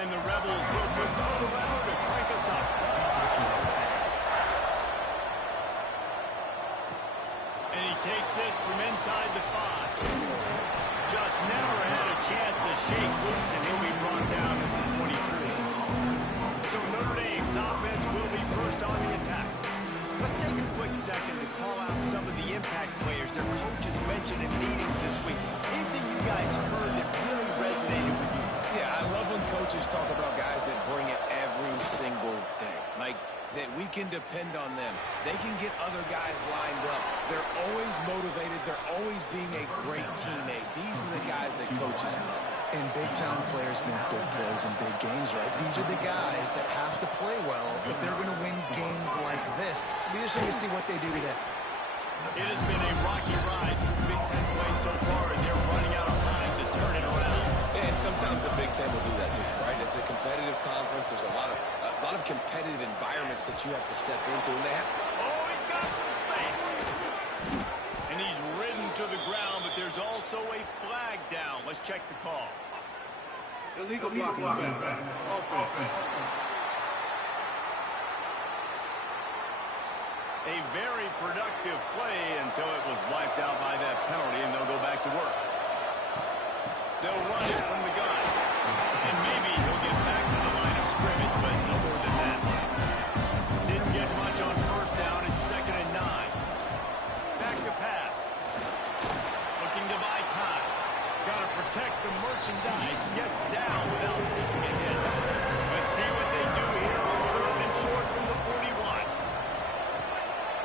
And the Rebels will put total lever to crank us up. And he takes this from inside the 5. Just never had a chance to shake loose, and he'll be brought down at the 23. So Notre Dame's offense will be first on the attack. Let's take a quick second to call out some of the impact players their coaches mentioned in meetings this week. Anything you guys heard that really resonated with you? Yeah, I love when coaches talk about guys that bring it every single day. Like, that we can depend on them. They can get other guys lined up. They're always motivated. They're always being a great teammate. These are the guys that coaches love. And big-town players make big plays in big games, right? These are the guys that have to play well if they're going to win games like this. We just need to see what they do today. It has been a rocky ride through Big Ten play so far, and they're running out of time to turn it around. And sometimes the Big Ten will do that too, right? It's a competitive conference. There's a lot of competitive environments that you have to step into, and they have. Oh, he's got some space. And he's ridden to the ground, but there's also a flag down. Let's check the call. Illegal blocking. A very productive play until it was wiped out by that penalty, and they'll go back to work. They'll run it from the gun. And maybe he'll get back to the line of scrimmage, but no more than that. Didn't get much on first down. It's 2nd and 9. Back to pass. Looking to buy time. Got to protect the merchandise. Gets down without taking a hit. Let's see what they do here on 3rd and short from the 41.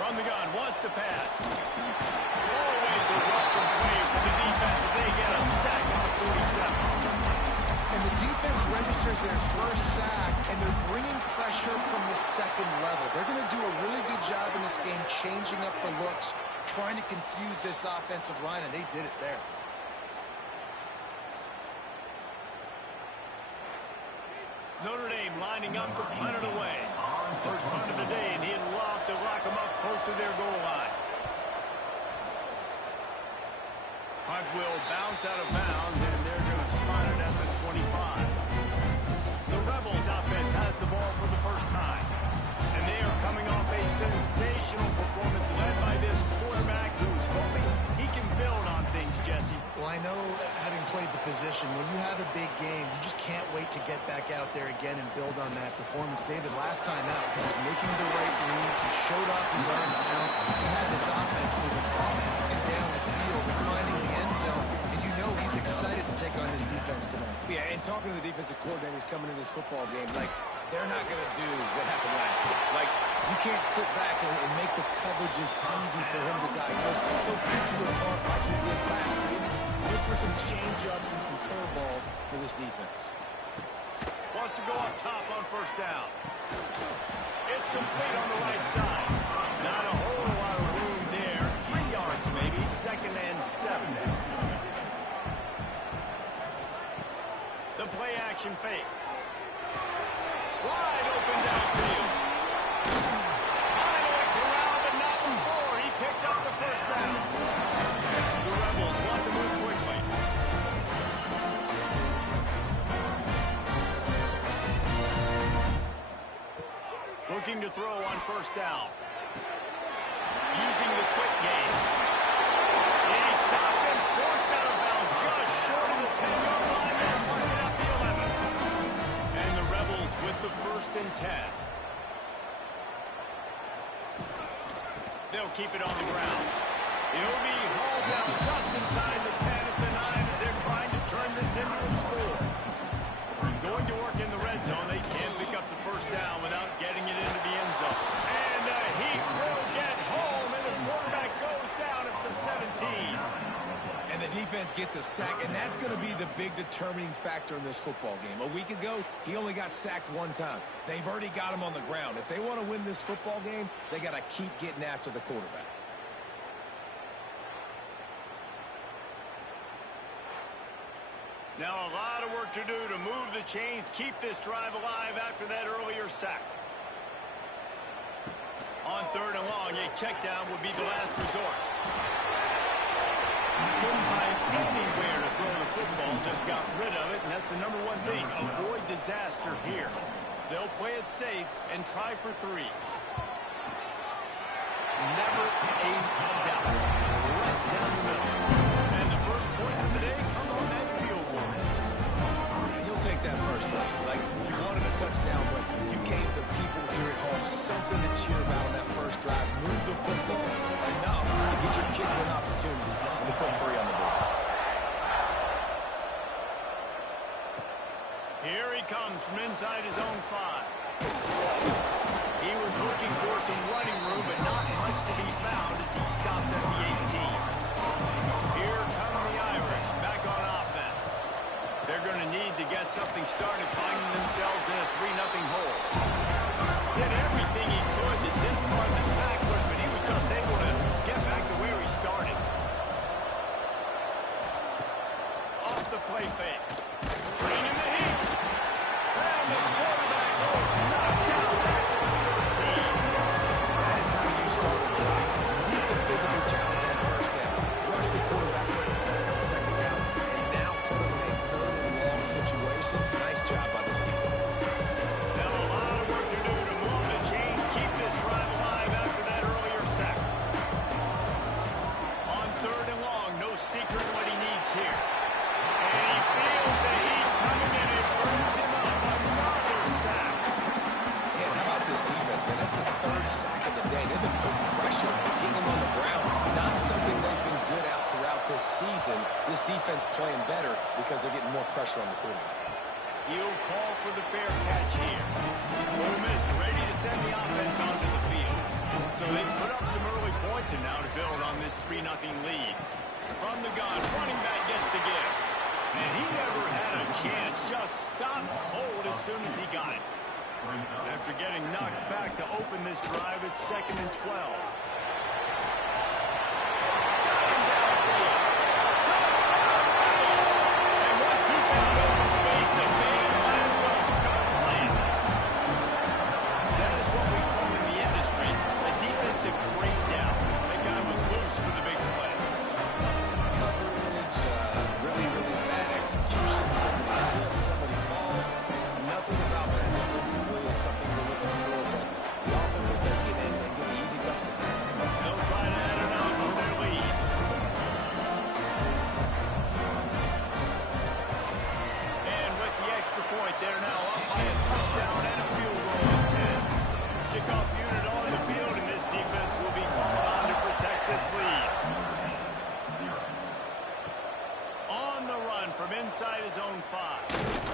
From the gun, wants to pass. Always a welcome play for the defense as they get a sack at the 47. And the defense registers their first sack, and they're bringing pressure from the 2nd level. They're going to do a really good job in this game changing up the looks, trying to confuse this offensive line, and they did it there. Notre Dame lining up to punt it away. First punt of the day, and he'd love to lock them up close to their goal line. Punt will bounce out of bounds, and they're going to spot it at the 25. The Rebels offense has the ball for the first time, and they are coming off a sensational performance led by this quarterback who's hoping he can build on things, Jesse. Well, I know, having played the position, when you have a big game, you just can't wait to get back out there again and build on that performance. David, last time out, he was making the right reads. He showed off his arm talent. He had this offense moving up and down the field and finding the end zone, and you know he's excited to take on his defense tonight. Yeah, and talking to the defensive coordinators coming into this football game, like, they're not going to do what happened last week. Like, you can't sit back and make the coverages easy for him to diagnose. He'll pick you apart like he did last week. Look for some change-ups and some curveballs for this defense. Wants to go up top on first down. It's complete on the right side. Not a whole lot of room there. 3 yards maybe. 2nd and 7. The play action fake. Wide open downfield. Finally corralled, but not before. He picks up the first down. The Rebels want to move quickly. Looking to throw on first down. Using the quick game. And he stopped and forced out of bounds just short of the 10-yard line and marking up the 11. And the Rebels with the 1st and 10. They'll keep it on the ground. It'll be hauled down just inside the 10 at the 9 as they're trying to turn this into a score. Going to work in the red zone. They can't pick up the first down without getting it into the end zone. And the Heat will get home, and the quarterback goes down at the 17. And the defense gets a sack, and that's going to be the big determining factor in this football game. A week ago, he only got sacked 1 time. They've already got him on the ground. If they want to win this football game, they got to keep getting after the quarterback. Now a lot of work to do to move the chains, keep this drive alive after that earlier sack. On 3rd and long, a check down would be the last resort. Couldn't find anywhere to throw the football, just got rid of it, and that's the number one thing. Avoid disaster here. They'll play it safe and try for 3. Never a doubt. Right down the middle. And the first points of the day come on that field goal. You'll take that first drive. Like, you wanted a touchdown, but you gave the people here at home something to cheer about on that first drive. Move the football enough to get your kicker an opportunity and to put 3 on the board. Here he comes from inside his own 5. He was looking for some running room, but not much to be found as he stopped at the 18. Here come the Irish, back on offense. They're going to need to get something started, finding themselves in a 3-0 hole. Did everything he could to discard the tacklers, but he was just able to get back to where he started. Off the play fake. Bringing the heat. And the quarterback goes knocked out back to the 13. That is how you start a drive. Meet the physical challenge on first down. Rush the quarterback with a sack on second down. And now put him in a 3rd and long situation. Nice job by this defense. Now a lot of work to do to move the chains, keep this drive alive after that earlier sack. On 3rd and long, no secret what he needs here. And he feels the heat coming in and burns him up. Another sack. And how about this defense, man? That's the 3rd sack of the day. They've been putting pressure, getting him on the ground. Not something they've been good at throughout this season. This defense playing better because they're getting more pressure on the quarterback. He'll call for the fair catch here. Ole Miss ready to send the offense onto the field. So they put up some early points and now to build on this 3-0 lead. From the gun, running back gets to give. And he never had a chance, just stopped cold as soon as he got it. After getting knocked back to open this drive, it's 2nd and 12. Got him downfield. Touchdown! And once he found open space, the man might as well start playing. That is what we call in the industry a defensive breakdown. That guy was loose for the big play. Coverage, really, really bad execution. Somebody slips, somebody falls. Nothing about that defensively is something we're looking for, but the offense will take it in and get the easy touchdown. They'll try to add it on to their lead. And with the extra point, they're now up by a touchdown and a field goal at 10. Kickoff unit on the field, and this defense will be called on to protect this lead. On the run from inside his own 5.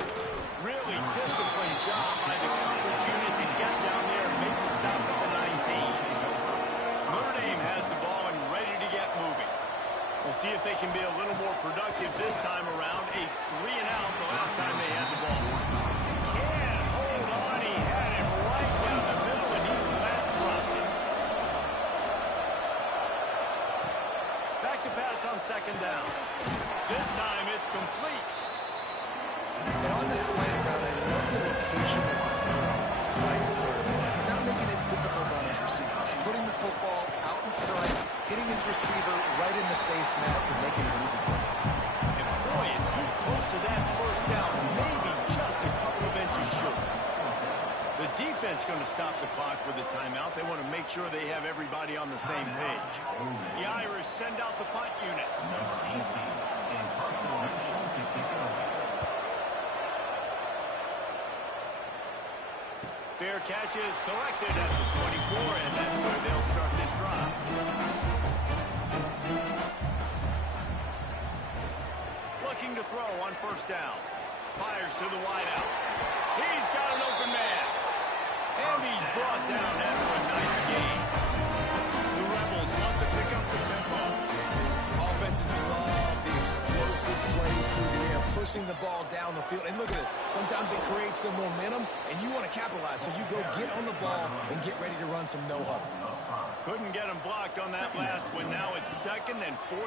Really disciplined job by the coverage unit to get down there and make the stop at the 19. Notre Dame has the ball and ready to get moving. We'll see if they can be a little more productive this time around. A 3-and-out the last time they had the ball. Can't hold on. He had it right down the middle, and he flat dropped it. Back to pass on 2nd down. This time it's complete. And on the slant route, I love the location of the throw by the quarterback. He's not making it difficult on his receivers. He's putting the football out in front, hitting his receiver right in the face mask and making it easy for him. And boy, is he close to that first down, maybe just a couple of inches short. The defense going to stop the clock with a timeout. They want to make sure they have everybody on the same page. The Irish send out the punt unit. Fair catch is collected at the 24, and that's where they'll start this drive. Looking to throw on 1st down. Fires to the wideout. He's got an open man. And he's brought down after a nice gain. The Rebels want to pick up the tempo. Offenses love the explosive plays through the air, pushing the ball down the field. And look at this. Sometimes it creates some momentum, and you want to capitalize. So you go get on the ball and get ready to run some no-huddle. Couldn't get him blocked on that last one. Now it's 2nd and 14.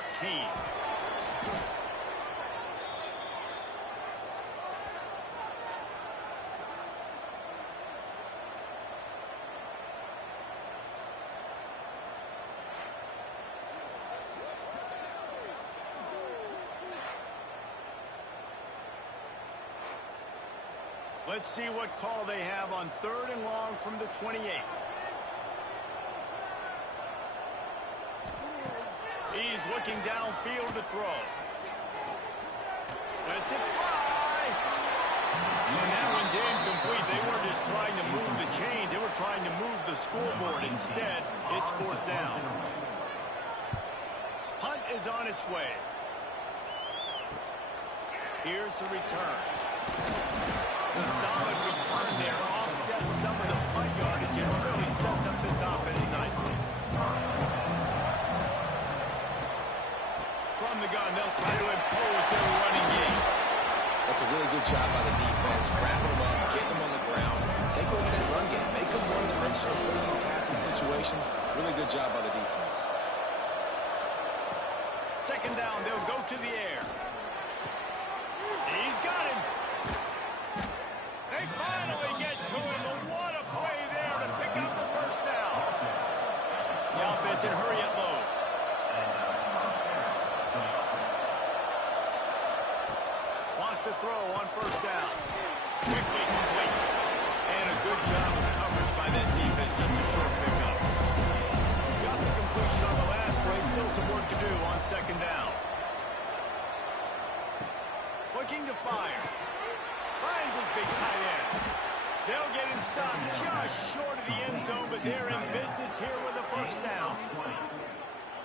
Let's see what call they have on 3rd and long from the 28. He's looking downfield to throw. Let's it fly. And that one's incomplete. They weren't just trying to move the chains. They were trying to move the scoreboard. Instead, it's 4th down. Punt is on its way. Here's the return. The solid return there offsets some of the punt yardage and really sets up this offense nicely. From the gun, they'll try to impose their running game. That's a really good job by the defense. Wrapping them up, getting them on the ground. Take over that run game. Make them one-dimensional, put them in passing situations. Really good job by the defense. 2nd down, they'll go to the air. He's got him. They finally get to him, but what a play there to pick up the 1st down. The offense in hurry up mode. Wants to throw on 1st down. Quickly complete. And a good job of coverage by that defense. Just a short pickup. Got the completion on the last play. Still some work to do on 2nd down. Looking to fire. Finds his big tight end. They'll get him stopped just short of the end zone, but they're in business here with a 1st down.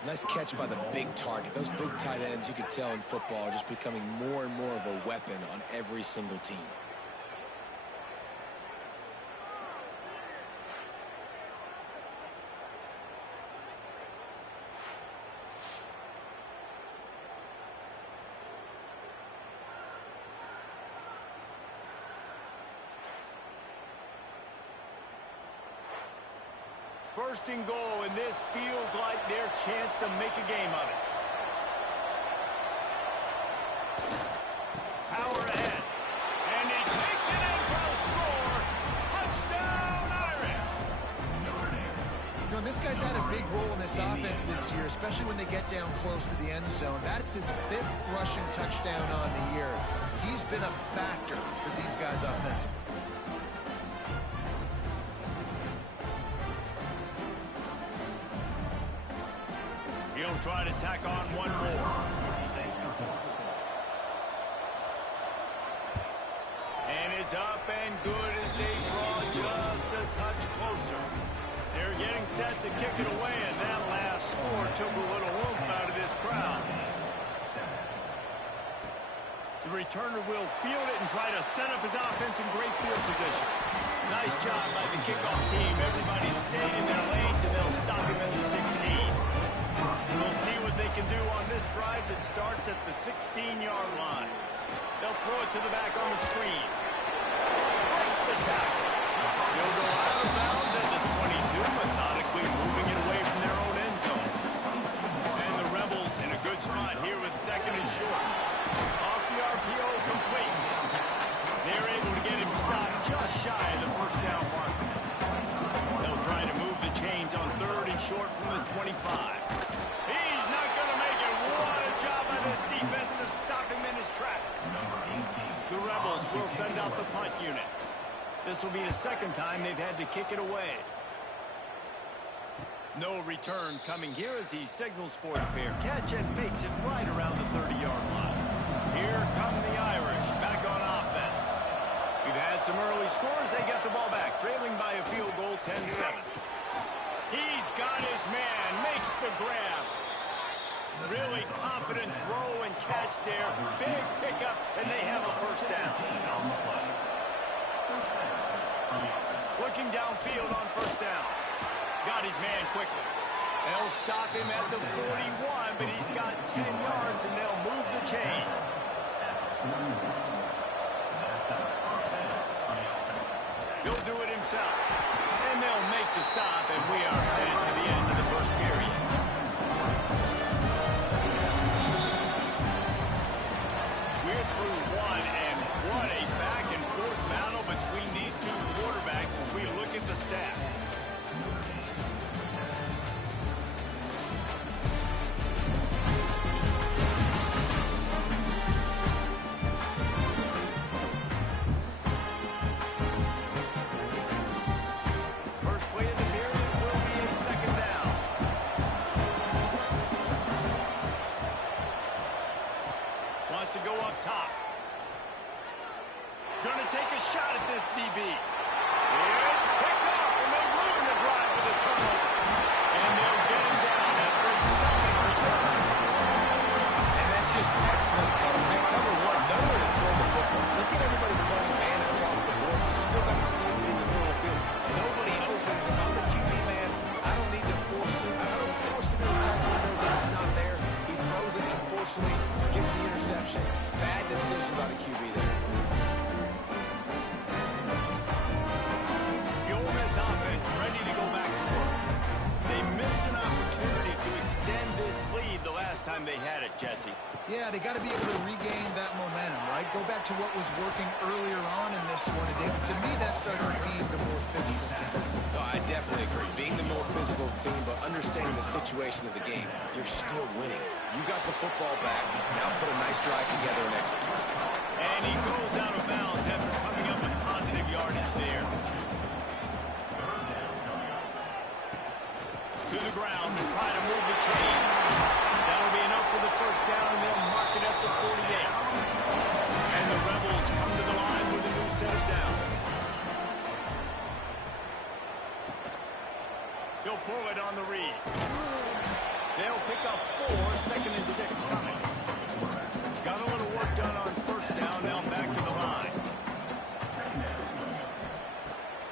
Nice catch by the big target. Those big tight ends, you could tell in football, are just becoming more and more of a weapon on every single team. First and goal, and this feels like their chance to make a game of it. Power ahead. And he takes it in for a score. Touchdown, Irish. You know, this guy's had a big role in this offense this year, especially when they get down close to the end zone. That's his 5th rushing touchdown on the year. He's been a factor for these guys offensively. He'll try to tack on one more. And it's up and good as they draw just a touch closer. They're getting set to kick it away, and that last score took a little oomph out of this crowd. The returner will field it and try to set up his offense in great field position. Nice job by the kickoff team. Everybody stayed in their lanes, and they'll stop him at the 16. We'll see what they can do on this drive that starts at the 16-yard line. They'll throw it to the back on the screen. Breaks the tackle. They'll go out of bounds at the 22, methodically moving it away from their own end zone. And the Rebels in a good spot here with 2nd and short. Off the RPO, complete. They're able to get him stopped just shy of the 1st down mark. They'll try to move the chains on 3rd and short from the 25. He's not going to make it. What a job by this defense to stop him in his tracks. The Rebels will send out the punt unit. This will be the 2nd time they've had to kick it away. No return coming here as he signals for the fair catch and makes it right around the 30-yard line. Here come the Irish back on offense. We've had some early scores. They get the ball back, trailing by a field goal, 10-7. He's got his man, makes the grab. Really confident throw and catch there. Big pickup, and they have a 1st down. Looking downfield on 1st down. Got his man quickly. They'll stop him at the 41, but he's got 10 yards, and they'll move the chains. He'll do it himself. And they'll make the stop, and we are headed to the end of the 1st period. We're through one, and what a back-and-forth battle between these two quarterbacks as we look at the stats. Gonna take a shot at this DB. It's picked off, and they ruin the drive with a turnover. And they'll get him down after a solid return. And that's just excellent cover. Man, cover one, nowhere to throw the football. Look at everybody playing man across the board. You still got the safety in the middle of the field. Nobody open. And if I'm the QB, man, I don't need to force it. I don't force it in the tight windows if it's not there. He throws it, unfortunately, gets the interception. Bad decision by the QB there. The Ole Miss offense ready to go back to work. They missed an opportunity to extend this lead the last time they had it, Jesse. Yeah, they got to be able to regain that momentum, right? Go back to what was working earlier on in this one. And to me, that starts with being the more physical team. No, I definitely agree. Being the more physical team, but understanding the situation of the game, you're still winning. You got the football back. Now put a nice drive together and execute. And he goes out of bounds after coming up with positive yardage there. To the ground to try to move the chains. That'll be enough for the first down, and they'll mark it at the 48. And the Rebels come to the line with a new set of downs. He'll pull it on the read. They'll pick up 4, 2nd and 6 coming. Got a little work done on first down, now back to the line.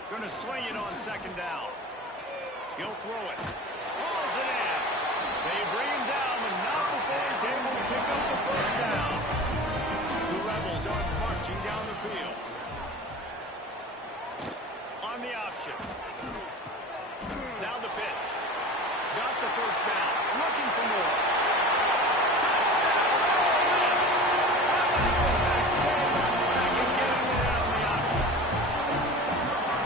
Gonna swing it on 2nd down. He'll throw it. Hauls it in. They bring him down, but not before he's able to pick up the first down. The Rebels are marching down the field. On the option. Now the pitch. Got the first down. Looking for more. Touchdown! Back and getting it out on the option.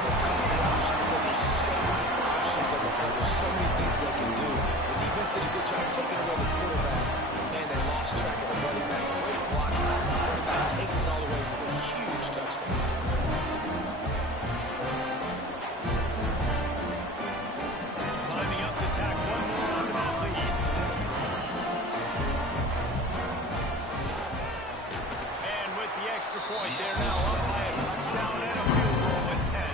They call the option because there's so many options on the play. There's so many things they can do. The defense did a good job taking away the quarterback. Man, they lost track of the running back. Great blocking. The quarterback takes it all the way for a huge touchdown. Lining up to tack one more onto that lead. And with the extra point, they're now up by a touchdown and a field goal at 10.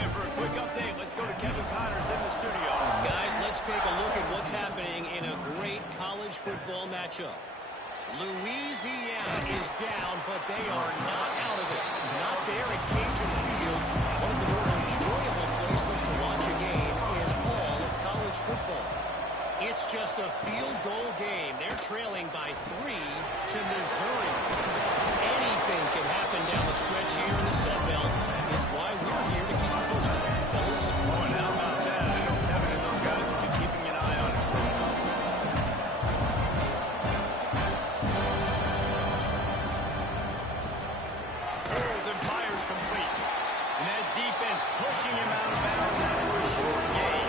And for a quick update, let's go to Kevin Connors in the studio. Guys, let's take a look at what's happening in a great college football matchup. Louisiana is down, but they are not out of it. Not there at Cajun Field, one of the more enjoyable places to watch a game in all of college football. It's just a field goal game. They're trailing by 3 to Missouri. Anything can happen down the stretch here in the Sun Belt. It's why we're here to keep you posted. Fellas? Oh, and how about that? I know Kevin and those guys will be keeping an eye on it. Curls and fires complete. And that defense pushing him out of bounds after a short gain.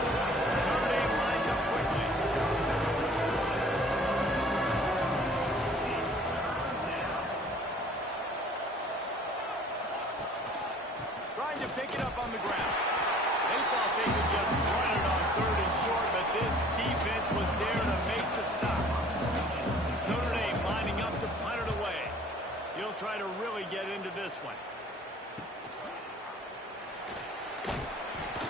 Notre Dame lines up quickly. Trying to pick it up on the ground. They thought they could just run it on 3rd and short, but this defense was there to make the stop. Notre Dame lining up to punt it away. He'll try to really get into this one.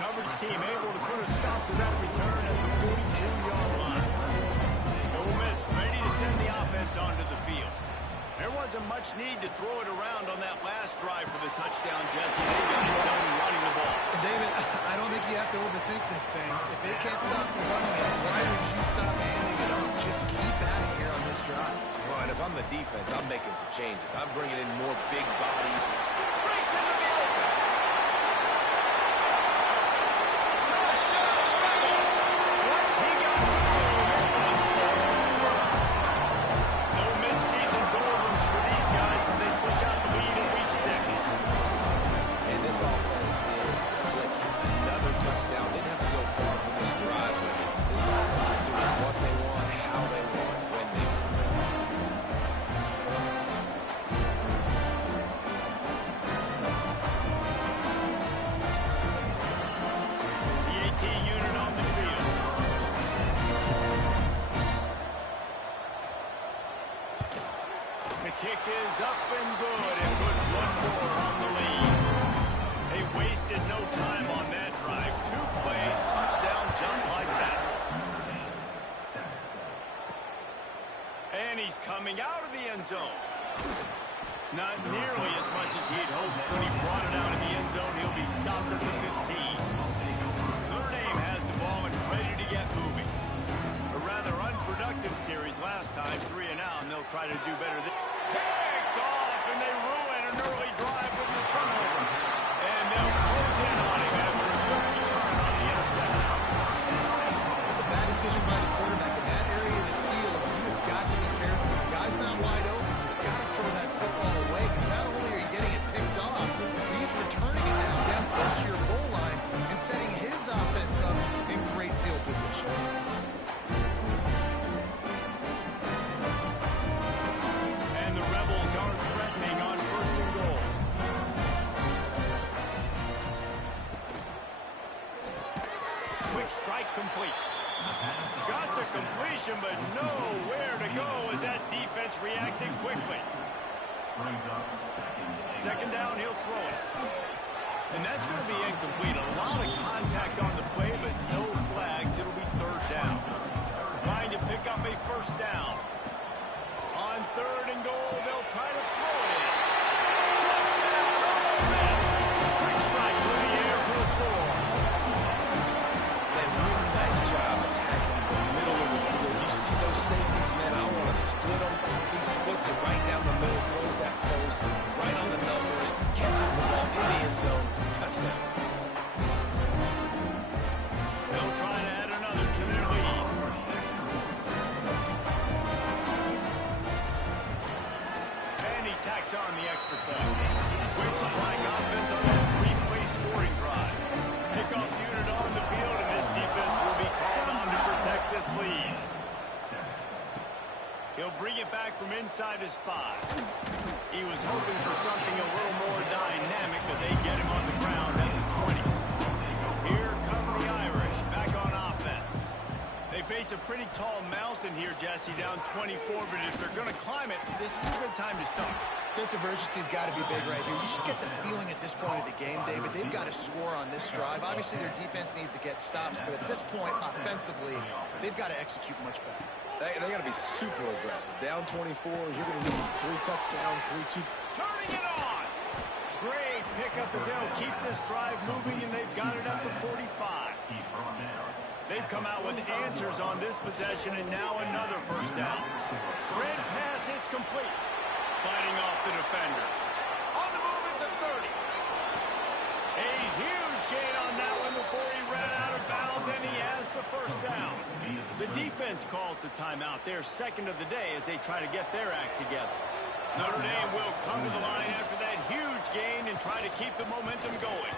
Coverage team able to put a stop to that return at the 42-yard line. Ole Miss ready to send the offense onto the field. There wasn't much need to throw it around on that last drive for the touchdown, Jesse. They got it done running the ball. David, I don't think you have to overthink this thing. If they can't stop running it, why would you stop handing it off? Just keep at it here on this drive. Well, and if I'm the defense, I'm making some changes. I'm bringing in more big bodies. Breaks into the open. Touchdown, Rebels! Once he got some room, it was over. No mid-season doldrums for these guys as they push out the lead in week 6. And this offense is clicking. Another touchdown. Didn't have to go far for this drive, but this offense is doing what they want, how they want, when they want. He's coming out of the end zone. Not nearly as much as he'd hoped when he brought it out of the end zone. He'll be stopped at the 15. Notre Dame has the ball and ready to get moving. A rather unproductive series last time, 3 and out, and they'll try to do better. Picked off, and they ruin an early drive with the turnover. And they'll close in on him after a good return on the interception. It's a bad decision by the quarterback in that area of the field. You've got to be careful. The guy's not wide open. You've got to throw that football away, because not only are you getting it picked off, he's returning it now down close to your goal line and setting his offense up in great field position. And the Rebels are threatening on 1st and goal. Quick strike complete. Got the completion, but nowhere to go as that defense reacted quickly. Second down, he'll throw it. And that's going to be incomplete. A lot of contact on the play, but no flags. It'll be 3rd down. Trying to pick up a 1st down. On 3rd and goal, they'll try to throw it in. Touchdown, Ole Miss. Quick strike through the air for the score. Man, really nice job attacking the middle of the field. You see those safeties, man, I want to split them. He splits it right down the middle, throws that post, right on the numbers, catches the ball in the end zone, touchdown. They'll try to add another to their lead. And he tacks on the extra point. Quick strike offense on that 3-play scoring drive. Kickoff unit on the field, and this defense will be called on to protect this lead. He'll bring it back from inside his 5. He was hoping for something a little more dynamic, but they get him on the ground at the 20. Here come the Irish, back on offense. They face a pretty tall mountain here, Jesse, down 24, but if they're going to climb it, this is a good time to start. Sense of urgency's got to be big right here. You just get the feeling at this point of the game, David, they've got to score on this drive. Obviously, their defense needs to get stops, but at this point, offensively, they've got to execute much better. They got to be super aggressive. Down 24, you're going to need 3 touchdowns, 3-2. Turning it on! Great pickup as they'll keep this drive moving, and they've got it at the 45. They've come out with answers on this possession, and now another 1st down. Red pass, it's complete. Fighting off the defender. On the move at the 30. A huge gain on that one before he ran out of bounds, and he has the 1st down. The defense calls the timeout, their 2nd of the day, as they try to get their act together. Notre Dame will come to the line after that huge gain and try to keep the momentum going.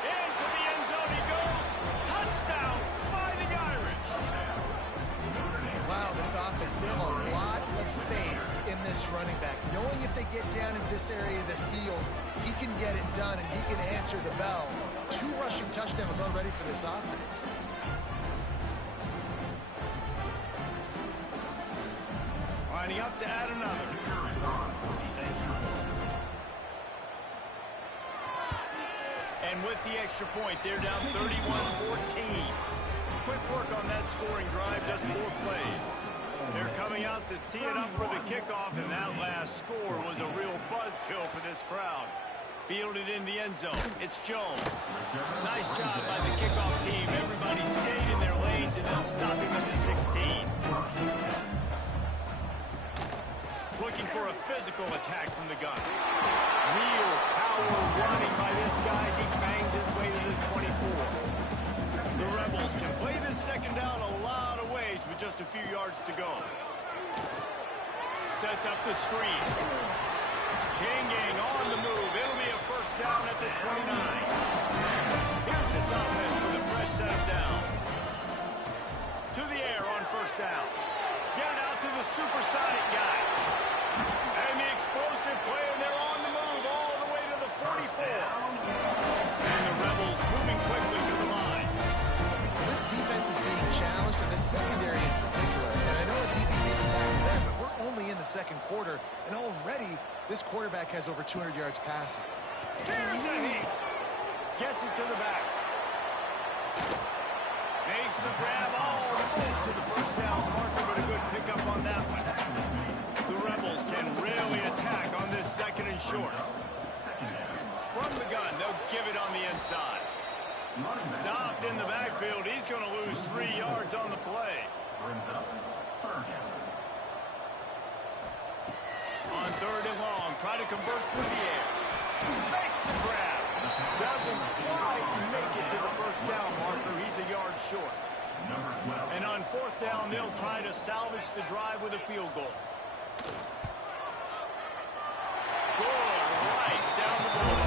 Into the end zone he goes. Touchdown, Fighting Irish. Wow, this offense, they have a lot of faith in this running back, knowing if they get down in this area of the field, he can get it done and he can answer the bell. 2 rushing touchdowns already for this offense. Lining up to add another. And with the extra point, they're down 31-14. Quick work on that scoring drive, just 4 plays. They're coming out to tee it up for the kickoff, and that last score was a real buzzkill for this crowd. Fielded in the end zone. It's Jones. Nice job by the kickoff team. Everybody stayed in their lanes, and they'll stop him at the 16. Looking for a physical attack from the gun. Real power running by this guy as he bangs his way to the 24. The Rebels can play this 2nd down a lot of ways with just a few yards to go. Sets up the screen. Changing on the move. It'll be a 1st down at the 29. Here's this offense with a fresh set of downs. To the air on 1st down. Get it out to the supersonic guy. And the explosive play, and they're on the move all the way to the 44. And the Rebels moving quickly to the line. This defense is being challenged, in the secondary in particular. And I know a DB made the tackle there, but we're only in the 2nd quarter, and already this quarterback has over 200 yards passing. Here's a hit. Gets it to the back. Makes the grab almost to the first down marker, but a good pickup on that one. The Rebels can really attack on this second and short. From the gun, they'll give it on the inside. Stopped in the backfield. He's going to lose 3 yards on the play. On third and long, try to convert through the air. Makes the grab. Doesn't quite make it to the first down marker. He's a yard short. And on fourth down, they'll try to salvage the drive with a field goal. Good, right down the middle.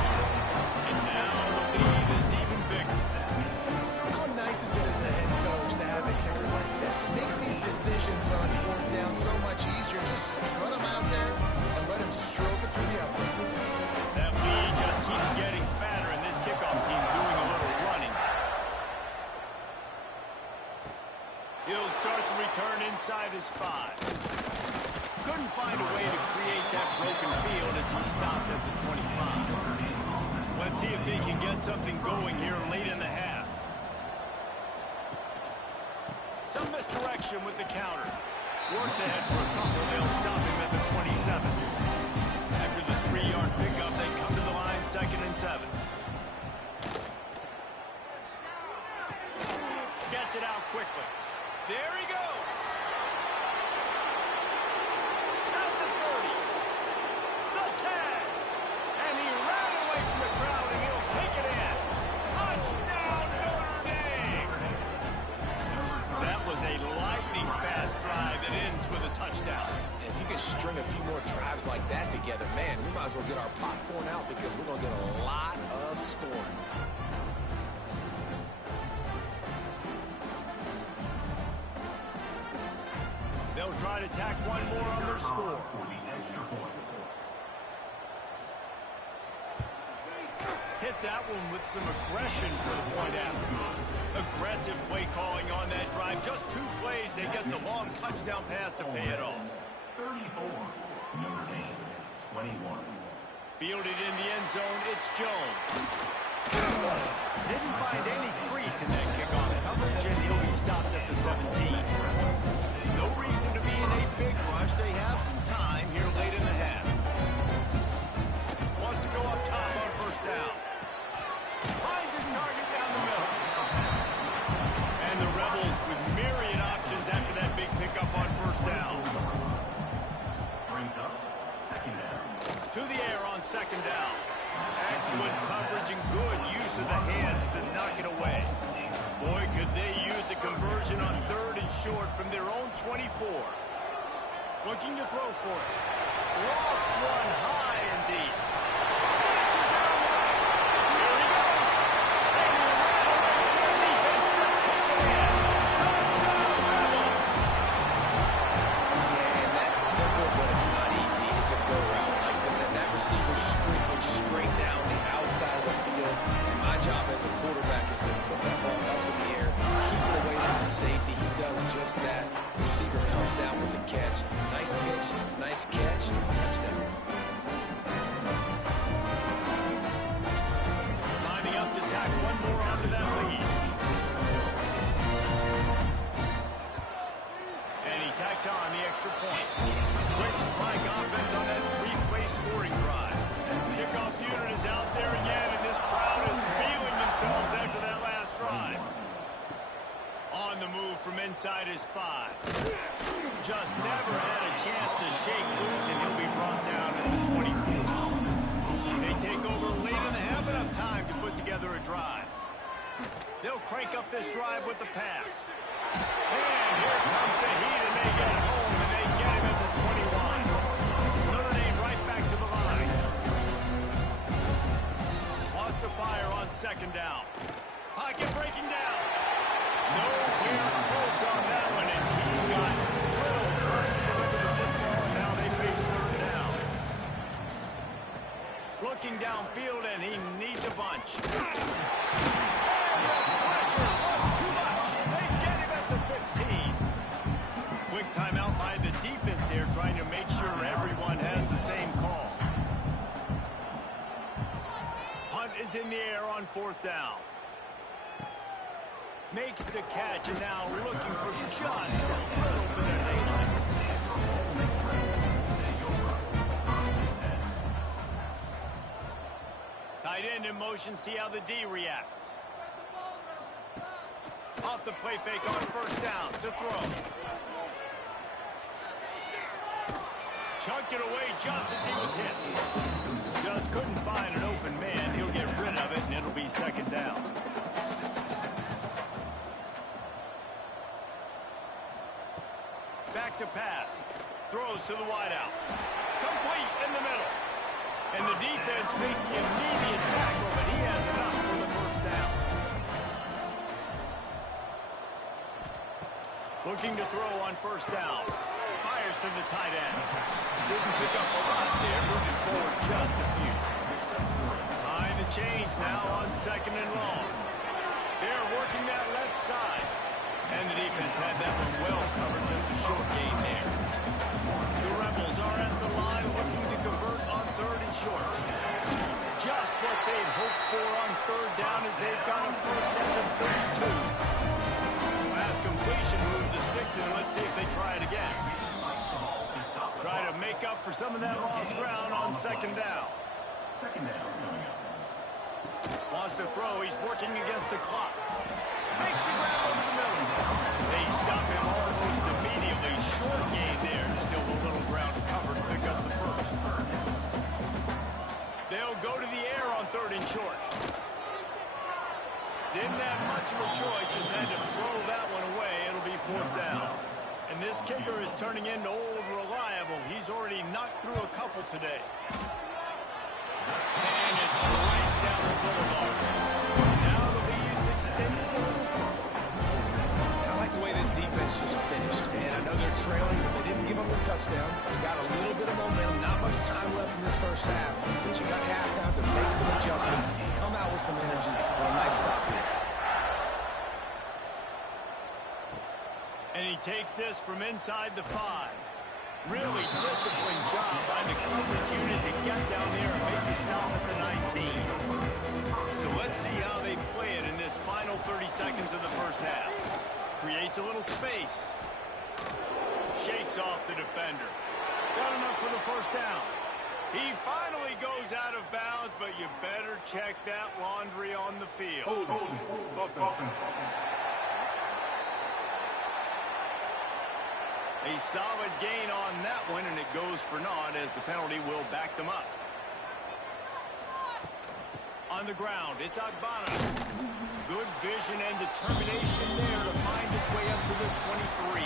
And now the lead is even bigger. How nice is it as a head coach to have a kicker like this? It makes these decisions on fourth down so much easier. Just strut him out there and let him stroke it through the uprights. That lead just keeps getting fatter, and this kickoff team doing a little running. He'll start the return inside his 5. Couldn't find a way to create that broken field as he stopped at the 25. Let's see if they can get something going here late in the half. Some misdirection with the counter. Works ahead for a couple. They'll stop him at the 27. After the 3-yard pickup, they come to the line, 2nd and 7. Gets it out quickly. There he goes. At the 30. The tag. And he ran away from the crowd, and he'll take it in. Touchdown, Notre Dame. That was a lightning-fast drive that ends with a touchdown. If you can string a few more drives like that together, man, we might as well get our popcorn out because we're going to get a lot of scoring. They'll try to tack one more on their score. Hit that one with some aggression for the point after. Aggressive play calling on that drive. Just 2 plays, they get the long touchdown pass to pay it off. 34, Notre Dame, 21. Fielded in the end zone, it's Jones. Didn't find any crease in that kickoff coverage, and he'll be stopped at the 17. No reason to be in a big rush. They have some time here late in the half. Wants to go up top on first down. Finds his target down the middle. And the Rebels with myriad options after that big pickup on first down. Brings up 2nd down. To the air on 2nd down. Excellent coverage and good use of the hands to knock it away. Boy, could they use a conversion on 3rd and short from their own 24. Looking to throw for it. Lofts one high and deep. Snatches it away. Here he goes. And he ran away from the defense to take it in. Touchdown, Rebels. Yeah, and that's simple, but it's not easy. It's a go route. Like that receiver streaking straight down the outside of the field. And my job as a quarterback is to put that ball up in the air, keep it away from the safety. He does just that. Receiver comes down with the catch. Nice pitch, nice catch, touchdown. Lining up to tack one more onto that lead. And he tacks on the extra point. Quick strike offense on that 3-play scoring drive. Kickoff unit is out there again, and this crowd is feeling themselves after that last drive. On the move from inside his 5. Just never had a chance to shake loose, and he'll be brought down at the 24. They take over late in the half, enough time to put together a drive. They'll crank up this drive with the pass. And here comes the heat, and they get home, and they get him at the 21. Notre Dame right back to the line. Wants to fire on 2nd down. Pocket breaking down. Nowhere close on that one as he got drilled trying to deliver the football, and now they face 3rd down. Looking downfield, and he needs a bunch. And the pressure was too much. They get him at the 15. Quick timeout by the defense there, trying to make sure everyone has the same call. Punt is in the air on 4th down. Makes the catch, and now looking for just a little bit of daylight. Tight end in motion, see how the D reacts. Off the play fake on first down, to throw. Chunked it away just as he was hit. Just couldn't find an open man. He'll get rid of it, and it'll be second down. Back to pass. Throws to the wideout. Complete in the middle. And the defense makes the immediate tackle, but he has enough for the first down. Looking to throw on first down. Fires to the tight end. Didn't pick up a lot there, moving forward just a few. Behind the chains now on second and long. They're working that left side. And the defense had that one well covered, just a short gain there. The Rebels are at the line looking to convert on third and short. Just what they'd hoped for on third down as they've got a first down to 32. Last completion moved the sticks in. Let's see if they try it again. Try to make up for some of that lost ground on second down. Second down coming up. Wants to throw. He's working against the clock. Makes the grab over the middle. They stop him almost immediately. Short gain there. Still a little ground covered to pick up the first. They'll go to the air on third and short. Didn't have much of a choice. Just had to throw that one away. It'll be fourth down. And this kicker is turning into old reliable. He's already knocked through a couple today. And it's right down the boulevard. Now the lead's extended a little further. I like the way this defense just finished. And I know they're trailing, but they didn't give them the touchdown. They got a little bit of momentum. Not much time left in this first half. But you got halftime to make some adjustments, come out with some energy, and a nice stop here. And he takes this from inside the 5. Really disciplined job by the coverage unit to get down there and make the stop at the 19. So let's see how they play it in this final 30 seconds of the first half. Creates a little space. Shakes off the defender. Got enough for the first down. He finally goes out of bounds, but you better check that laundry on the field. Hold. A solid gain on that one, and it goes for naught as the penalty will back them up. On the ground, it's Ogbonna. Good vision and determination there to find his way up to the 23.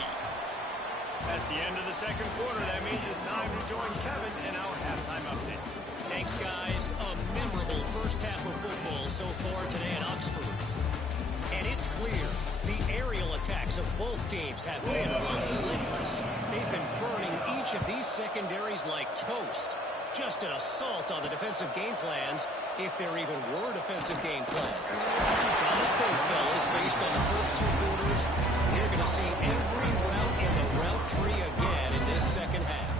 That's the end of the second quarter. That means it's time to join Kevin in our halftime update. Thanks, guys. A memorable first half of football so far today at Oxford. And it's clear, the aerial attacks of both teams have been relentless. They've been burning each of these secondaries like toast. Just an assault on the defensive game plans, if there even were defensive game plans. Gotta think, fellas, based on the first two quarters, we're going to see every route in the route tree again in this second half.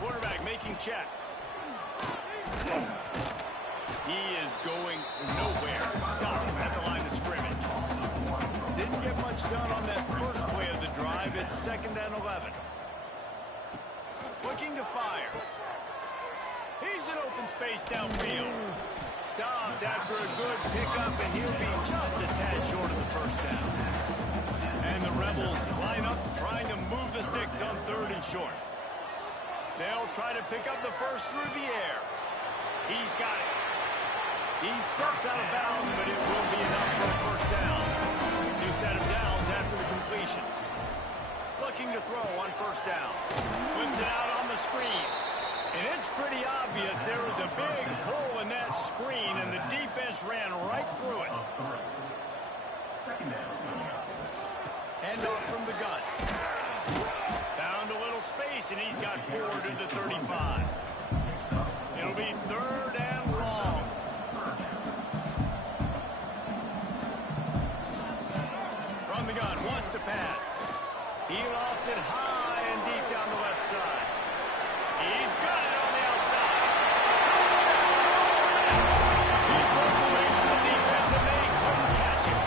Quarterback making checks. He is going nowhere. Stop him at the line of scrimmage. Didn't get much done on that first play of the drive. It's second and 11. Looking to fire. He's in open space downfield. Stopped after a good pickup, and he'll be just a tad short of the first down. And the Rebels line up trying to move the sticks on third and short. They'll try to pick up the first through the air. He's got it. He steps out of bounds, but it will be enough for a first down. New set of downs after the completion. Looking to throw on first down. Flips it out on the screen. And it's pretty obvious there was a big hole in that screen, and the defense ran right through it. Second down coming up. Handoff from the gun. Found a little space, and he's got forward to the 35. It'll be third and long. From the gun, wants to pass. He lofts it high and deep down the left side. He's got it on the outside. He broke away from the defense, and they couldn't catch him.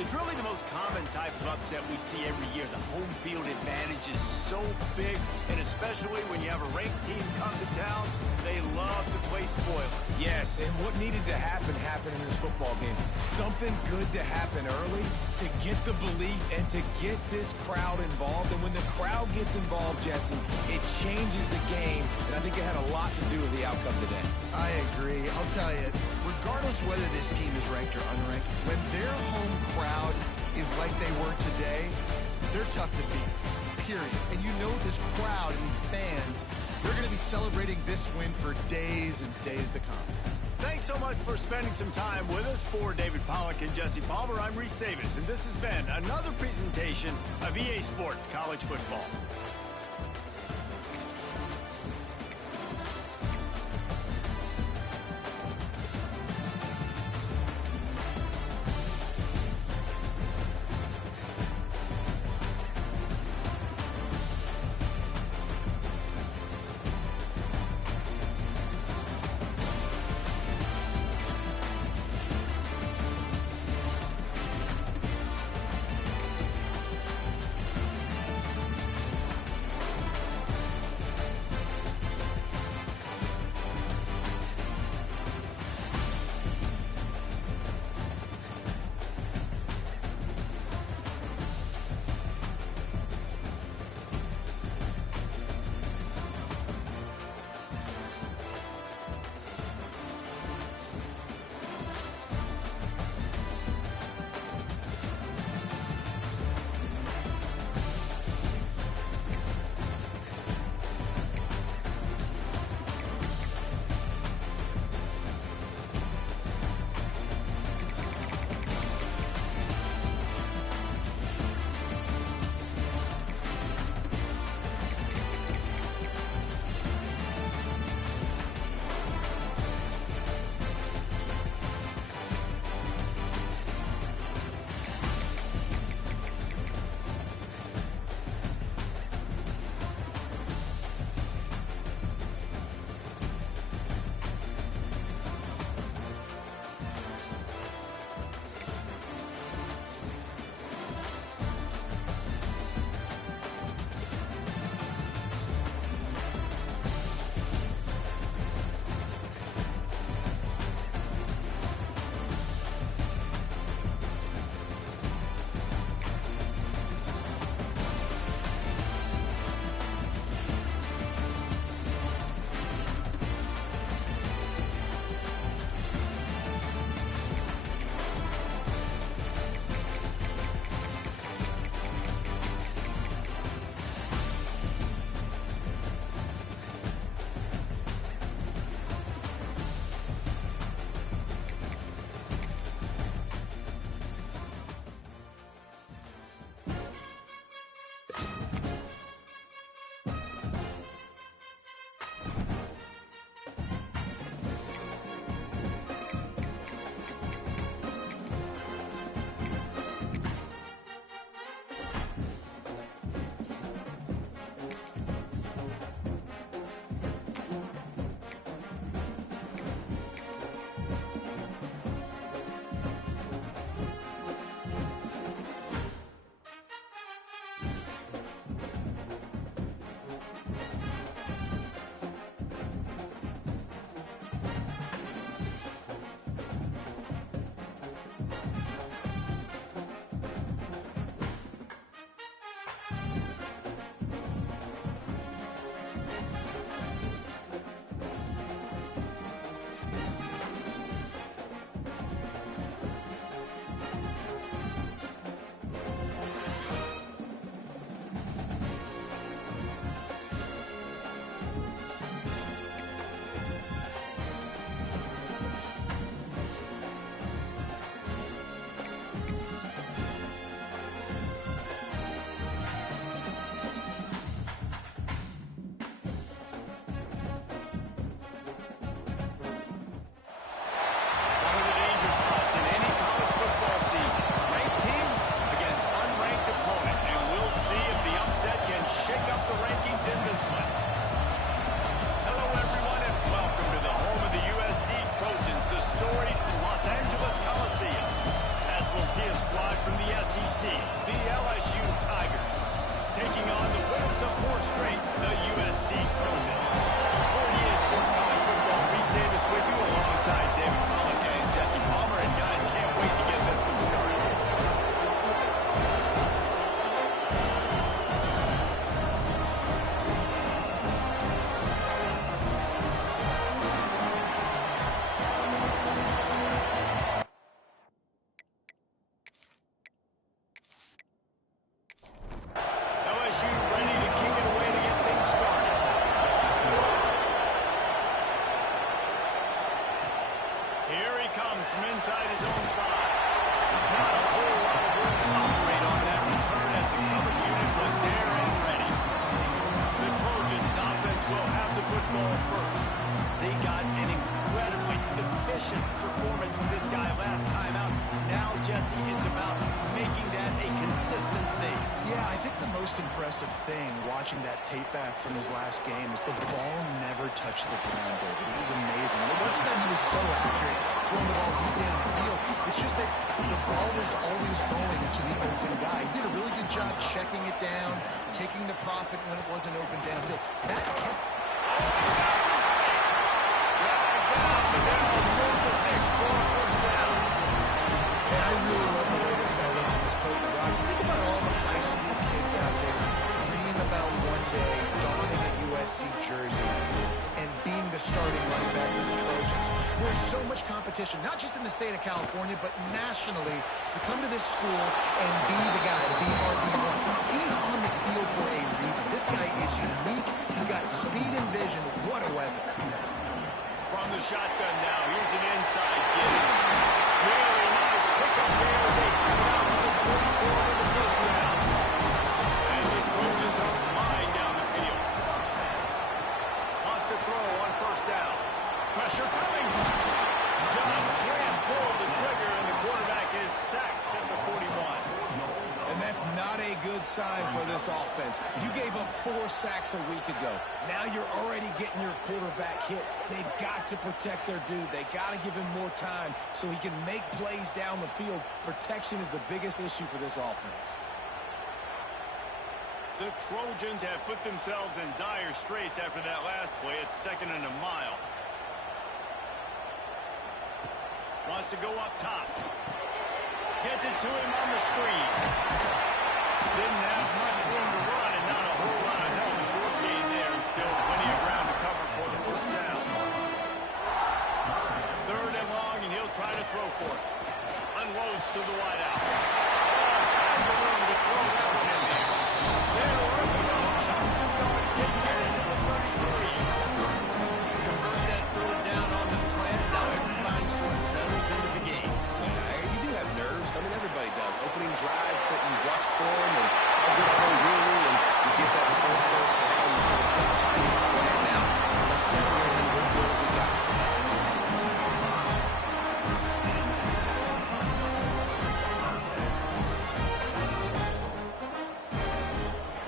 It's really the most common type of upset we see every year. The home field advantage is so big, and especially when you have a ranked team come to town, they love to play spoiler. Yes, and what needed to happen happened in this football game. Something good to happen early to get the belief and to get this crowd involved. And when the crowd gets involved, Jesse, it changes the game, and I think it had a lot to do with the outcome today. I agree. I'll tell you, regardless whether this team is ranked or unranked, when their home crowd is like they were today, they're tough to beat, period. And you know this crowd and these fans, they're going to be celebrating this win for days and days to come. Thanks so much for spending some time with us. For David Pollack and Jesse Palmer, I'm Reese Davis, and this has been another presentation of EA Sports College Football. Jesse, it's about making that a consistent thing. Yeah, I think the most impressive thing watching that tape back from his last game is the ball never touched the ground, David. It was amazing. It wasn't that he was so accurate throwing the ball deep down the field. It's just that the ball was always going to the open guy. He did a really good job checking it down, taking the profit when it wasn't open downfield. That kept... And I really love the way this guy looks in his total rock. Think about all the high school kids out there who dream about one day donning a USC jersey and being the starting running back for the Trojans. There's so much competition, not just in the state of California, but nationally, to come to this school and be the guy, be RB1. He's on the field for a reason. This guy is unique. He's got speed and vision. What a weapon. From the shotgun now, here's an inside give. Really nice pickup there as they head out to the 44 in the first round. And the Trojans are flying down the field. Lost to throw on first down. Pressure coming. Just can't pull the trigger, and the quarterback is sacked at the 41. And that's not a good sign for this offense. You gave up 4 sacks a week ago. Now you're already getting your quarterback hit. They've got to protect their dude. They got to give him more time so he can make plays down the field. Protection is the biggest issue for this offense. The Trojans have put themselves in dire straits after that last play. It's 2nd and a mile. Wants to go up top. Gets it to him on the screen. Didn't have much room to run and not a whole lot of help. Short gain there and still plenty of ground to cover for the first down. 3rd and long, and he'll try to throw for it. Unloads to the wideout. Oh, finds a room to throw that one in there. They're working on chunks of yard. Take it into the 33. Convert that 3rd down on the slant. Now everybody sort of settles into the game. You do have nerves. I mean, everybody does. Opening drive that you watched for them, and how good are they really? And you get that first down, you take that tiny slant now. Let's settle in. We're good. We got this.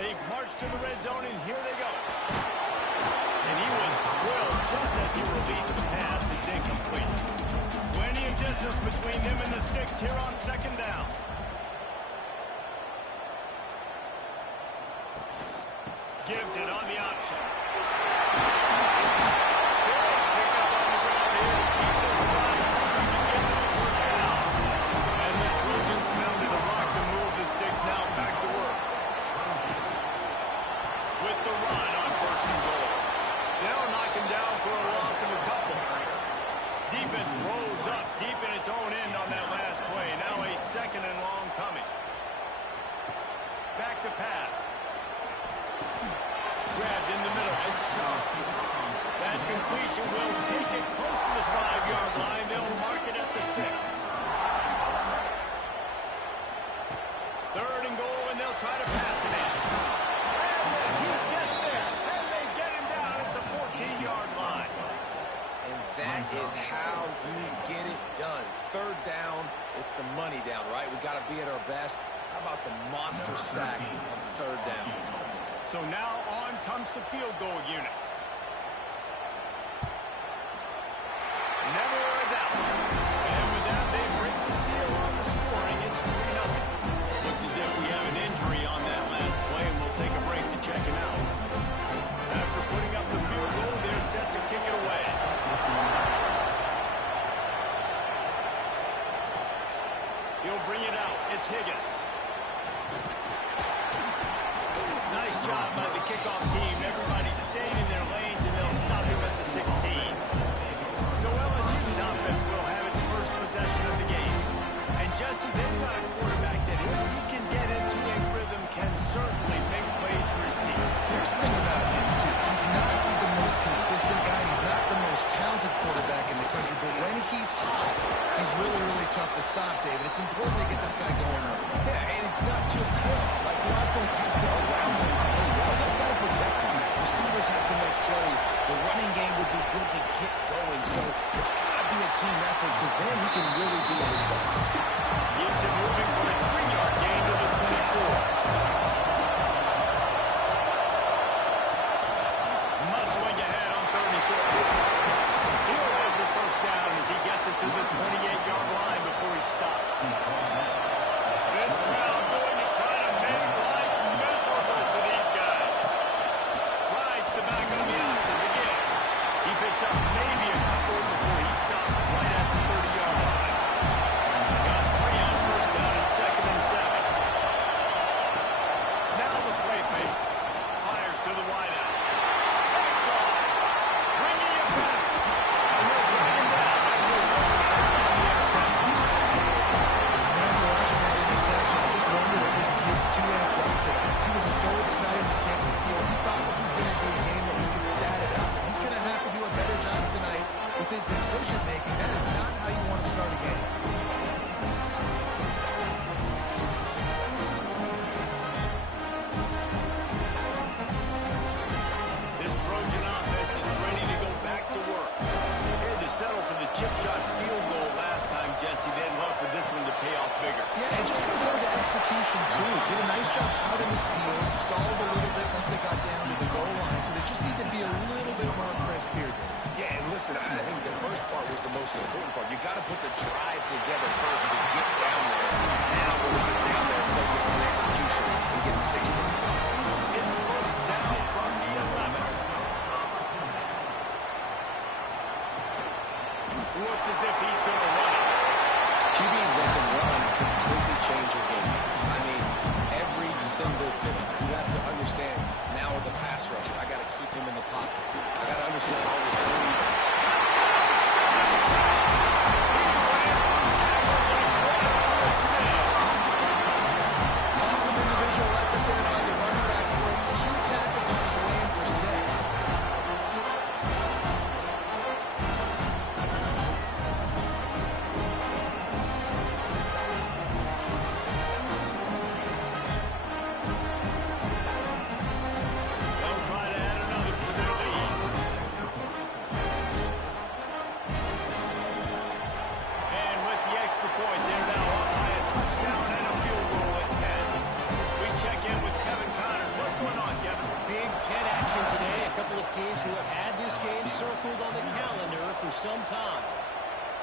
They've marched to the red zone, and here they go. And he was drilled just as he released the pass. It's incomplete. Plenty of distance between them and the sticks here on 2nd down. Gives it on the option. Pick up on the ground here to keep this drive into the first down. And the Trojans pounded a rock to move the sticks now back to work. With the run on 1st and goal. They'll knock him down for a loss of a couple. Defense rose up deep in its own end on that last play. Now a 2nd and long coming. Back to pass. Grabbed in the middle. It's Charles. That completion will take it close to the 5-yard line. They'll mark it at the 6. 3rd and goal, and they'll try to pass it in. And he gets there, and they get him down at the 14-yard line. And that is how you get it done. 3rd down, it's the money down, right? We got to be at our best. How about the monster sack on 3rd down? So now on comes the field goal unit. Never a doubt. And with that, they break the seal on the scoring. It's 3-0. Looks as if we have an injury on that last play, and we'll take a break to check him out. After putting up the field goal, they're set to kick it away. He'll bring it out. It's Higgins. Nice job by the kickoff team. Everybody stayed in their lanes, and they'll stop him at the 16. So LSU's offense will have its first possession of the game. And Jesse, they've got a quarterback that if he can get into a rhythm, can certainly make plays for his team. Here's the thing about him, too. He's not the most consistent guy. He's not the most talented quarterback in the country. But when he's hot, he's really, really tough to stop, David. It's important to get this guy going early. Yeah, and it's not just him. Like, the offense has to around him play well. They've got to protect him. Receivers have to make plays. The running game would be good to get going. So it's got to be a team effort because then he can really be at his best. Gives execution, too. Did a nice job out in the field, stalled a little bit once they got down to the goal line, so they just need to be a little bit more crisp here. Yeah, and listen, I think the first part was the most important part. You got to put the drive together first to get down there. Now when we get down there, focus on execution and get 6 points. It's first down from the 11. Looks as if he's going to run it. QBs that can run completely change your game. I mean, every single pivot. You have to understand, now as a pass rusher, I got to keep him in the pocket. I got to understand all this speed. Awesome individual effort there by the running back. Breaks 2 tackles on his way in for 6. They'll try to add another to their lead. And with the extra point, they're now up by a touchdown and a field goal at 10. We check in with Kevin Connors. What's going on, Kevin? Big 10 action today. A couple of teams who have had this game circled on the calendar for some time.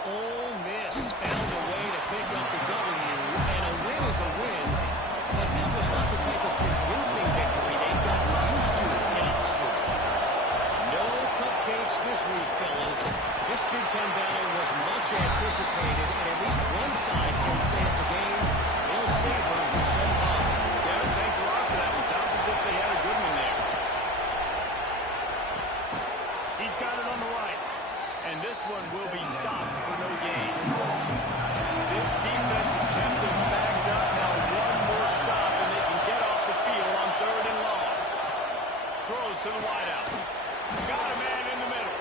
Ole Miss found a way to pick up the W, and a win is a win. But this was not the type of convincing victory they've gotten used to in Oxford. No cupcakes this week, fellas. This Big Ten battle was much anticipated, and at least one side can say it's a game they'll savor for some time. Kevin, thanks a lot for that one. Sounds as if they had a good one there. He's got it on the right. And this one will be stopped for no gain. This defense has kept them backed up. Now one more stop, and they can get off the field on 3rd and long. Throws to the wideout. Got a man in the middle.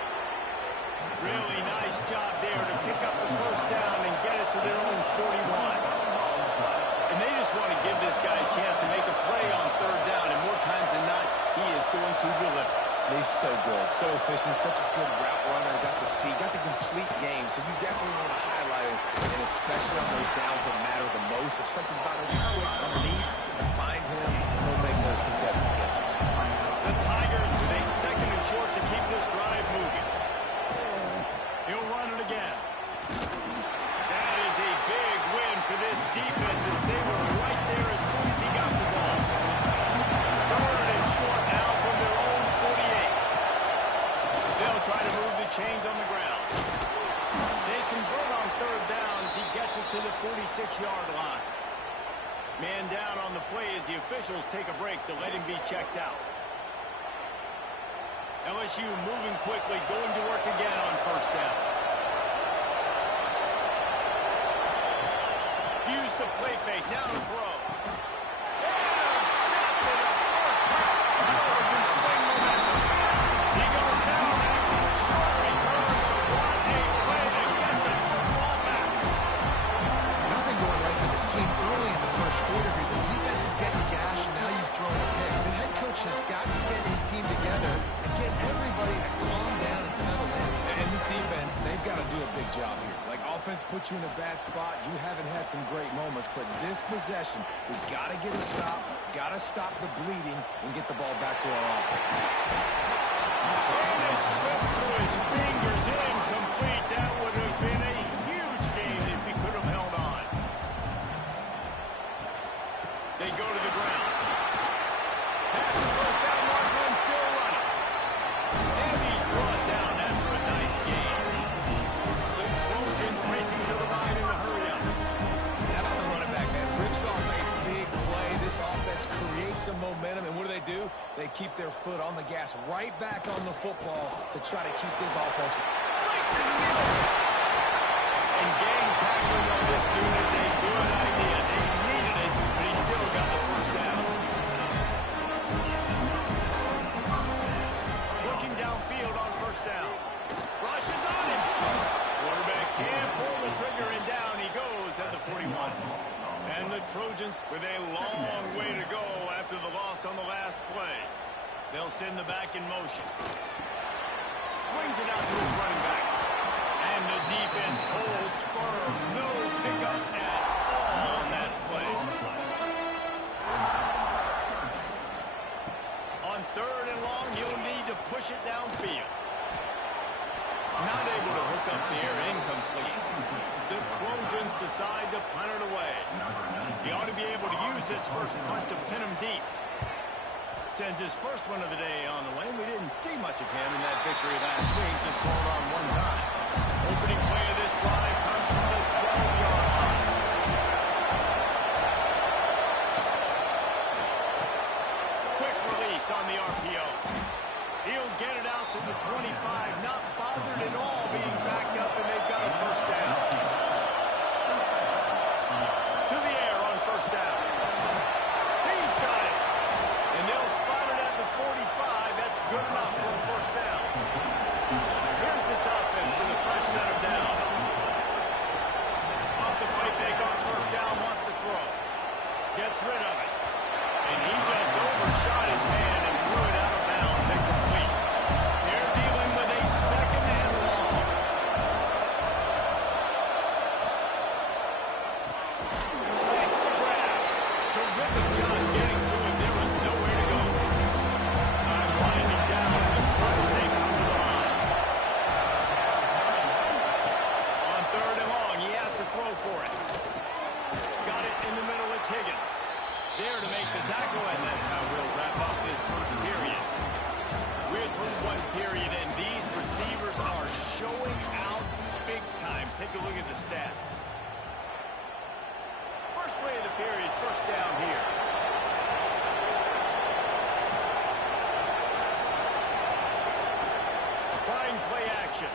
Really nice job there to pick up the first down and get it to their own 41. And they just want to give this guy a chance to make a play on 3rd down, and more times than not, he is going to deliver. He's so good, so efficient, such a good route runner, got the speed, got the complete game, so you definitely want to highlight him, and especially on those downs that matter the most. If something's not quick underneath, find him, he'll make those contested catches. The Tigers with a 2nd and short to keep this drive moving. He'll run it again. That is a big win for this defense as they were right there as soon as he got the ball. 3rd and short now from their own 48. They'll try to move the chains on the ground. They convert on 3rd down as he gets it to the 46-yard line. Man down on the play as the officials take a break to let him be checked out. LSU moving quickly, going to work again on 1st down. Use the play fake, now to throw. Intercepted at first half. Power can swing momentum. He goes down after a short return. What a play to get the football back. Nothing going right for this team early in the first quarter here. The defense is getting gashed, and now you've thrown a pick. The head coach has got to get his team together and get everybody to calm down and settle in. And this defense, they've got to do a big job here. Like, offense put you in a bad spot. You haven't had some great moments, but this possession, we've got to get a stop, got to stop the bleeding, and get the ball back to our offense. And it slips through his fingers, incomplete. That would have been a huge gain if he could have held on. They go to the ground. Pass the first down marker and still running. And he's brought down after a nice gain. The Trojans racing to the line in a hurry up. How about the running back, man? Rips off a big play. This offense creates some momentum, and what do? They keep their foot on the gas right back on the football to try to keep this offense right to the middle. And gang tackling on this dude is a good idea. They needed it, but he still got the first down. Looking downfield on 1st down. Rushes on him. Quarterback can't pull the trigger, and down he goes at the 41. And the Trojans with a long way to go after the loss on the last play. They'll send the back in motion. Swings it out to his running back. And the defense holds firm. No pickup at all on that play. He ought to be able to use this first punt to pin him deep. Sends his first one of the day on the way. We didn't see much of him in that victory last week, just called on one time. Opening play of this drive comes from the 12-yard line. Quick release on the RPO. He'll get it out to the 25, not bothered at all being backed up, and they've got a first down. To the air on first down. He's got it. And they'll spot it at the 45. That's good enough for a first down. Here's this offense with a fresh set of downs. Off the play fake on first down, wants to throw. Gets rid of it. And he just overshot his man and threw it out of bounds incomplete. They're dealing with a second and long. That's the grab. Terrific job getting to him. There was nowhere to go. Time winding down in the front as they come to the line. On third and long, he has to throw for it. Got it in the middle, it's Higgins. There to make the tackle, and that's how we'll wrap up this first period. We're through one period, and these receivers are showing out big time. Take a look at the stats. First play of the period, first down here. Applying play action.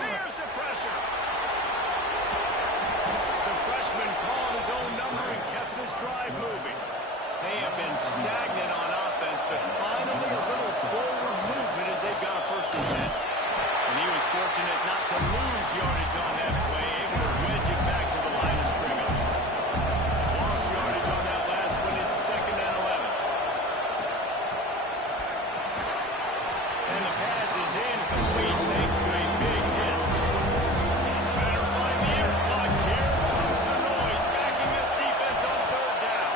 There's the pressure. The freshman called his own number and kept this drive moving. They have been stagnant on offense, but finally a little forward movement as they got a first and 10. And he was fortunate not to lose yardage on that play, able to wedge it back to the line of scrimmage. Lost yardage on that last one. It's second and 11. And the pass is incomplete thanks to a big hit. Better find the air pods. Here comes the noise, backing this defense on third down.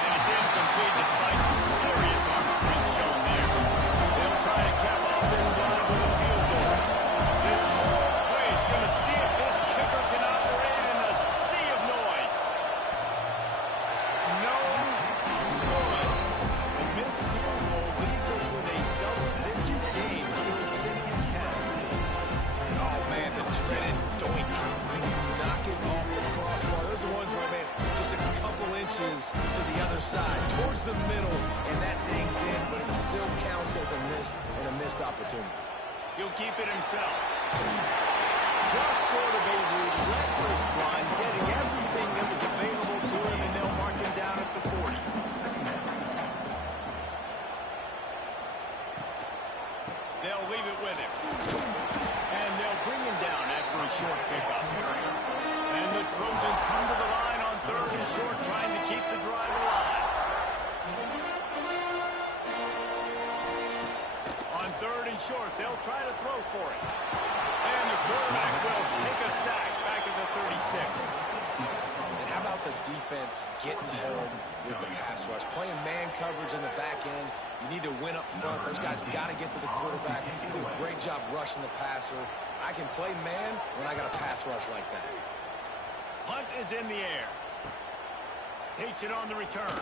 And it's incomplete despite some serious arm strength shown there. They'll try to cap off this drive with a field goal. This play is going to see if this kicker can operate in a sea of noise. No good. The missed field goal leaves us with a double-digit game still sitting in 10. Oh, man, the dreaded doink. Knock it off the crossbar. Those are ones where, man, just a couple inches to the other side, towards the middle, and that ding's in, but it still counts as a missed opportunity. He'll keep it himself. Just sort of a relentless run, getting everything that was available to him, and they'll mark him down at the 40. They'll leave it with him. And they'll bring him down after a short pickup. And the Trojans come to the line on third and short, trying to keep the drive alive. On third and short, they'll try to throw for it. And the quarterback will take a sack back at the 36. And how about the defense getting home with the pass rush? Playing man coverage in the back end. You need to win up front. Those guys got to get to the quarterback. Do a great job rushing the passer. I can play man when I got a pass rush like that. Hunt is in the air. Takes it on the return. The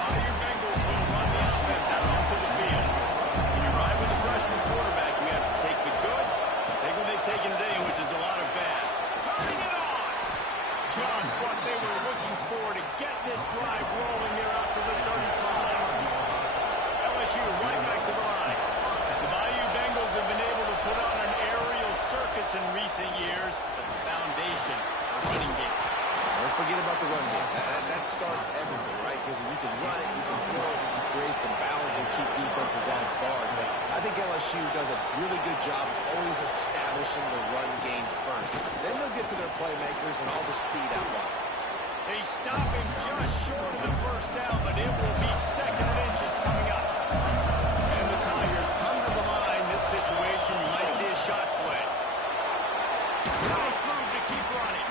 Bayou Bengals will run the offense out onto the field. When you ride with a freshman quarterback, you have to take the good, take what they've taken today, which is a lot of bad. Turning it on! Just what they were looking for to get this drive rolling. They're out to the 35. LSU right back to the line. The Bayou Bengals have been able to put on an aerial circus in recent years. The foundation, the running game. Don't forget about the run game. That starts everything, right? Because if you can run it, you can throw it, you can create some balance and keep defenses off guard. But I think LSU does a really good job of always establishing the run game first. Then they'll get to their playmakers and all the speed out wide. They stop him just short of the first down, but it will be second and inches coming up. And the Tigers come to the line. This situation, you might see a shot play. Nice move to keep running.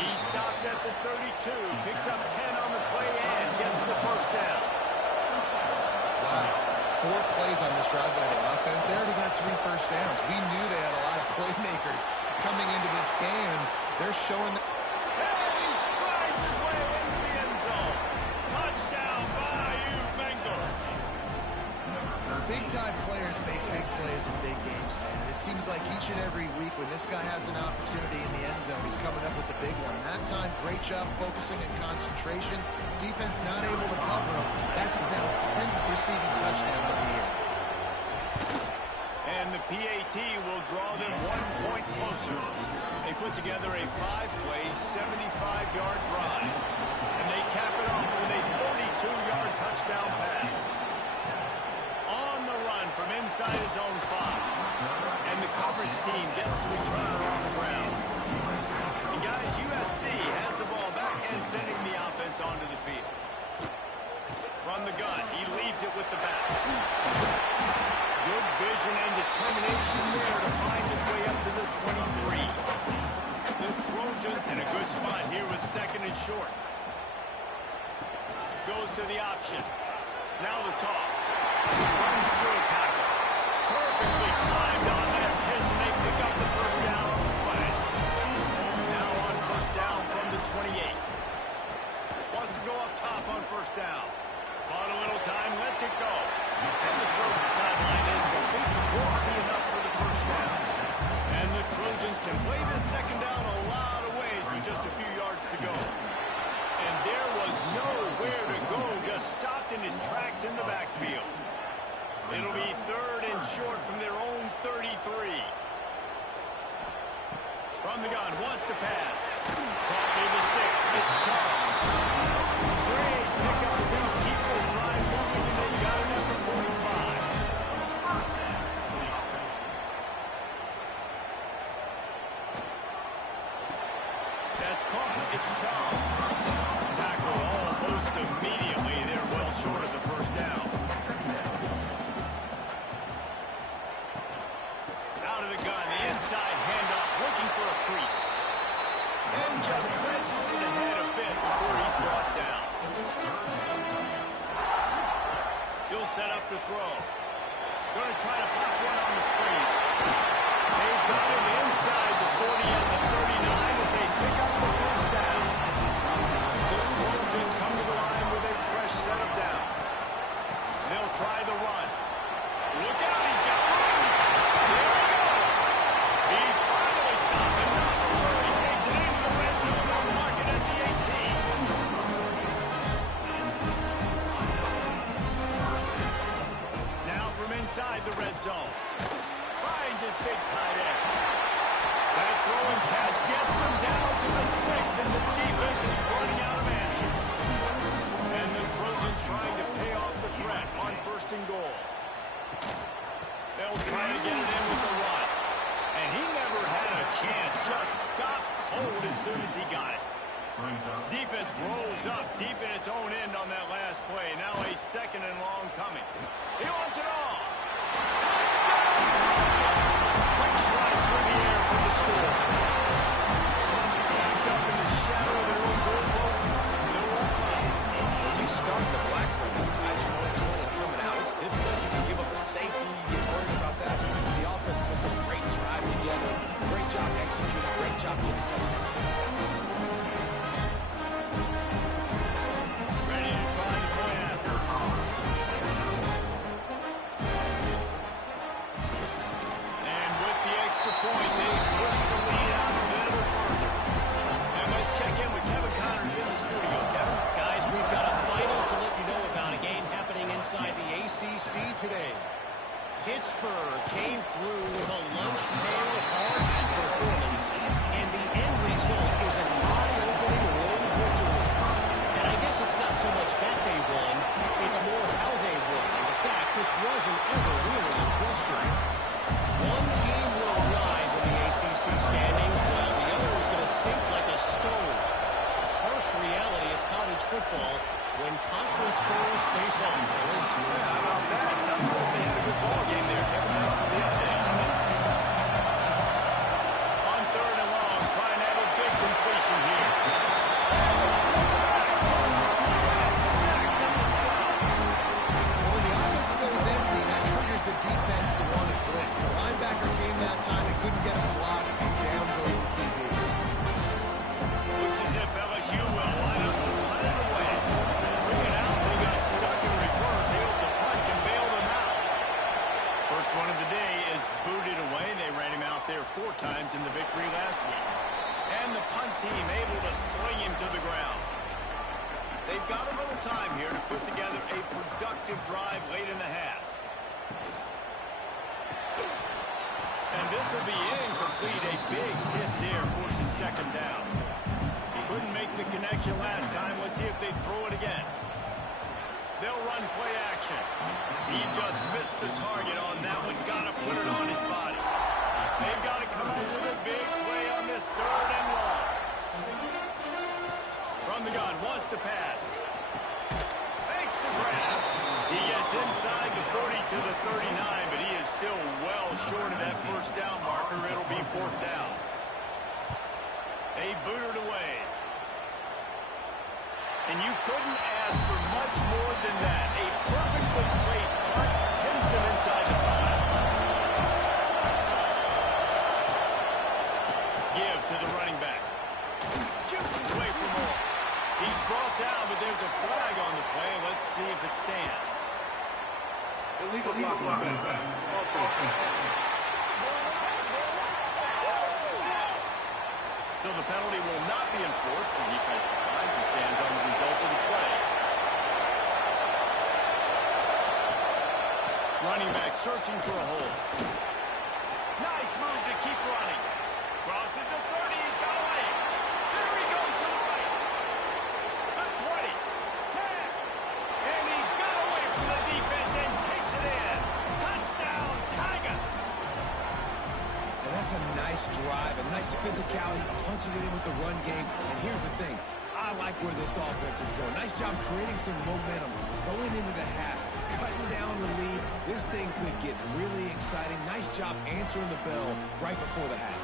He stopped at the 32, picks up 10 on the play and gets the first down. Wow. 4 plays on this drive by the offense. They already got 3 first downs. We knew they had a lot of playmakers coming into this game, and they're showing that. And he strides his way into the end zone. Touchdown, Bayou Bengals. Big-time players make big plays in big games, man. And it seems like each and every week when this guy has an opportunity in the end zone, he's coming up with the big one. That time, great job focusing and concentration. Defense not able to cover him. That's his now 10th receiving touchdown on the year. And the PAT will draw them 1 point closer. They put together a 5-play, 75-yard drive. And they cap it off with a 42-yard touchdown pass. On the run from inside his own 5. And the coverage team gets to return on the ground. And guys, USC has the ball back and sending the offense onto the field. From the gun, he leaves it with the back. Good vision and determination there to find his way up to the 23. The Trojans in a good spot here with 2nd and short. Goes to the option. Now the toss. Runs through a tackle. Perfectly timed on that pitch, and they pick up the first down on the play. Now on first down from the 28. Wants to go up top on first down. Bought a little time, lets it go. And the throw to the sideline is complete. Won't be enough for the first down. And the Trojans can play this 2nd down a lot of ways with just a few yards to go. And there was nowhere to go, just stopped in his tracks in the backfield. It'll be 3rd and short from their own 33. From the gun, wants to pass. Caught near the sticks. It's Charles. Great pickup. He'll keep this drive moving, and they got it up to 45. That's caught. It's Charles. Tackle almost immediately. They're well short of the first down. Out of the gun, the inside handoff, looking for a crease. And just wedges it ahead a bit before he's brought down. He'll set up to throw. Going to try to pop one on the screen. They've got him inside the 40 and the 39 as they pick up the first down. The Trojans come to the line with a fresh set of downs. They'll try the run. Look out, he's got room. There he goes. He's finally stopped and not to worry. He takes it into the red zone. They'll mark it at the 18. Now from inside the red zone. Finds his big tight end. That throw and catch gets them down to the 6, and the defense is running out of answers. And the Trojans trying to pay off the threat on 1st and goal. They'll try to get it in with the run. And he never had a chance. Just stopped cold as soon as he got it. Defense rolls up deep in its own end on that last play. Now a 2nd and long coming. He wants it all. Quick strike through the air for the score. Backed up in the shadow of their own goal post. No flag. When you start the black zone inside your own 20 coming out, it's difficult. You can give up a safety. You get worried about that. The offense puts a great drive together. Great job executing. Great job getting a touchdown. Ready to try the play after. And with the extra point, they push the lead out a little further. And let's check in with Kevin Connors in the studio. Kevin? Guys, we've got a final to let you know about, a game happening inside the ACC today. Pittsburgh came through with a lunch pail hard performance, and the end result is an eye-opening road victory. And I guess it's not so much that they won, it's more how they won. In fact, this wasn't ever really in question. One team will rise in the ACC standings, while the other is going to sink like a stone. A harsh reality of college football when conference foes face off, fellas. How about that? Sounds like they had a good ball game there, Kevin. Thanks for the update. 4 times in the victory last week. And the punt team able to sling him to the ground. They've got a little time here to put together a productive drive late in the half. And this will be incomplete. A big hit there forces second down. He couldn't make the connection last time. Let's see if they throw it again. They'll run play action. He just missed the target on that one. Got to put it on his body. They've got to come up with a big play on this 3rd and long. From the gun, wants to pass. Makes the grab. He gets inside the 40 to the 39, but he is still well short of that first down marker. It'll be 4th down. They booted away. And you couldn't ask for much more than that. A perfectly placed punt pins them inside the 5. Give to the running back. Shoots his way for more. He's brought down, but there's a flag on the play. Let's see if it stands. Illegal blocking. So the penalty will not be enforced. The defense declines and stands on the result of the play. Running back searching for a hole. Nice move to keep running. Crosses the 30. He's got a lane. There he goes to the right. The 20. 10. And he got away from the defense and takes it in. Touchdown, Tigers. And that's a nice drive, a nice physicality, punching it in with the run game. And here's the thing. I like where this offense is going. Nice job creating some momentum going into the half, cutting down the lead. This thing could get really exciting. Nice job answering the bell right before the half.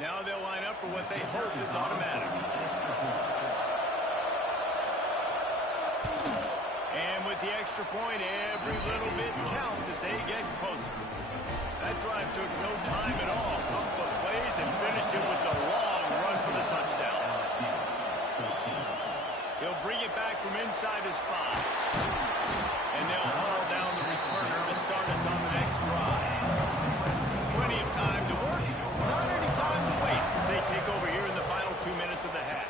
Now they'll line up for what they hope is automatic. And with the extra point, every little bit counts as they get closer. That drive took no time at all. Pump the plays and finished it with the long run for the touchdown. He'll bring it back from inside his 5. And they'll haul down the returner to start us on the next drive. Plenty of time to work. Not any time to waste as they take over here in the final 2 minutes of the half.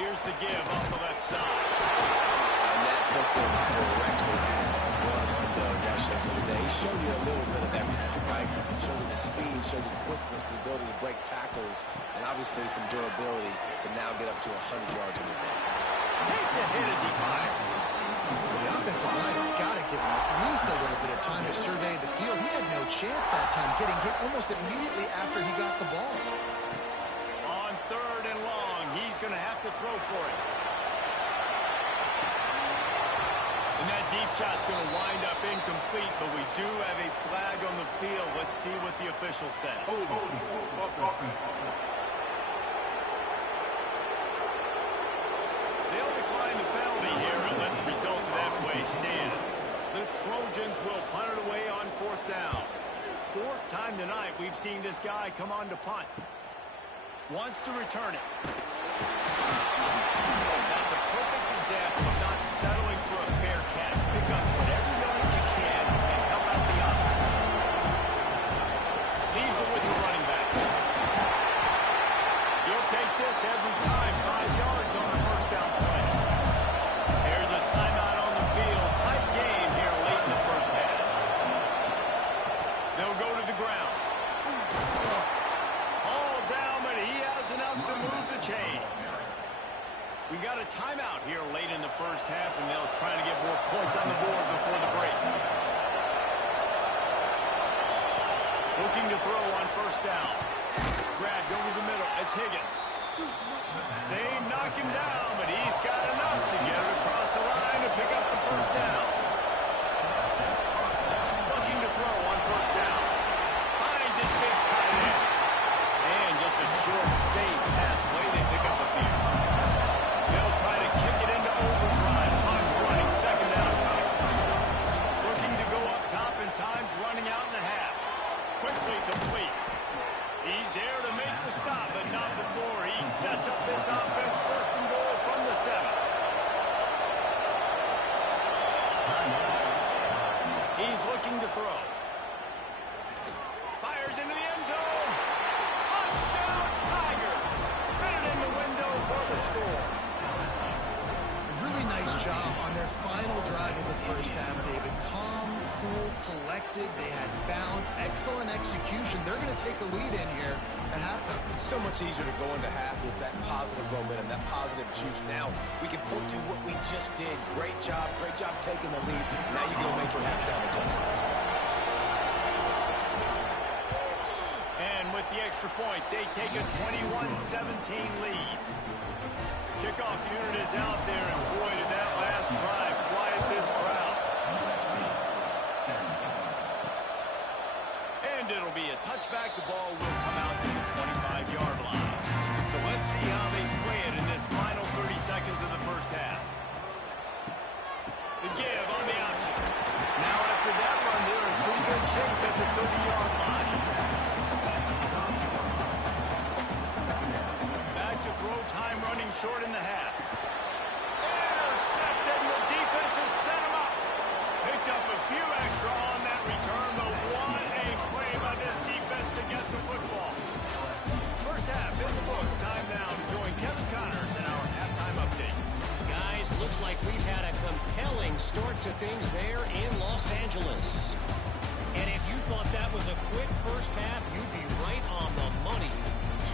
Here's the give off the left side. And that puts him directly in one window rush for the day. He showed you a little bit of everything, right? Showed you the speed, showed you the quickness, the ability to break tackles, and obviously some durability to now get up to 100 yards in the day. Takes a hit as he fires. The offensive line has got to give him at least a little bit of time to survey the field. He had no chance that time, getting hit almost immediately after he got the ball. On 3rd and long, he's going to have to throw for it. And that deep shot's going to wind up incomplete, but we do have a flag on the field. Let's see what the official says. They'll decline the penalty here and let the result of that play stand. The Trojans will punt it away on 4th down. 4th time tonight we've seen this guy come on to punt. Wants to return it. That's a perfect example of not settling for a fair catch. Pick up whatever yardage you can and help out the offense. Leaves it with the running back. He'll take this every time. 5 yards on the first down play. There's a timeout on the field. Tight game here late in the first half. They'll go to the ground. All down, but he has enough to move the chains. We got a timeout here late in the first half, and they'll try to get more points on the board before the break. Looking to throw on 1st down. Grab over the middle. It's Higgins. They knock him down, but he's got enough to get it across the line to pick up the 1st down. Looking to throw on 1st down. Finds his big tight end. And just a short, safe pass play. They pick up a few. They'll try to kick it into overdrive. Clock's running. 2nd down coming. Looking to go up top, and time's running out in the half. Quickly complete. He's there to make the stop, but not sets up this offense first and goal from the 7. He's looking to throw. Fires into the end zone. Touchdown, Tiger. Fitted in the window for the score. Really nice job on their final drive of the first half, David. Calm, cool, collected. They had balance, excellent execution. They're going to take a lead in here at halftime. It's so much easier to go into half with that positive momentum, that positive juice. Now we can point to what we just did. Great job taking the lead. Now you go make your halftime adjustments. And with the extra point, they take a 21-17 lead. Kickoff unit is out there, and boy, did that last drive quiet this crowd. And it'll be a touchback. The ball will come out to the 25-yard line. So let's see how they play it in this final 30 seconds of the first half. The give on the option. Now after that run, they're in pretty good shape at the 30-yard line. Back to throw time, running short in the half. Intercepted, and the defense has set him up. Picked up a few extra on that return, but what a play by this defense to get the football. First half in the books. Time now to join Kevin Connors in our halftime update. Guys, looks like we've had a compelling start to things there in Los Angeles. And if you thought that was a quick first half, you'd be right on the money.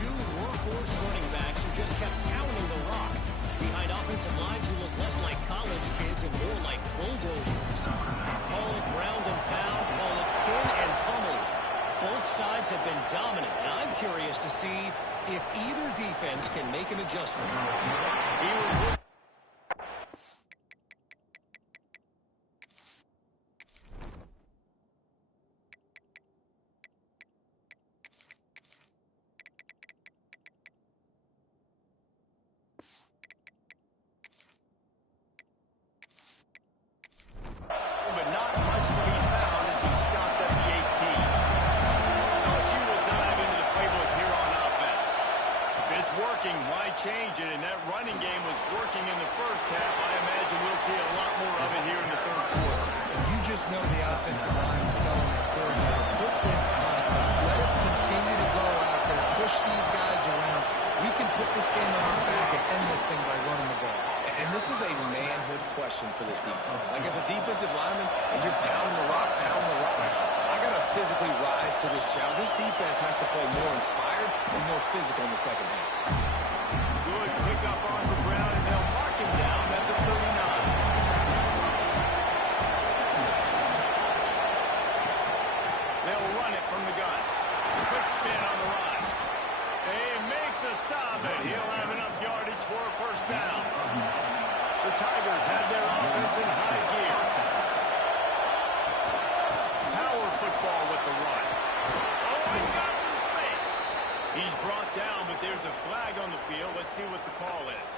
Two workhorse running backs who just kept pounding the rock behind offensive lines who look less like college kids and more like bulldozers. Call it ground and pound, call it pin and pummel. Both sides have been dominant, and I'm curious to see if either defense can make an adjustment. He was but not much to be found as he stopped at the 18. LSU will dive into the playbook here on offense. If it's working, why change it? And that running game was working in the first half. I imagine we'll see a lot more of it here in the third quarter. You just know the offensive line was telling their coordinator, put this on us. Let us continue to go out there, push these guys around. We can put this game on our back and end this thing by running the ball. And this is a manhood question for this defense. Like, as a defensive lineman, and you're pounding the rock, I got to physically rise to this challenge. This defense has to play more inspired and more physical in the second half. Good pickup on the ground, and they'll mark him down at the 39. They'll run it from the gun. Quick spin on the run. They make the stop, and he'll have enough yardage for a first down. The Tigers have their offense in high gear. Power football with the run. Oh, he's got some space. He's brought down, but there's a flag on the field. Let's see what the call is.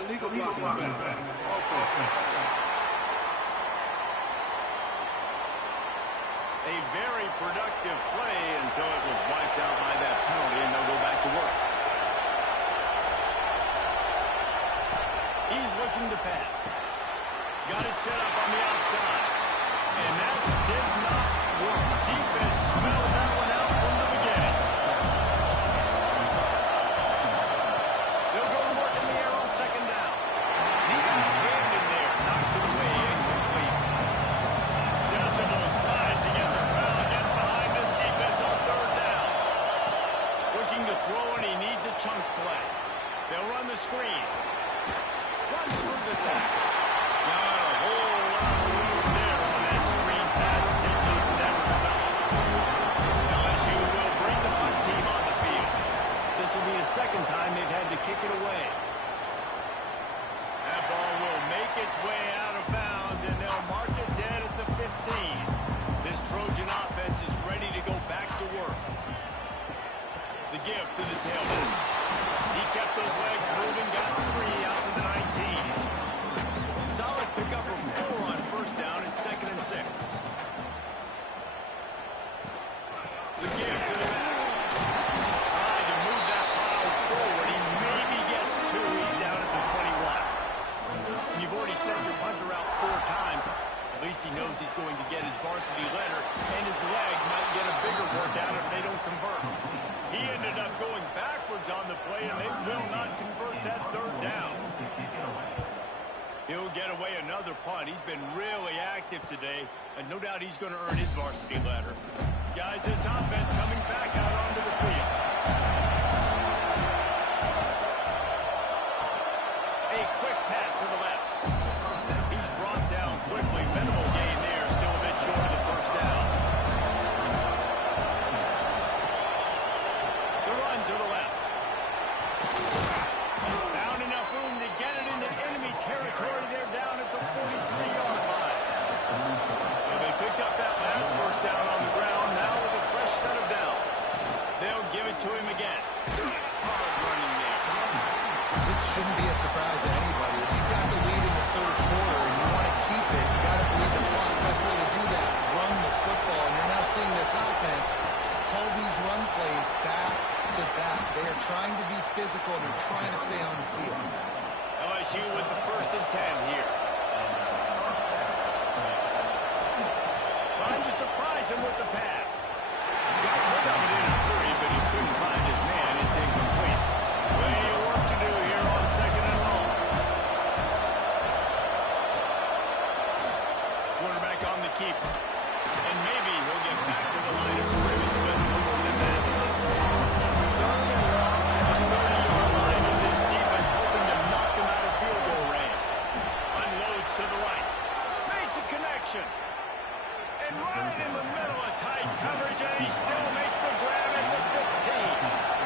Illegal blocking. A very productive play until it was wiped out by that penalty, and they'll go back to work. He's looking to pass. Got it set up on the outside. And that did not work. Defense smelled that one out from the beginning. They'll go to work in the air on second down. He got his hand in there, knocks it away, incomplete. Decibels rising as the crowd gets behind this defense on third down. Looking to throw, and he needs a chunk play. They'll run the screen. Runs through the tackle. Not a whole lot of room there on that screen pass. It just never developed. LSU will bring the punt team on the field. This will be the second time they've had to kick it away. That ball will make its way out of bounds, and they'll mark it dead at the 15. This Trojan offense is ready to go back to work. The give to the tailback. He kept those legs moving, got 3 out to the 19. Solid pickup of 4 on first down and 2nd and 6. The give to the back. Trying to move that pile forward. He may be on the play, and they will not convert that third down. He'll get away another punt. He's been really active today, and no doubt he's going to earn his varsity letter. Guys, this offense coming back out onto the field. A quick pass to the left. He's brought down quickly. Minimal gain there. Still a bit short of the first down. The run to the left. Found enough room to get it into enemy territory. They're down at the 43-yard line. So they picked up that last first down on the ground. Now with a fresh set of downs. They'll give it to him again. Hard running there. This shouldn't be a surprise to anybody. If you've got the lead in the third quarter and you want to keep it, you got to bleed the clock. Best way to do that, run the football. And you're now seeing this offense call these run plays back to back. They are trying to be physical and they're trying to stay on the field. LSU with the 1st and 10 here. Trying to surprise him with the pass. Got rid of it in a hurry, but he couldn't find his man. It's incomplete. Plenty of work to do here on 2nd and long. Quarterback on the keeper. And maybe he'll get back to the line of scrimmage, but no more than that. 3rd and long from the 30-yard line, and this defense hoping to knock them out of field goal range. Unloads to the right. Makes a connection. And right in the middle of tight coverage, and he still makes the grab at the 15.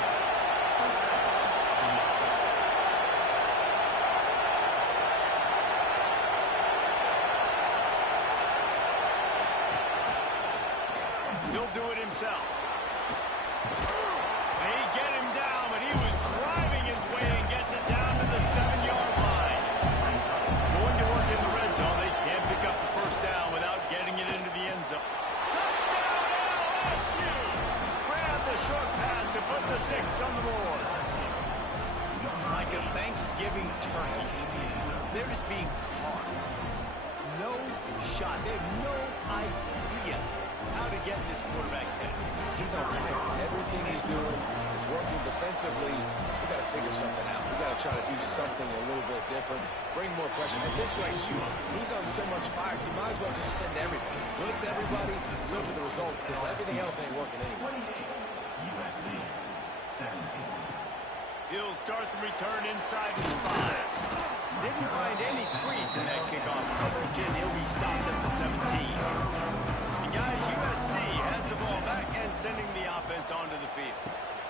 He'll do it himself. They get him down, but he was driving his way and gets it down to the 7-yard line. Going to work in the red zone. They can't pick up the first down without getting it into the end zone. Touchdown, LSU! Grab the short pass to put the 6 on the board. Like a Thanksgiving turkey. They're just being caught. No shot. They have no idea how to get in this quarterback's head. He's on fire. Everything he's doing is working defensively. We got to figure something out. We got to try to do something a little bit different. Bring more pressure. At this rate, shoot, he's on so much fire. You might as well just send everybody. Blitz everybody. Look for the results because everything else ain't working anyway. USC 17. He'll start the return inside his 5. Didn't find any crease in that kickoff coverage, and he'll be stopped at the 17. And guys, USC has the ball back and sending the offense onto the field.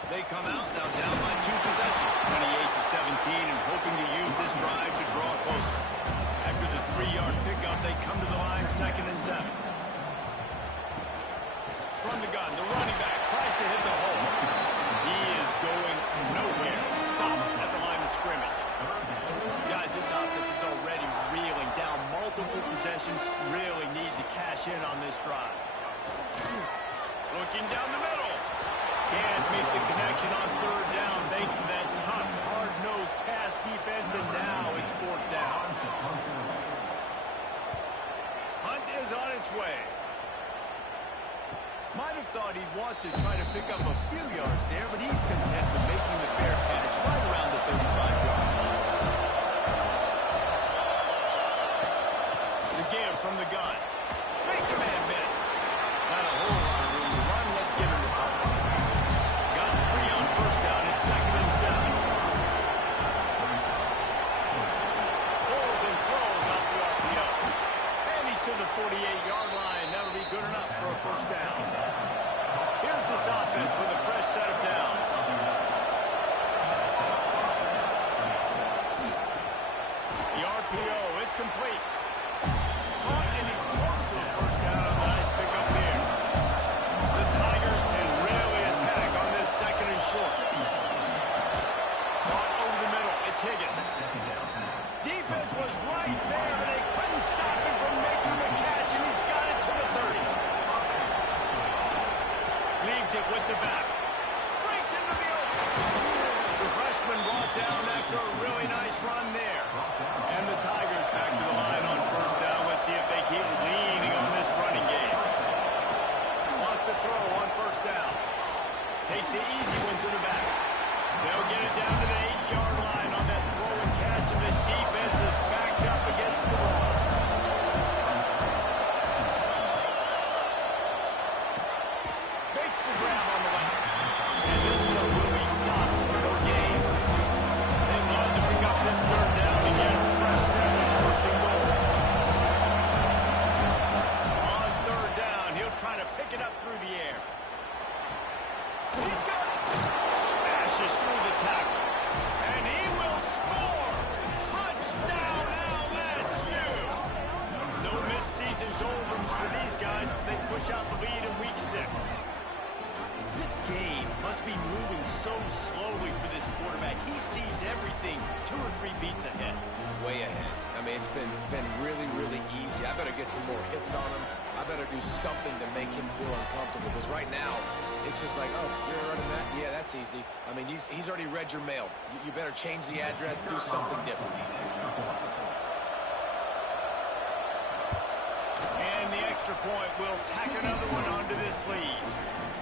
They come out now down by 2 possessions, 28-17, and hoping to use this drive to draw closer. After the 3-yard pickup, they come to the line 2nd and 7. From the gun, the running back tries to hit the hole. He is going nowhere. Stop at the line of scrimmage. Guys, this offense is already reeling down multiple possessions. Really need to cash in on this drive. Looking down the middle. Can't make the connection on 3rd down thanks to that tough, hard-nosed pass defense, and now it's 4th down. Hunt is on its way. Might have thought he'd want to try to pick up a few yards there, but he's content with making the fair catch right around the 35-yard line. The give from the gun. Makes a man miss. Not a whole lot of room to run. Let's give him the cover. Got 3 on 1st down. It's 2nd and 7. Pulls and throws off the RPO. And he's to the 48-yard line. That'll be good enough for a 1st down. Here's this offense with a fresh set of downs. The RPO, it's complete. Caught, and he's close to a 1st down on the nice pickup here. The Tigers can really attack on this 2nd and short. Caught over the middle. It's Higgins. Defense was right there, but they couldn't stop him from making the catch, and he's got it to the 30. Leaves it with the back. Breaks into the open. The freshman brought down after a really nice run there. And the Tigers back to the line on 1st down. Let's see if they keep leaning on this running game. Lost a throw on 1st down. Takes the easy one to the back. They'll get It's been really, really easy. I better get some more hits on him. I better do something to make him feel uncomfortable, because right now, it's just like, oh, you're running that? Yeah, that's easy. I mean, he's already read your mail. You better change the address, do something different. And the extra point will tack another one onto this lead.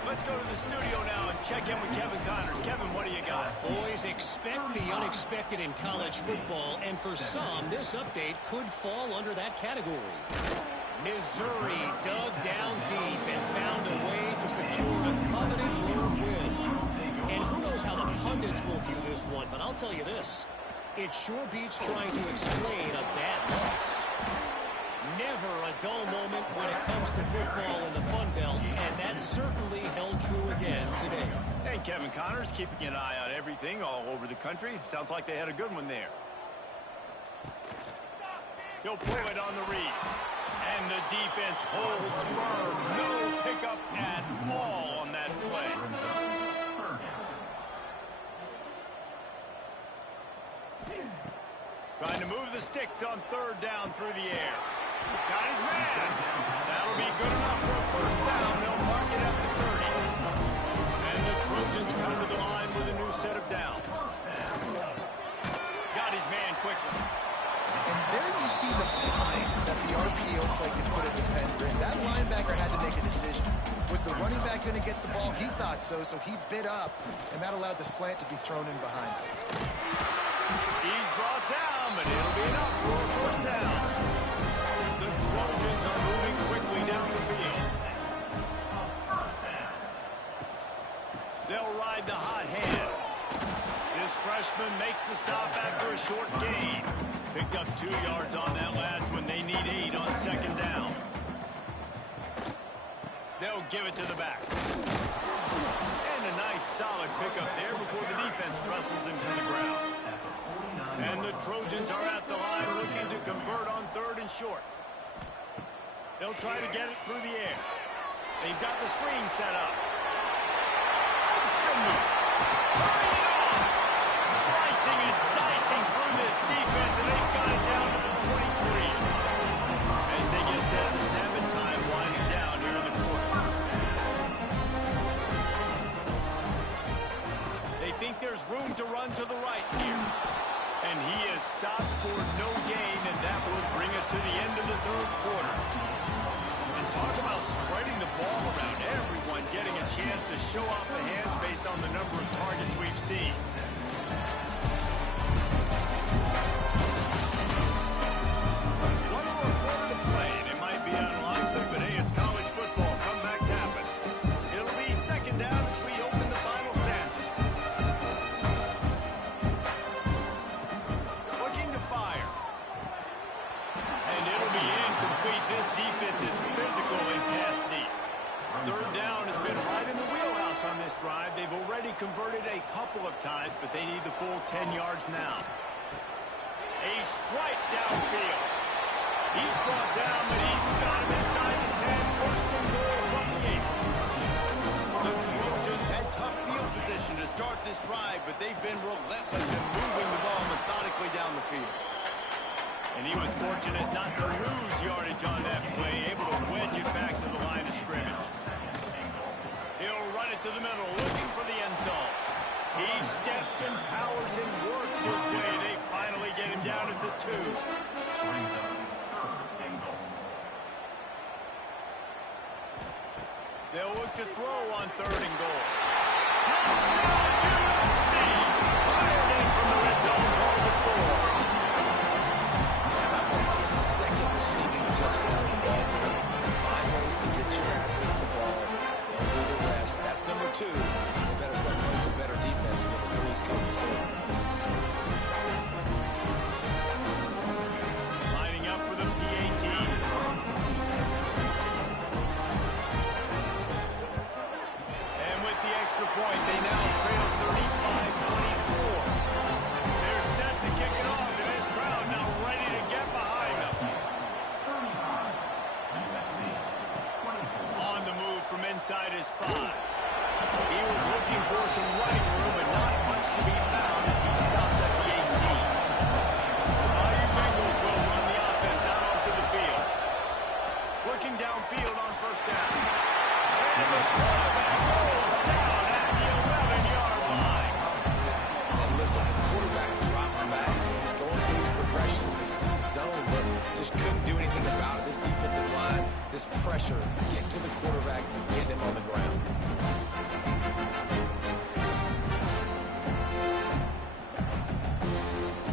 Let's go to the studio now and check in with Kevin Connors. Kevin, what do you got? Boys, expect the unexpected in college football, and for some, this update could fall under that category. Missouri dug down deep and found a way to secure a coveted road win. And who knows how the pundits will view this one, but I'll tell you this. It sure beats trying to explain a bad loss. Never a dull moment when it comes to football in the Fun Belt, and that certainly held true again today. And Kevin Connors keeping an eye on everything all over the country. Sounds like they had a good one there. He'll pull it on the read. And the defense holds firm. No pickup at all on that play. Trying to move the sticks on third down through the air. Got his man. That'll be good enough for a first down. They'll mark it at the 30. And the Trojans come to the line with a new set of downs. Got his man quickly. And there you see the line that the RPO play can put a defender in. That linebacker had to make a decision. Was the running back going to get the ball? He thought so he bid up, and that allowed the slant to be thrown in behind him. He's brought down, but it'll be enough for a first down. The Trojans are moving quickly down the field. They'll ride the hot hand. This freshman makes the stop after a short gain. Picked up 2 yards on that last one. They need 8 on second down. They'll give it to the back. And a nice solid pickup there before the defense wrestles him to the ground. And the Trojans are at the line looking to convert on third and short. They'll try to get it through the air. They've got the screen set up. Spin move. Turning it on. Slicing and dicing through this defense, and they've got it down to the 23. As they get set to snap it, time winding down here in the quarter. They think there's room to run to the right here. And he is stopped for no gain, and that will bring us to the end of the third quarter. And talk about spreading the ball around, everyone getting a chance to show off the hands based on the number of targets we've seen. One more quarter to play, and it might be unlikely, but hey, it's college football. Comebacks happen. It'll be second down as we open the final stanza. Looking to fire. And it'll be incomplete. This defense is physical and pass deep. Third down has been right in the wheelhouse on this drive. They've already converted a couple of times, but they need the full 10 yards now. A strike downfield. He's brought down, but he's got him inside the 10. First and goal from the 8. The Trojans had tough field position to start this drive, but they've been relentless in moving the ball methodically down the field. And he was fortunate not to lose yardage on that play, able to wedge it back to the line of scrimmage. He'll run it to the middle, looking for the end zone. He steps and powers and works his way. They finally get him down at the 2. They'll look to throw on third and goal. Touchdown USC! Fired in from the red zone for the score. The second receiving touchdown in the ball game. Find ways to get your athletes the ball. They'll do the rest. That's number 2. They better start playing some better defense. Number 3 is coming soon. Lining up for the PAT. And with the extra point, they now trail 34. zone, but just couldn't do anything about it. This defensive line, this pressure, getting to the quarterback, getting him on the ground.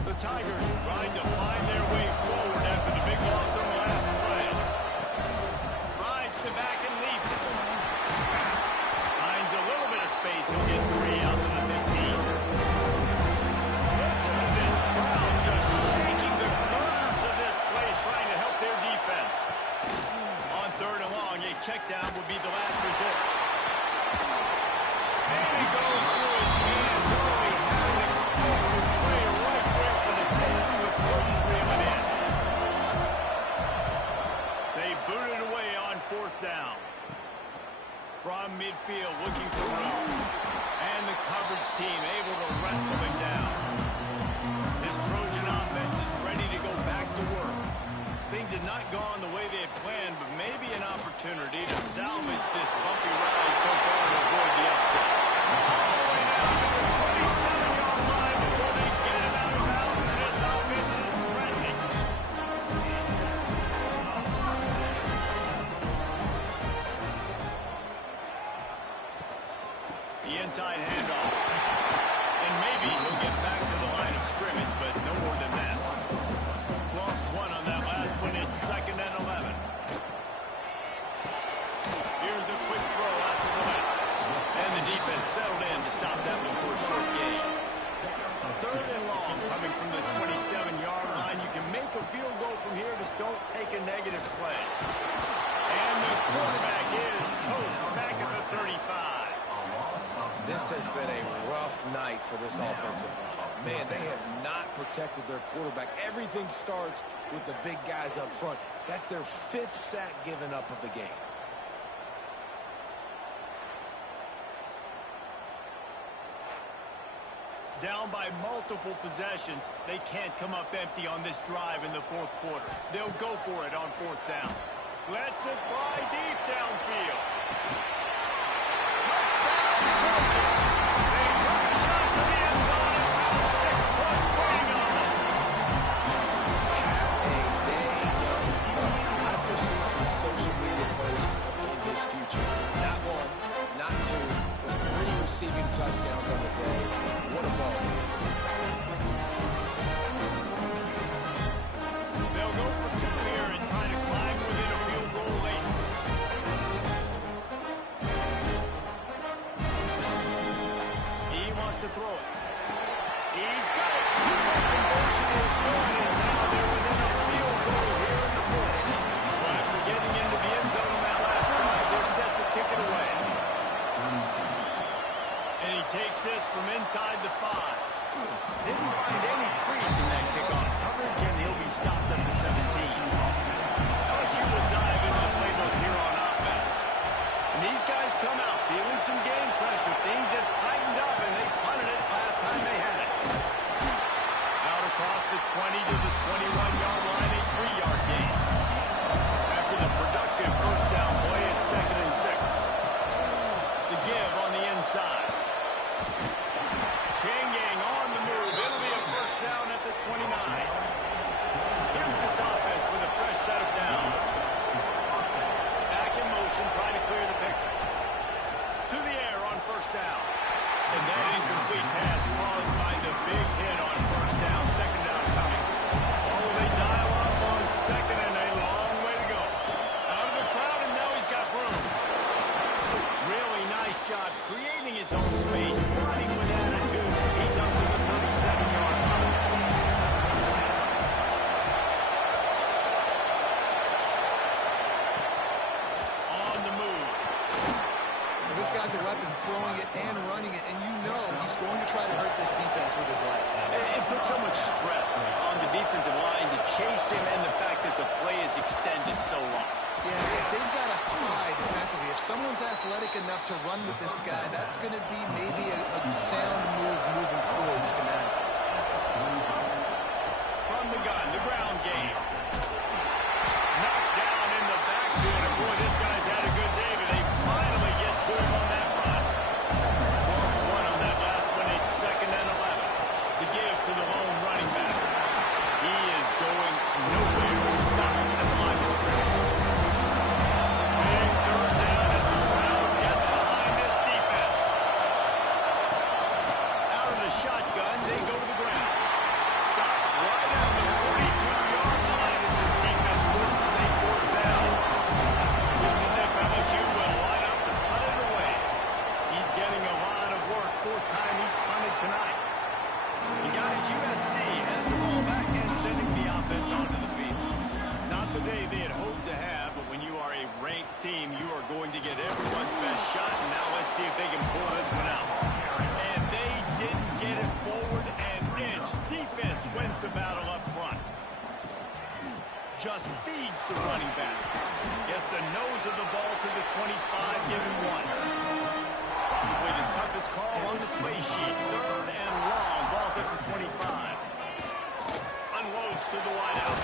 The Tigers trying to find their way forward after the big loss on the last play. Rides to back and leaves it. Finds a little bit of space. He'll get 3 out to the 15. Listen to this crowd just shaking the girders of this place, trying to help their defense. On 3rd and long, a check down would be the last resort. And he goes through his hands early. Had an explosive play right there for the taking, but couldn't reel it in. They boot it away on 4th down. From midfield, looking for room. And the coverage team able to wrestle him down. This Trojan offense is ready to go back to work. Things had not gone the way they had planned, but maybe an opportunity to salvage this bumpy ride so far and avoid the upset. All the way down to the 27-yard line before they get him out of bounds, and this offense is threatening. The inside handoff. And maybe he'll get back to the line of scrimmage, but no more than that. Lost 1 on that last one. It's 2nd and 11. Here's a quick throw out to the left. And the defense settled in to stop that one for a short gain. 3rd and long coming from the 27-yard line. You can make a field goal from here. Just don't take a negative play. And the quarterback is toast back at the 35. This has been a rough night for this offensive line. Man, they have not protected their quarterback. Everything starts with the big guys up front. That's their 5th sack given up of the game. Down by multiple possessions, they can't come up empty on this drive in the 4th quarter. They'll go for it on 4th down. Lets it fly deep downfield. Touchdown, Trojan! They took a shot to the end zone and found 6 points waiting on them. Have a day, young fella. I foresee some social media posts in his future. Not 1, not 2, but 3 receiving touchdowns on the day. What a ball game. They'll go for 2 here and try to climb within a field goal late. He wants to throw it. He's got it. Conversion is good, and now they're within a field goal here in the 4th. So after getting into the end zone on that last drive, they're set to kick it away. And he takes this from inside the 5. Didn't find any crease in that kickoff coverage, and he'll be stopped at the 17. LSU will dive into the playbook here on offense. And these guys come out feeling some game pressure. Things have tightened up, and they punted it last time they had it. Out across the 20 to the 21-yard line, a 3-yard gain. After the productive 1st down play, it's 2nd and 6. The give on the inside. Changing on the move. It'll be a 1st down at the 29. Here's this offense with a fresh set of downs. Back in motion, trying to clear the picture. To the air on 1st down. And that incomplete pass caused by the big hit on 1st down. 2nd down coming. Oh, they dial up on 2nd and a long way to go. Out of the crowd, and now he's got room. Really nice job creating his own space, running with attitude. He's up to the 37-yard line. On the move. Well, this guy's a weapon, throwing it and running it, and you know he's going to try to hurt this defense with his legs. It puts so much stress on the defensive line to chase him, and the fact that the play is extended so long. Yeah, if they've got a spy defensively, if someone's athletic enough to run with this guy, that's going to be maybe a sound move moving forward schematically. From the gun, the ground game. Knocked down in the backfield, and boy, this guy's had a good day, but they finally get to him on that run. Lost 1 on that last one. It's 2nd and 11. The give to the lone running back. He is going just feeds the running back. Gets the nose of the ball to the 25, giving one. Probably the toughest call on the play sheet. 3rd and long. Ball's at the 25. Unloads to the wideout.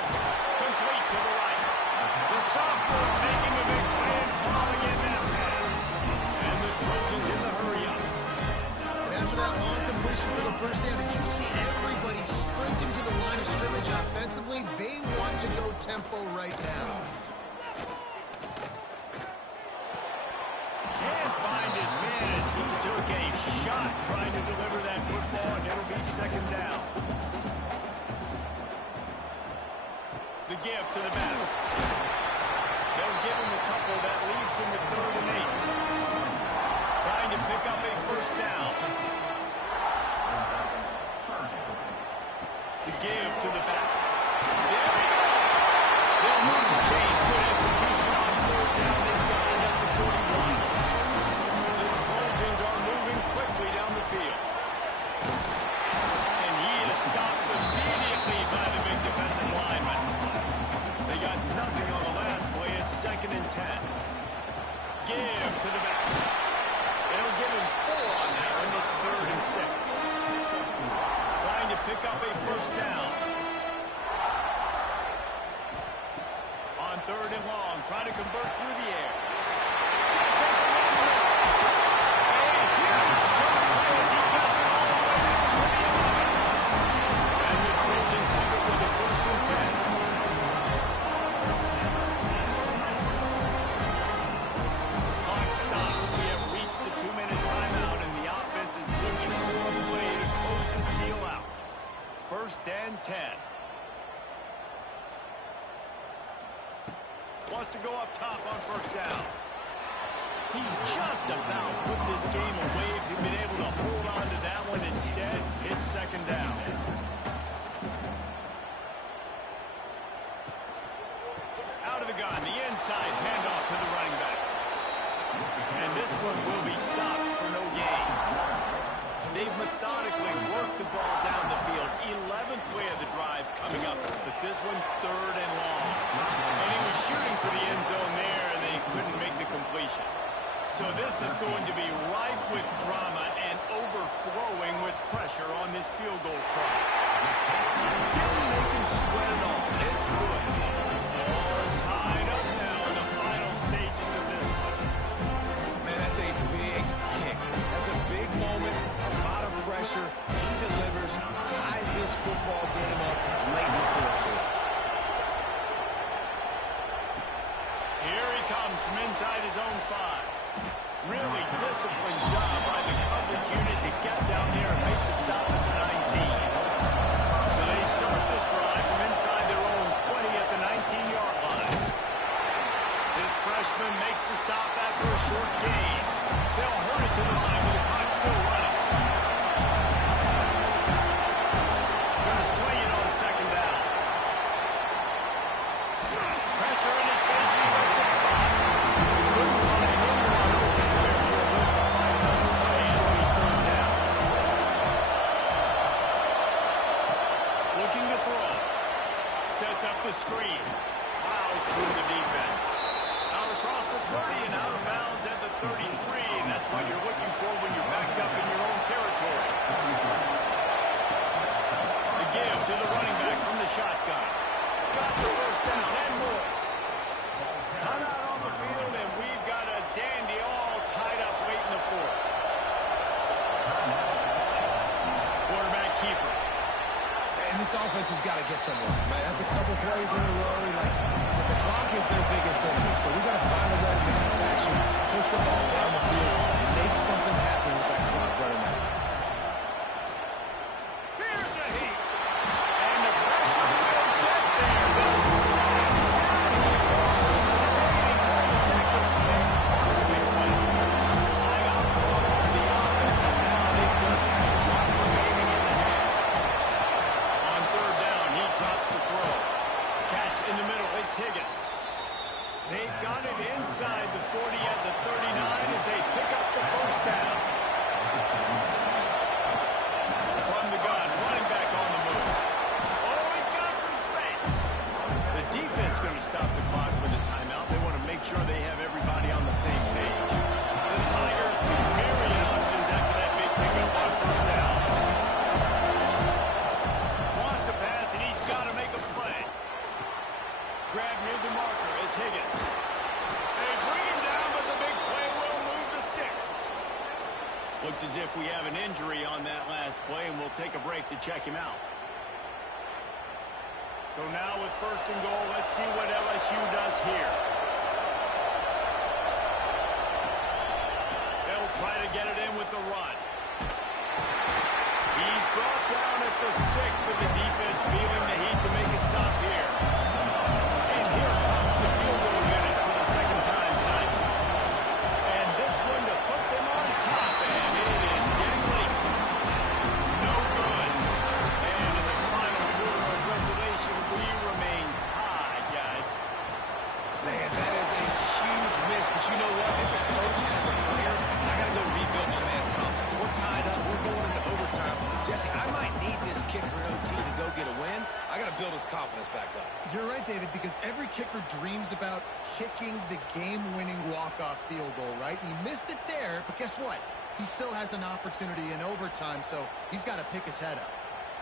Complete to the right. The sophomore making a big play and falling in that pass. And the Trojans in the hurry-up. And after that long completion for the first down, did you see everybody sprinting to the line of scrimmage offensively? They want to go tempo right now. Can't find his man as he took a shot trying to deliver that football, and it'll be 2nd down. The give to the back. They'll give him a couple. That leaves him with 3rd and 8. Trying to pick up a 1st down. The give to the back. There we go. They'll move the chains. Good execution on 3rd down. They've got it at the 41. The Trojans are moving quickly down the field. And he is stopped immediately by the big defensive lineman. They got nothing on the last play. It's 2nd and 10. Give to the back. They'll give him 4 on that one. It's 3rd and 6. Trying to pick up a 1st down. On 3rd and long, trying to convert through the air. Gets up and runs it. A huge jump play as he gets it all the way down to the 11. And the Trojans have it with a 1st and 10. Clock stops. We have reached the 2-minute timeout, and the offense is looking for a play to close this deal out. 1st and 10. Wants to go up top on 1st down. He just about put this game away if he'd been able to hold on to that one instead. It's 2nd down. Out of the gun, the inside handoff to the running back. And this one will be stopped for no gain. They've methodically worked the ball down the field. 11th play of the drive coming up, but this one 3rd and long. And he was shooting for the end zone there, and they couldn't make the completion. So this is going to be rife with drama and overflowing with pressure on this field goal try. Didn't make him sweat at all. It's good. All tied up now in the final stages of this one. Man, that's a big kick. That's a big moment. A lot of pressure. He delivers, ties this football game up late in the 4th quarter. Here he comes from inside his own 5. Really disciplined job by the coverage unit to get down there and make the stop at the 19. So they start this drive from inside their own 20 at the 19-yard line. This freshman makes the stop after a short gain. They'll hurt it to the line with the clock still running. Going to swing it on 2nd down. Pressure in his face, and he runs it front. Good run, and then run open there. He'll look to find another play, and it'll be 3rd down. Looking to throw. Sets up the screen. Plows through the defense. Out across the 30 and out of bounds at the 33, and that's what you're looking for when you're backed up in your own territory. The give to the running back from the shotgun. Got the 1st down and more. Come out on the field, and we've got a dandy all tied up late in the 4th. Quarterback keeper. And this offense has got to get somewhere. Man, that's a couple plays in a row. Like, the clock is their biggest enemy, so we've got to find a way to manufacture, push the ball down the field, make something happen with that clock running out. Here's a heat. And the pressure will get there. The sack down he goes. And the remaining 1 second play. Possibly one. High off the ball to the offense, and now they just have 1 remaining in the half. On 3rd down, he drops the throw. Catch in the middle. It's Higgins. They've got it inside the 40 at the 39 as they pick up the 1st down. check him out. So now with first and goal, let's see what LSU does here. They'll try to get it in with the run. He's brought down at the 6, but the defense feeling the heat to make a stop here. And here comes the field goal unit for the second time tonight. And this one to put them on top, and it is getting late. No good. And in the final quarter of regulation, we remain tied, guys. Man, that is a huge miss, but you know what? As a coach, as a player, I got to go rebuild my man's confidence. We're tied up. We're going into overtime. Jesse, I might need this kicker in OT to go get a win. I got to build his confidence back up. You're right, David, because every kicker dreams about kicking the game-winning walk-off field goal, right? And he missed it there, but guess what? He still has an opportunity in overtime, so he's got to pick his head up.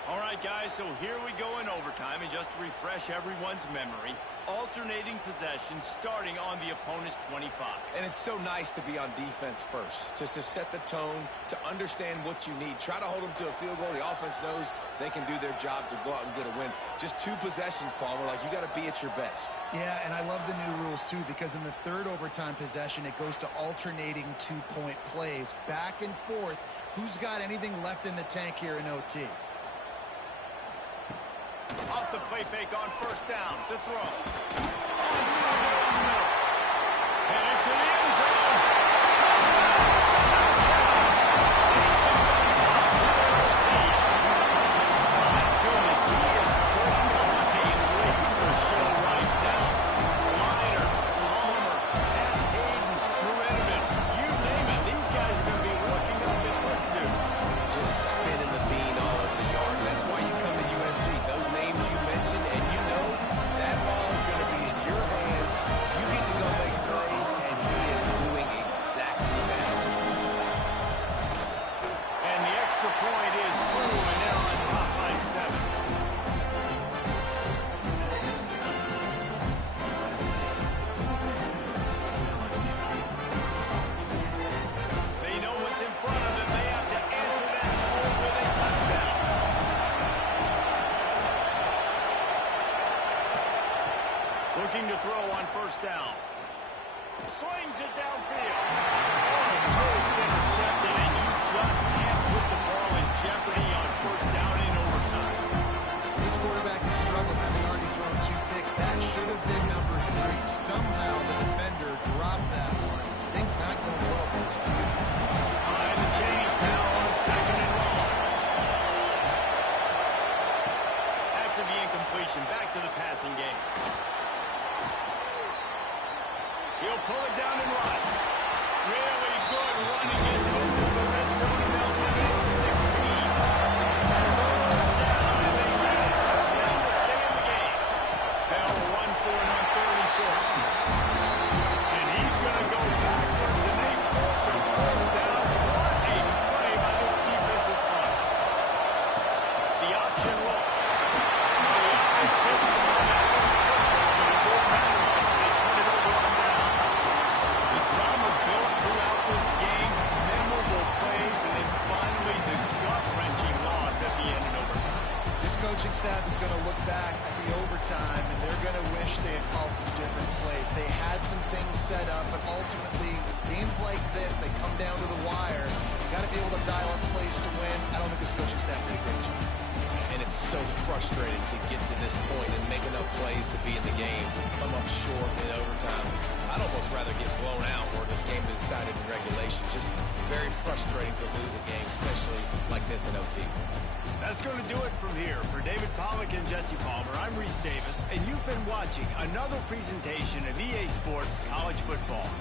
All right, guys, so here we go in overtime, and just to refresh everyone's memory, alternating possession starting on the opponent's 25. And it's so nice to be on defense first, just to set the tone, to understand what you need. Try to hold them to a field goal. The offense knows they can do their job to go out and get a win. Just 2 possessions, Palmer, like you got to be at your best. Yeah, and I love the new rules, too, because in the third overtime possession, it goes to alternating 2-point plays, back and forth. Who's got anything left in the tank here in OT? Off the play fake on first down to throw. Headed to the end zone. My goodness, he is putting on a laser show right now. Miner, Palmer, Pat Hayden, Marinovich, you name it. These guys are going to be looking up at this dude. Just spinning the bean all over the yard. And that's why you come to USC. Those names you mentioned, and you know that ball is going to be in your hands. You get to go make plays, and he is doing exactly that. And the extra point is true, and they're on top by 7. They know what's in front of them. They have to answer that score with a touchdown. Looking to throw on first down. Slings it downfield. Almost intercepted, and you just can't put the ball in jeopardy on first down in overtime. This quarterback has struggled, having already thrown 2 picks. That should have been number 3. Somehow the defender dropped that one. Things not going well for this QB. Behind the chains now on second and long. After the incompletion, back to the passing game. He'll pull it down and run. Really good running. Gets it into the red zone, and they'll win it to 16. Down, and they get a touchdown to stay in the game. They'll run for it on 3rd and short. And he's going to go backwards, and they force a 4th down. What a play by this defensive front. The option look. The offense hit the ball. That one's football, but it won't matter much. They turn it over on down. The drama built throughout this game, memorable plays, and then finally the gut-wrenching loss at the end in overtime. This coaching staff is going to look back at the overtime, and they're going to wish they had called some different plays. They had some things set up, but ultimately, games like this, they come down to the wire. You got to be able to dial up plays to win. I don't think this coaching staff did a great job. And it's so frustrating to get to this point and make enough plays to be in the game, to come up short in overtime. I'd almost rather get blown out where this game is decided in regulation. Just very frustrating to lose a game, especially like this in OT. That's going to do it from here. For David Pollack and Jesse Palmer, I'm Reese Davis, and you've been watching another presentation of EA Sports College Football.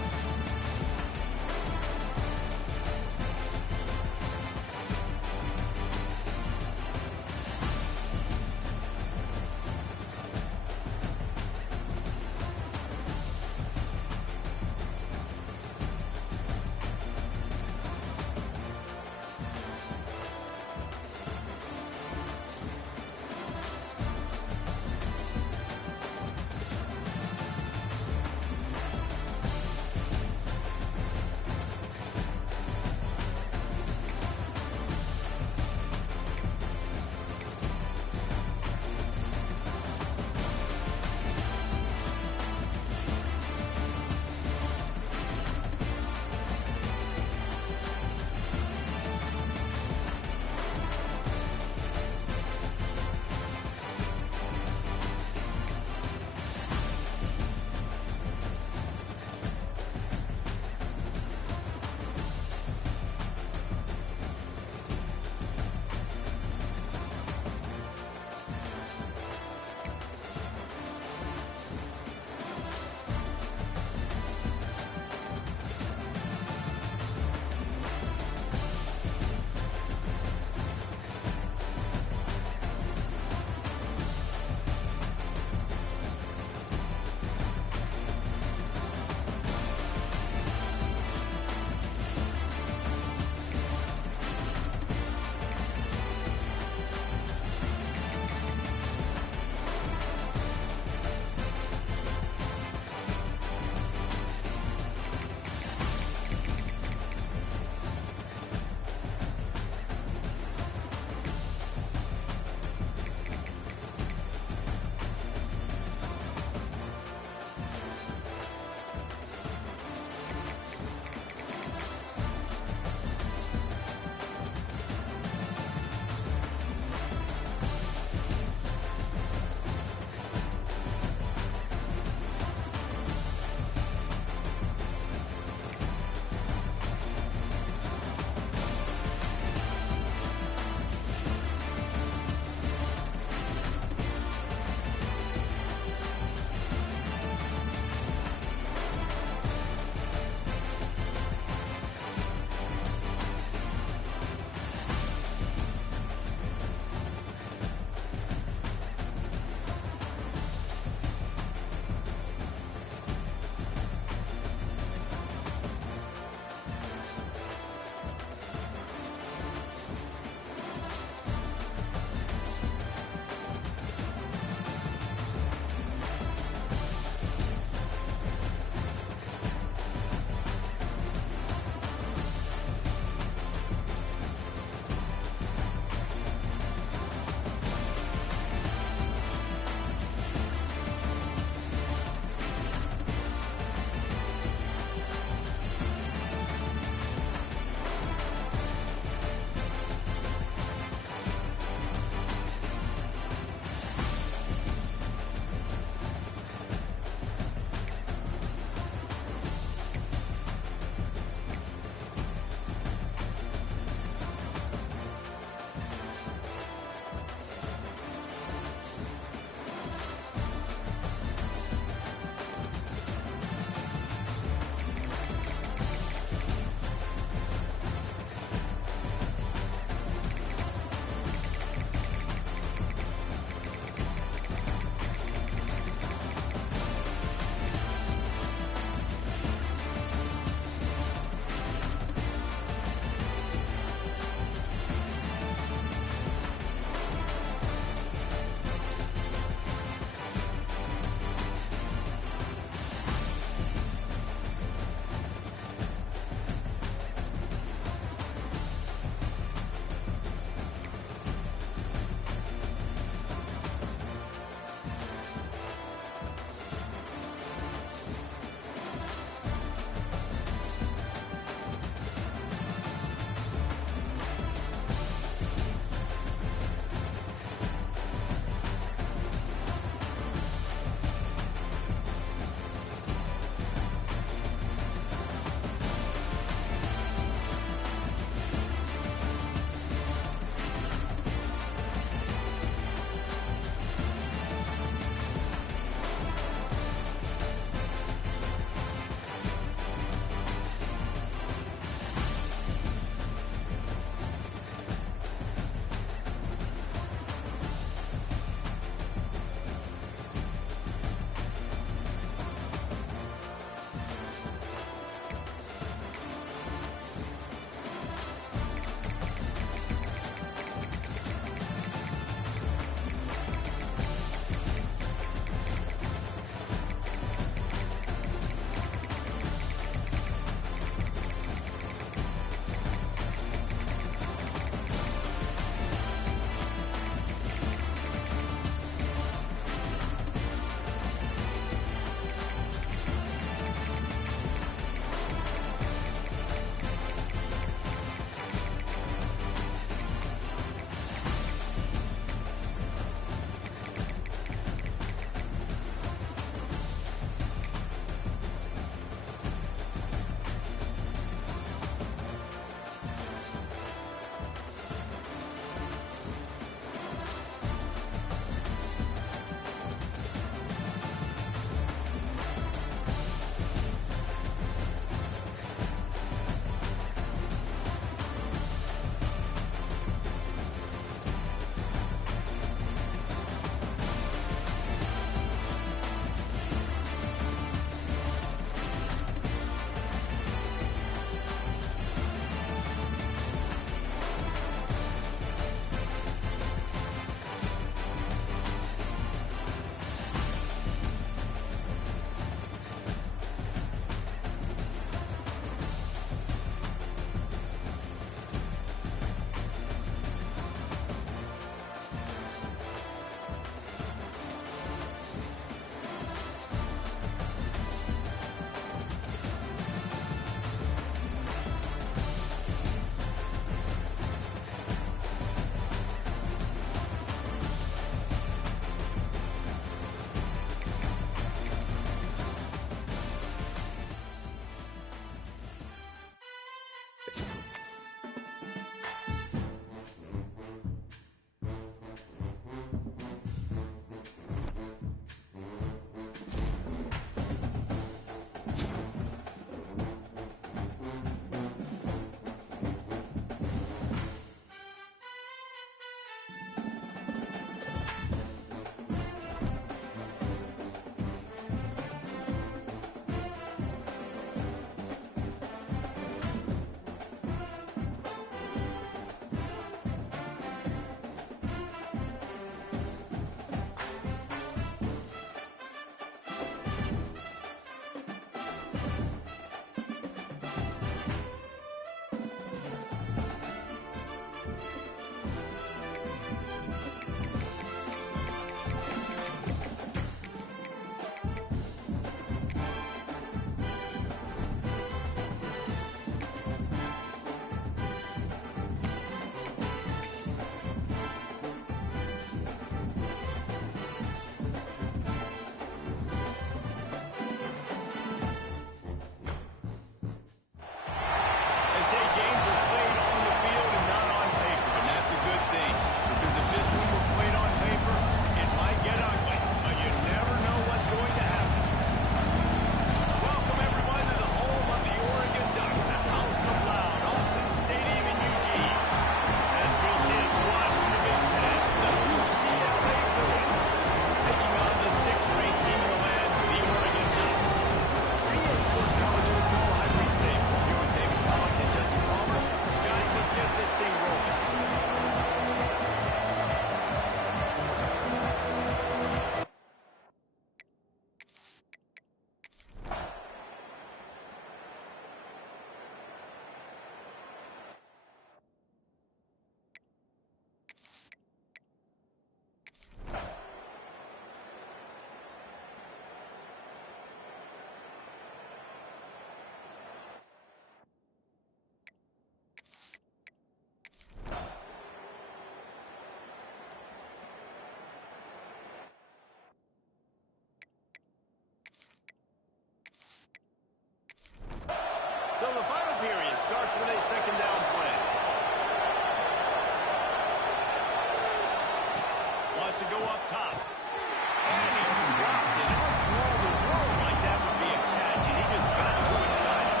to go up top. And he dropped it. For all the world like that would be a catch, and he just got too excited.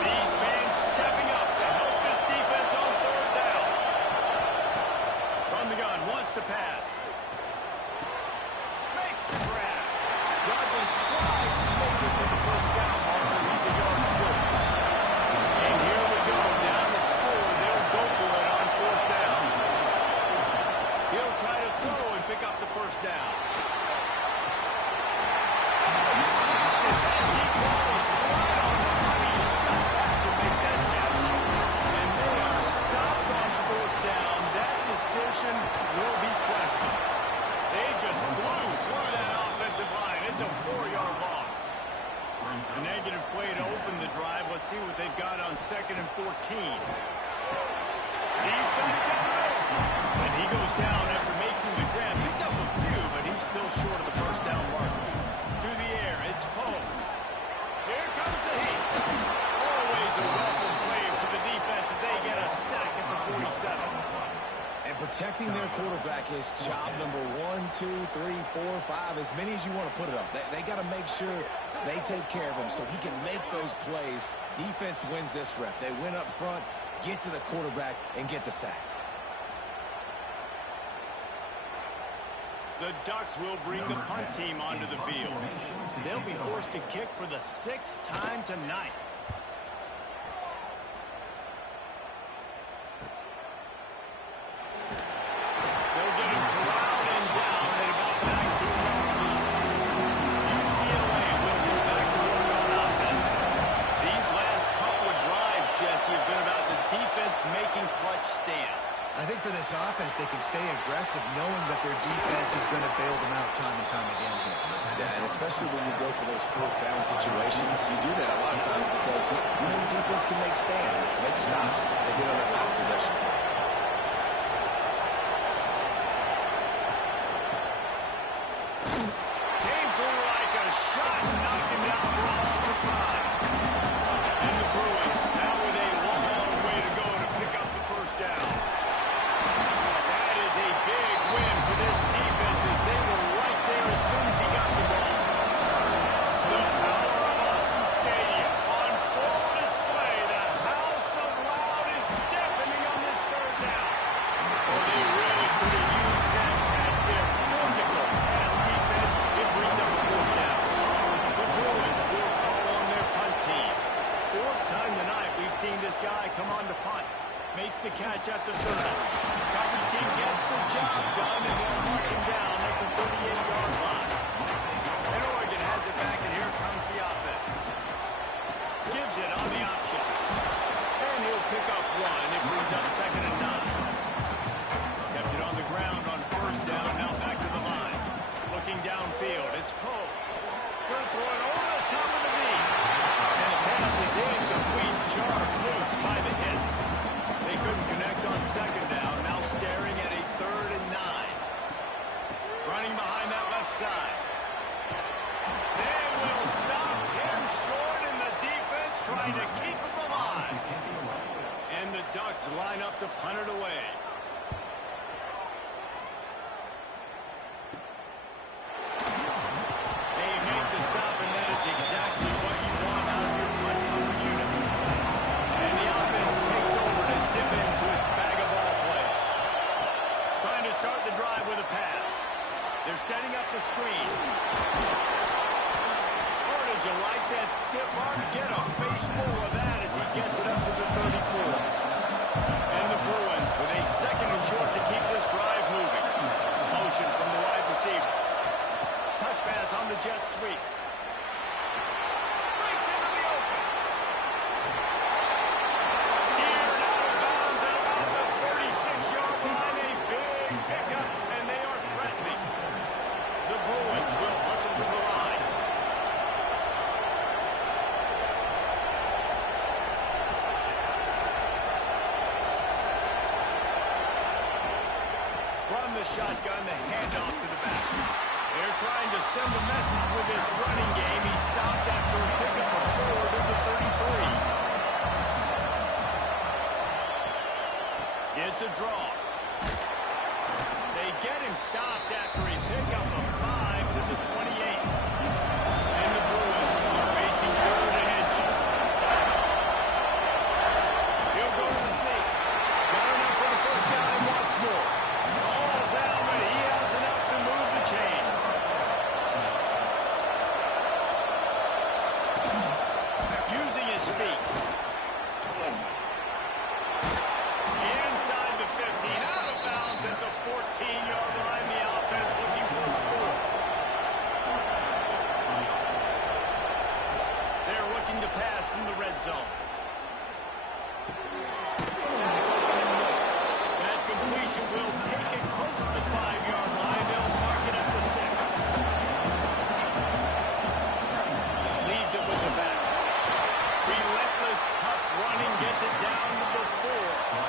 These fans stepping up to help this defense on third down. From the gun, wants to pass. Makes the grab. Doesn't quite make it to the first down marker. He's a yard short. And here we go. Down the score. They'll go for it on fourth down. He'll try to throw and pick up the first down. That deep ball is right on the money. You just have to make that catch. And they are stopped on fourth down. That decision will be questioned. They just blew through that offensive line. It's a 4-yard loss. A negative play to open the drive. Let's see what they've got on 2nd and 14. He's got it down. And he goes down after making the grab. Picked up a few, but he's still short of the first down mark. To the air, it's Poe. Here comes the heat. Always a welcome play for the defense as they get a sack at the 47. And protecting their quarterback is job number 1, 2, 3, 4, 5, as many as you want to put it up. They got to make sure they take care of him so he can make those plays. Defense wins this rep. They win up front, get to the quarterback, and get the sack. The Ducks will bring the punt team onto the field. They'll be forced to kick for the 6th time tonight. They'll get him corralled and down at about the 19-yard line. UCLA will go back to work on offense. These last couple of drives, Jesse, have been about the defense making clutch stand. I think for this offense, they can stay aggressive knowing that their defense is going to bail them out time and time again here. Yeah, and especially when you go for those fourth down situations, you do that a lot of times because you know the defense can make stands, make stops. They did on that last possession. Came through like a shot and knocked him down for a loss of 5. And the Bruins now with a long way to go to pick up the first down. That is a big win for this defense as they were right there as soon as he got the ball. The power of Autzen Stadium on full display. The house of loud is deafening on this third down. Oh, they really could have used that catch there. Physical pass defense. It brings up a fourth down. The Bruins will call on their punt team. 4th time tonight we've seen this guy come on to punt. Makes the catch at the 30. Coverage team gets the job done, and they'll mark him down at the 38-yard line. And Oregon has it back, and here comes the offense. Gives it on the option. And he'll pick up 1. It brings up 2nd and 9. Kept it on the ground on first down, now back to the line. Looking downfield, it's Poe. Going to throw it over the top of the knee. And the pass is incomplete, jarred loose by the hit. They couldn't connect on 2nd down, now staring at a 3rd and 9. Running behind that left side. They will stop him short, and the defense trying to keep him alive. And the Ducks line up to punt it away. They make the stop, and that is exactly what you want out of your punt cover unit. And the offense takes over to dip into its bag of ball plays. Trying to start the drive with a pass. They're setting up the screen. Or did you like that stiff arm? Get a face full of that as he gets it up to the 34. And the Bruins with a 2nd and short to keep this drive moving. Motion from the wide receiver. Touch pass on the jet sweep. Breaks into the open. Steered out of bounds at about the 36-yard line. A big pickup, and they are threatening. The Bruins will hustle to the line. From the shotgun, the handoff to the back. They're trying to send a message with this running game. He stopped after a pickup of 4 to the 33. It's a draw. They get him stopped after he picked up a 5 to the 28. And the Bruins are racing third and inches. He'll go to the sneak. Got enough for the first down and wants more. All down, but he has enough to move the chains. Using his feet. Inside the 15, out of bounds at the 14-yard line. The offense looking for a score. They're looking to pass from the red zone. That completion will take it close to the 5-yard line. They'll mark it at the 6. Leaves it with the back. Relentless, tough running gets it down to the 4.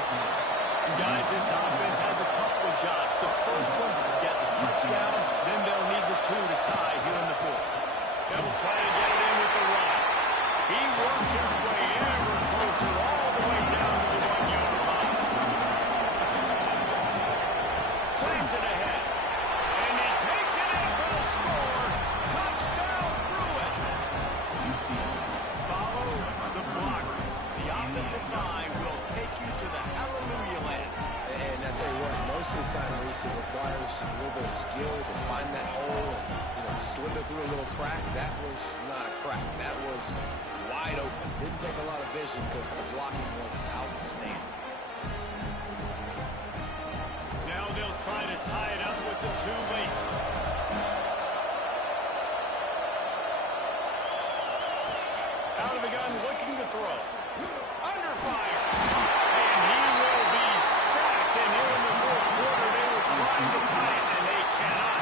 Guys, this offense has a couple of jobs. The first one, get the touchdown, then they'll need the 2 to tie here in the 4th. They'll try to get it in with the run. He works his way ever closer all the way down to the 1-yard line. Slams it ahead. And he takes it in for the score. Touchdown, Bruins. Follow the blockers. The offensive line will take you to the hallelujah land. And I tell you what, most of the time, Reese, it requires a little bit of skill to find that hole and, slither through a little crack. That was not a crack. That was wide open. Didn't take a lot of vision because the blocking was outstanding. Now they'll try to tie it up with the 2 late. Out of the gun, looking to throw. Under fire. And he will be sacked. And here in the 4th quarter, they were trying to tie it, and they cannot.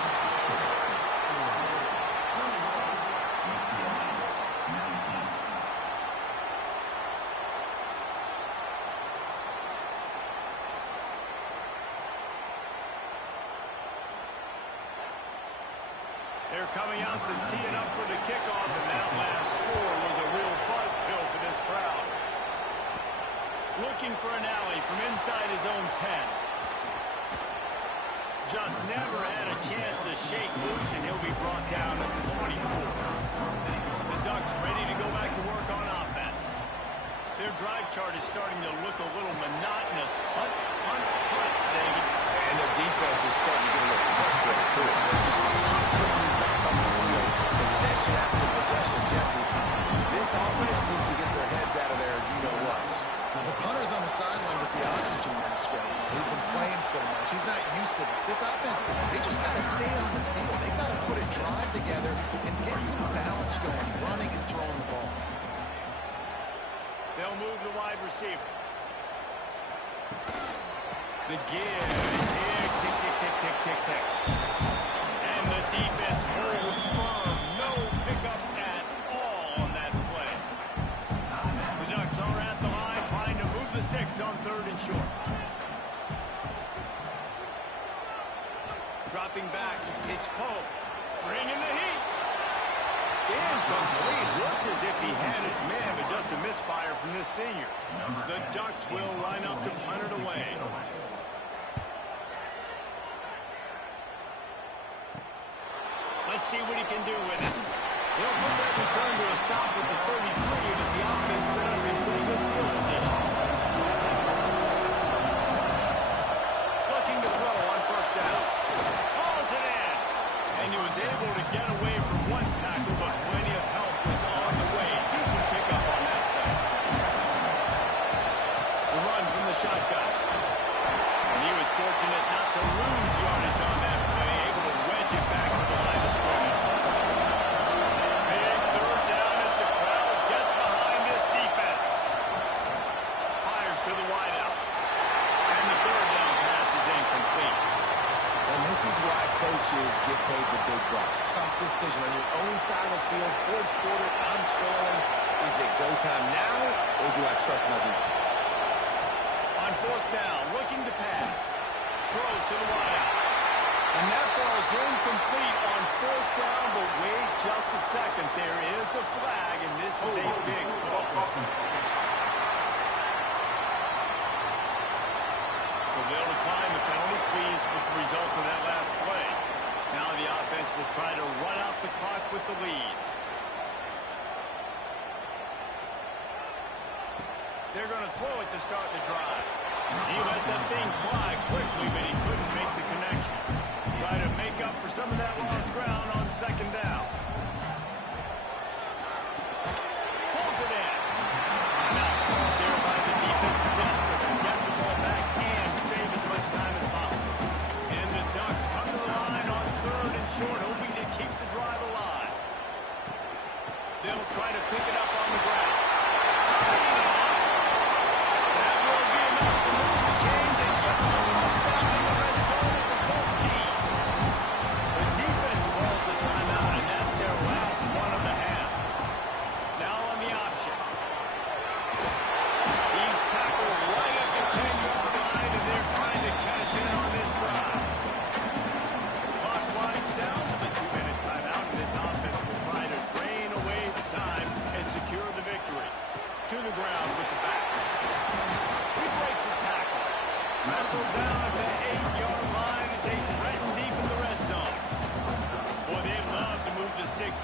They're coming out to tee it up for the kickoff, and that last score was a real buzzkill for this crowd. Looking for an alley from inside his own 10. Just never had a chance to shake loose, and he'll be brought down at the 24. The Ducks ready to go back to work on offense. Their drive chart is starting to look a little monotonous. Punt, punt, punt, David. And their defense is starting to get a little frustrated, too. They just keep putting me back on the field, possession after possession, Jesse. This offense needs to get their heads out of there, you-know-whats. The punter's on the sideline with the oxygen mask on. He's been playing so much. He's not used to this. This offense, they just got to stay on the field. They've got to put a drive together and get some balance going, running and throwing the ball. They'll move the wide receiver. The give. Tick, tick, tick, tick, tick, tick, tick. And the defense holds firm. No pickup at all on that play. The Ducks are at the line trying to move the sticks on 3rd and short. Dropping back. It's Pope. Bringing the heat. Incomplete. Looked as if he had his man, but just a misfire from this senior. The Ducks will line up to punt it away. Let's see what he can do with it. They'll put that return to a stop with the 33, but the offense set up in pretty good field position. Looking to throw on 1st down. Hauls it in. And he was able to get away from one tackle, but plenty of help was on the way. Decent pickup on that play. The run from the shotgun. And he was fortunate not to lose yardage on that play, able to wedge it back to the line of scrimmage. Big 3rd down as the crowd gets behind this defense. Fires to the wideout. And the 3rd down pass is incomplete. And this is why coaches get paid the big bucks. Tough decision on your own side of the field. 4th quarter, I'm trailing. Is it go time now, or do I trust my defense? On 4th down, looking to pass. Throws to the wideout. And that ball's incomplete on 4th down, but wait just a second. There is a flag, and this is a big call. So they'll decline the penalty. Pleased with the results of that last play. try to run out the clock with the lead. They're going to throw it to start the drive. He let that thing fly quickly, but he couldn't make the connection. Try to make up for some of that lost ground on second down. Pulls it in. Now called there by the defense, desperate to get the ball back and save as much time as possible. And the Ducks come to the line on third and short, hoping to keep the drive alive. They'll try to pick it up on the ground.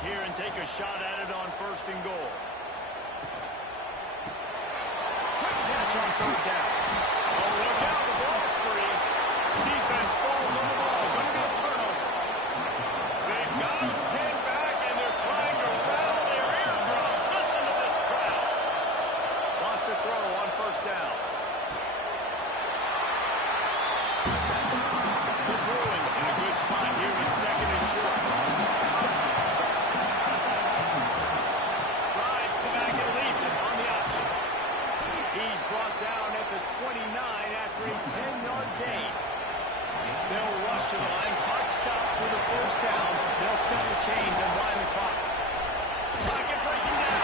Here and take a shot at it on first and goal. Quick catch on third down. Oh, look out, the ball's free. Defense falls on the ball. Going to be a turnover. They've got him pinned back, and they're trying to rattle their eardrums. Listen to this crowd. Lost a throw on first down. The Bruins in a good spot here with second and short. Brought down at the 29 after a 10-yard gain. They'll rush to the line. Clock stopped for the first down. They'll set the chains and wind the clock. Pocket breaking down.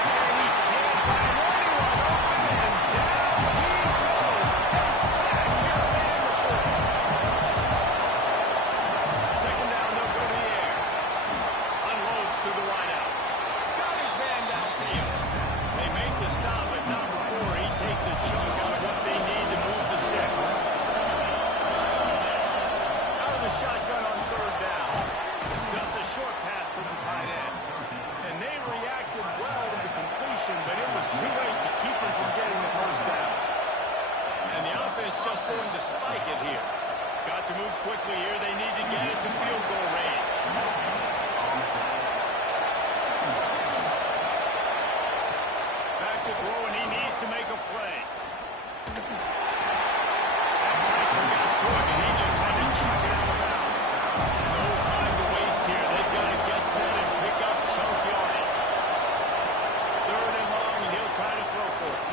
And he can't find anyone open, and down he goes. A sack here at the 40. Second down, they'll go to the air. Unloads to the wideout. Got his man downfield. They make the stop, but not before he takes a chunk out of what they need to move the sticks. Out of the shotgun on third down. Just a short pass to the tight end. And they reacted well to the completion, but it was too late to keep them from getting the first down. And the offense just going to spike it here. Got to move quickly here. They need to get it to field goal range. Throw, and he needs to make a play. That pressure got to him, and he just had to chuck it out of bounds. No time to waste here. They've got to get set and pick up chunk yardage. Third and long, and he'll try to throw for it.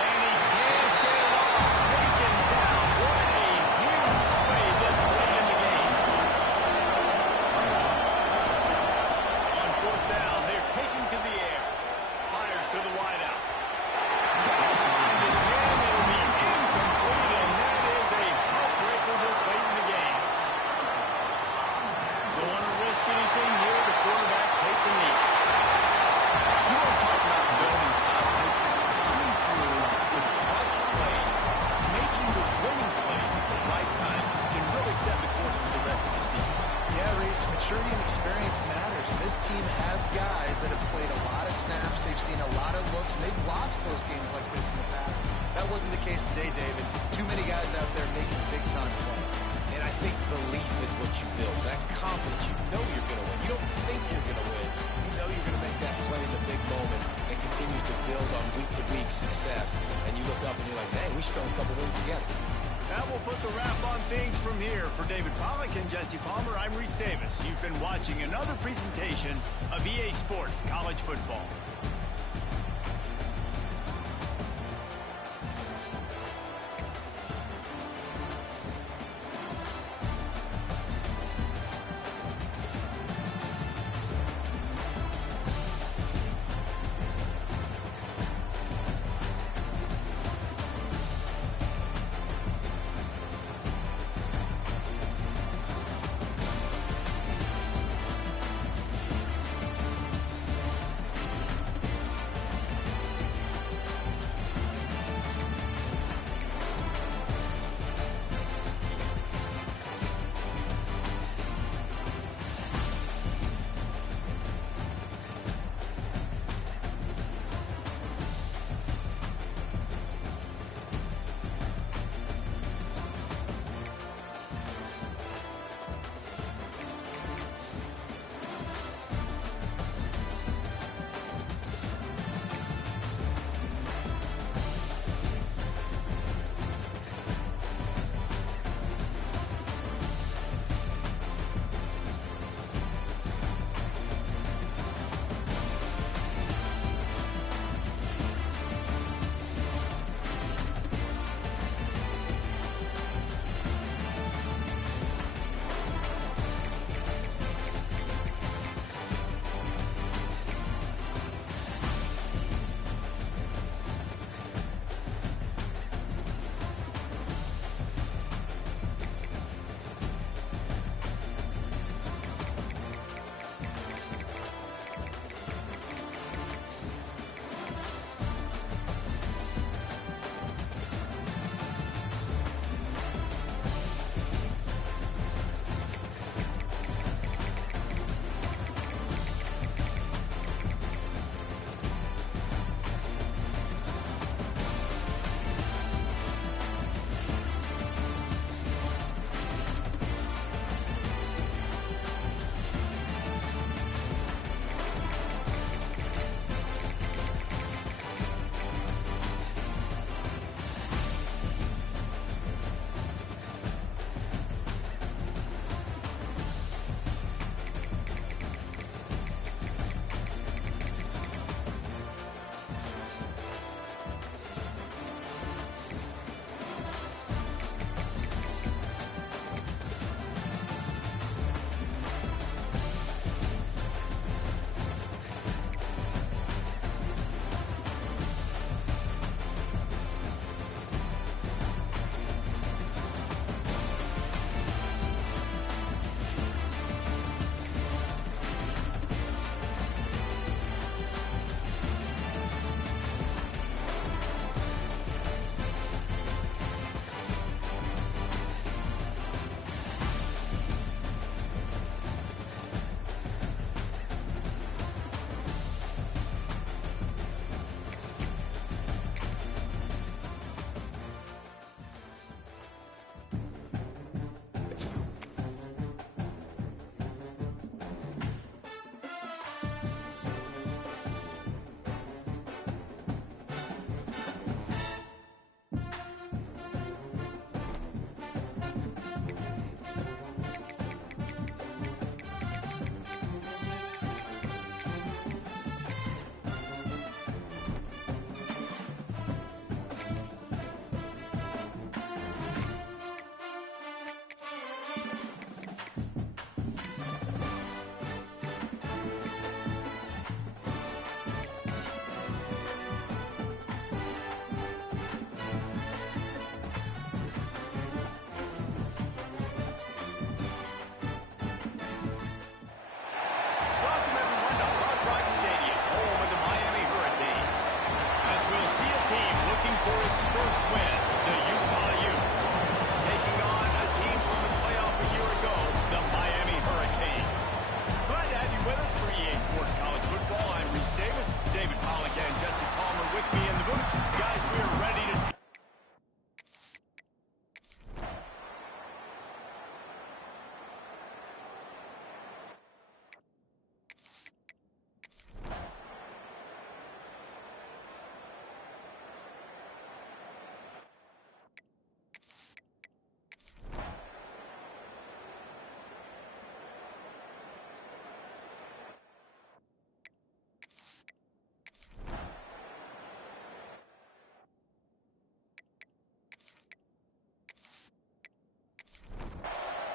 And he can't get it off. Taken down. What a huge play this late in the game. On fourth down, they're taking to the air. To the wideout. This man will be incomplete, and that is a heartbreaker this late in the game. Don't want to risk anything here. The quarterback takes a knee. You want to talk about building confidence? Coming through with clutch plays, making the winning plays at the right time can really set the course for the rest of the season. Yeah, Reese, maturity and experience matters. This team has guys that have played a lot of snaps. They've seen a lot of looks, and they've lost close games like this in the past. That wasn't the case today, David. Too many guys out there making big-time plays. And I think belief is what you build. That confidence, you know you're going to win. You don't think you're going to win. You know you're going to make that play in the big moment and continue to build on week-to-week success. And you look up and you're like, man, we strung a couple wins together. That will put the wrap on things from here. For David Pollack and Jesse Palmer, I'm Reese Davis. You've been watching another presentation of EA Sports College Football.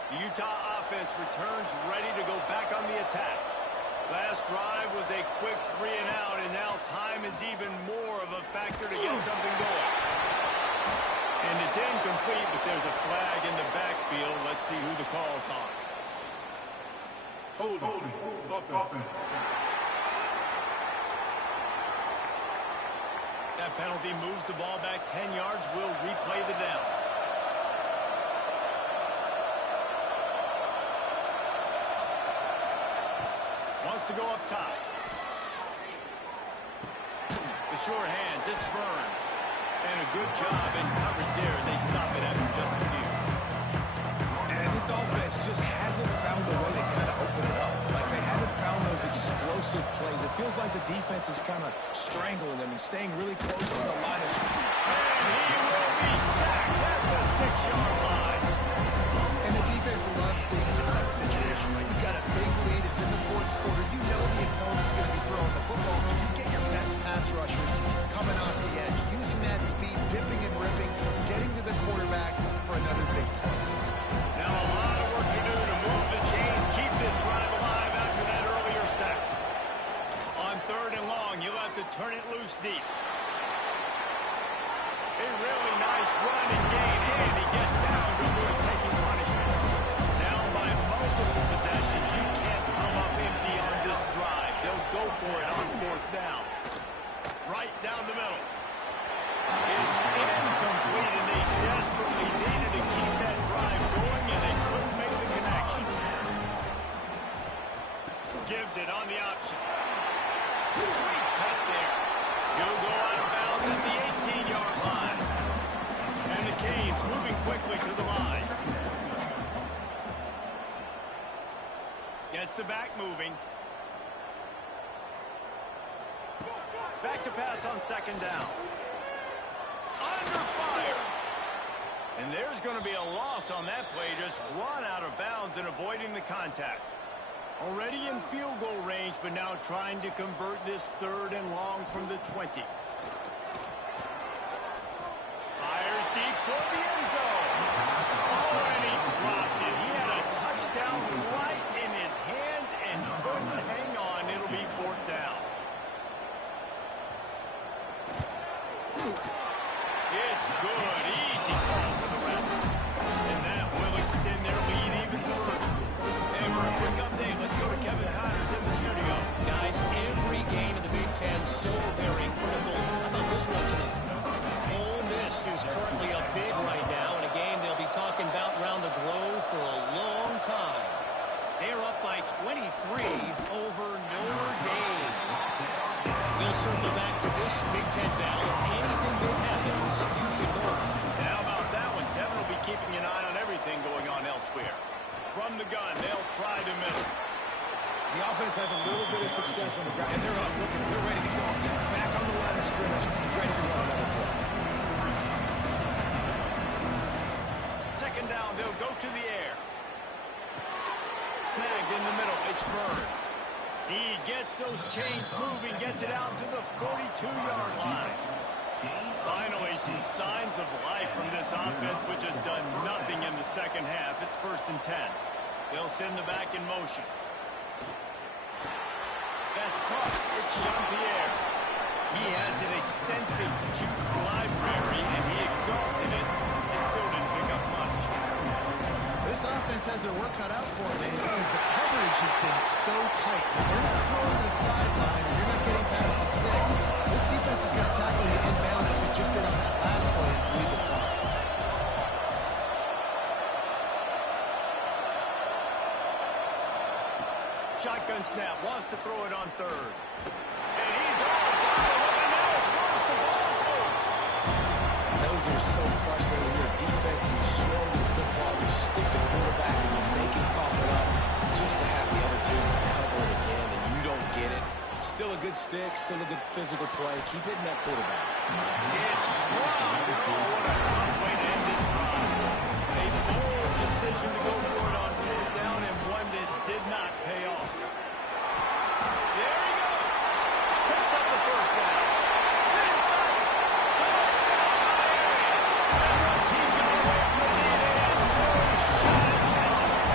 The Utah offense returns ready to go back on the attack. Last drive was a quick 3 and out, and now time is even more of a factor to get something going. And it's incomplete, but there's a flag in the backfield. Let's see who the call's on. Holding. Offense. That penalty moves the ball back 10 yards. We'll replay the down. Wants to go up top. The short hands, it's Burns. And a good job in coverage there. They stop it after just a few. And this offense just hasn't found a way to kind of open it up. Like they haven't found those explosive plays. It feels like the defense is kind of strangling them and staying really close to the line of scrimmage. And he will be sacked at the 6-yard line. And the defense loves being in this type of situation. Like you've got a big lead. It's in the fourth quarter. You know the opponent's going to be throwing the football, so you get your best pass rushers coming off the edge, using that speed, dipping and ripping, getting to the quarterback for another big play. Now a lot of work to do to move the chains, keep this drive alive after that earlier sack. On 3rd and long, you'll have to turn it loose deep. A really nice run and gain, and he gets down to avoid taking punishment. Now by multiple possessions, you can't come up empty on this drive. They'll go for it on 4th down. Right down the middle. It's incomplete, and they desperately needed to keep that drive going, and they couldn't make the connection. Gives it on the option. Sweet cut there. He'll go out of bounds at the 18-yard line. And the Canes moving quickly to the line. Gets the back moving. Back to pass on 2nd down. Under fire. And there's going to be a loss on that play. Just run out of bounds and avoiding the contact. Already in field goal range, but now trying to convert this 3rd and long from the 20. Fires deep for the end zone. Oh, and he dropped it. He had a touchdown right in his hands and couldn't hang on. It'll be 4th down. It's good. Easy call for the ref. And that will extend their lead even further. And for a quick update, let's go to Kevin Connors in the studio. Guys, every game in the Big Ten so very critical. How about this one tonight? Ole Miss is currently up big right now in a game they'll be talking about around the globe for a long time. They're up by 23 over Notre Dame. We'll circle back to this Big Ten battle. If anything big happens, you should know it. And how about that one? Devin will be keeping an eye on everything going on elsewhere. From the gun, they'll try to middle. The offense has a little bit of success on the ground, and they're up looking. They're ready to go. They're back on the line of scrimmage, ready to run another play. 2nd down, they'll go to the air. Snagged in the middle, it's Burns. He gets those chains moving, gets it out to the 42-yard line. Finally, some signs of life from this offense, which has done nothing in the 2nd half. It's 1st and 10. They'll send the back in motion. That's caught. It's Jean-Pierre. He has an extensive juke library, and he exhausted it and still didn't pick up much. This offense has their work cut out for them, because the coverage has been so tight. If they're not throwing to the sideline, or you're not getting past the sticks, this defense is going to tackle you inbounds like they just did on that last play and bleed the clock. Shotgun snap, wants to throw it on 3rd. And he's on. And now it's worse. The ball's loose. And those are so frustrating when you're a defense and you swarm the football, you stick the quarterback and you make him cough it up just to have the other team cover it again, and you don't get it. Still a good stick, still a good physical play. Keep hitting that quarterback. It's dropped. Oh, what a tough way to end this drive. A bold decision to go for it on 4th down, and one that did not pay off. There he goes. Picks up the 1st down. Inside. Touchdown, Miami. And once he got away from the lead, they had no shot at catching it.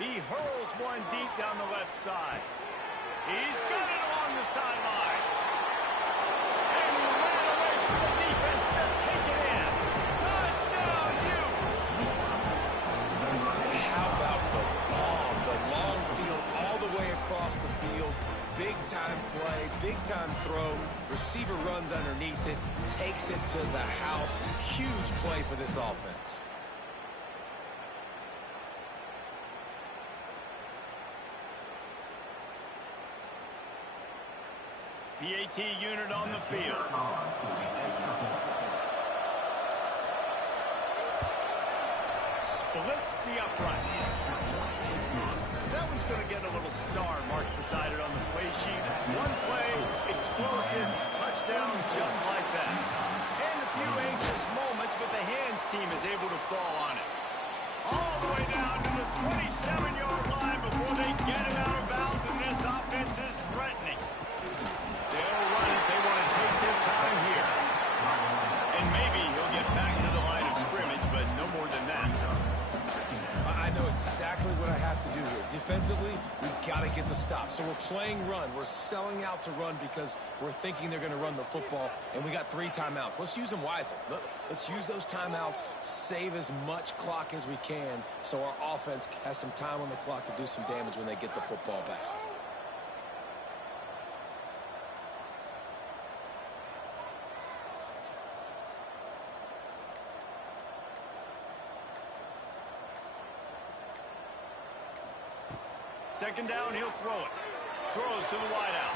He hurls one deep down the left side. He's got it along the sideline. And he ran away from the defense to take it in. Touchdown, Utes! And how about the bomb? The long field all the way across the field. Big-time play, big-time throw. Receiver runs underneath it, takes it to the house. Huge play for this offense. PAT unit on the field. Splits the uprights. That one's going to get a little star marked beside it on the play sheet. One play, explosive, touchdown just like that. And a few anxious moments, but the hands team is able to fall on it. All the way down to the 27-yard line before they get it out of bounds, and this offense is threatening. They'll run it. They want to take their time here. And maybe he'll get back to the line of scrimmage, but no more than that. I know exactly what I have to do here. Defensively, we've got to get the stop. So we're playing run. We're selling out to run because we're thinking they're going to run the football, and we got 3 timeouts. Let's use them wisely. Let's use those timeouts, save as much clock as we can so our offense has some time on the clock to do some damage when they get the football back. Second down, he'll throw it. Throws to the wideout.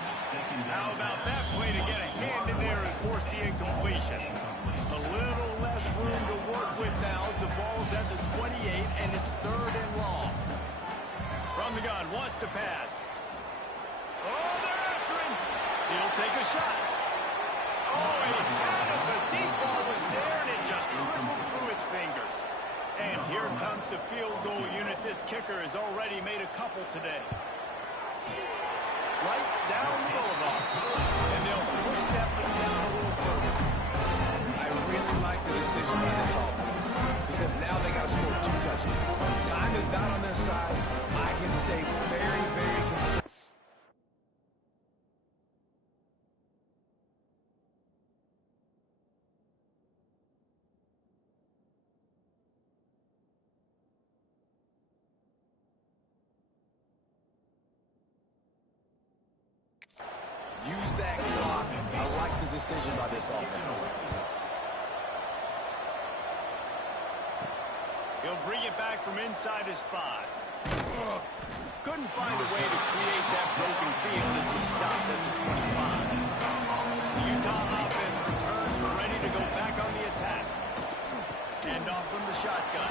How about that play to get a hand in there and force the incompletion? A little less room to work with now. The ball's at the 28, and it's 3rd and long. From the gun, wants to pass. Oh, they're after him. He'll take a shot. Oh, he had it. The deep ball was there, and it just trickled through his fingers. And here comes the field goal unit. This kicker has already made a couple today. Right down the boulevard. And they'll push that one down a little further. I really like the decision by this offense because now they got to score 2 touchdowns. Time is not on their side. I can stay very, very concerned. Use that clock. I like the decision by this offense. He'll bring it back from inside his 5. Couldn't find a way to create that broken field as he stopped at the 25. The Utah offense returns ready to go back on the attack. Hand off from the shotgun.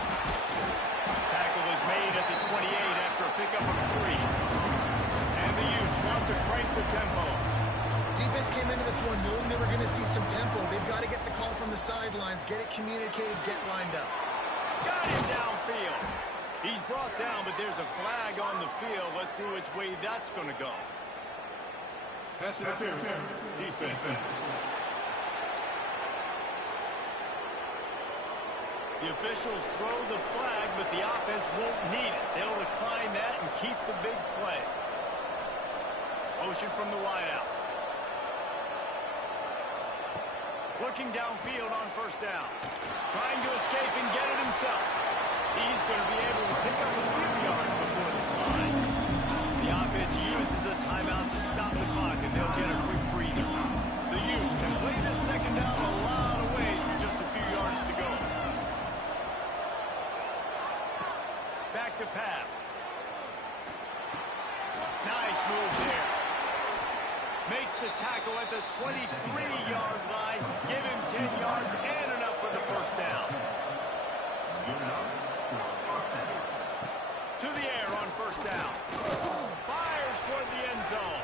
Tackle is made at the 28 after a pickup of 3. And the Utes want to crank the tempo. Defense came into this one knowing they were going to see some tempo. They've got to get the call from the sidelines, get it communicated, get lined up. Got him downfield. He's brought down, but there's a flag on the field. Let's see which way that's going to go. Pass interference. Defense. The officials throw the flag, but the offense won't need it. They'll decline that and keep the big play. Motion from the wideout. Looking downfield on 1st down. Trying to escape and get it himself. He's going to be able to pick up a few yards before the slide. The offense uses a timeout to stop the clock, and they'll get a quick breather. The Utes can play this 2nd down a lot of ways with just a few yards to go. Back to pass. Nice move there. Makes the tackle at the 23-yard line. Give him 10 yards and enough for the 1st down. To the air on 1st down. Fires toward the end zone.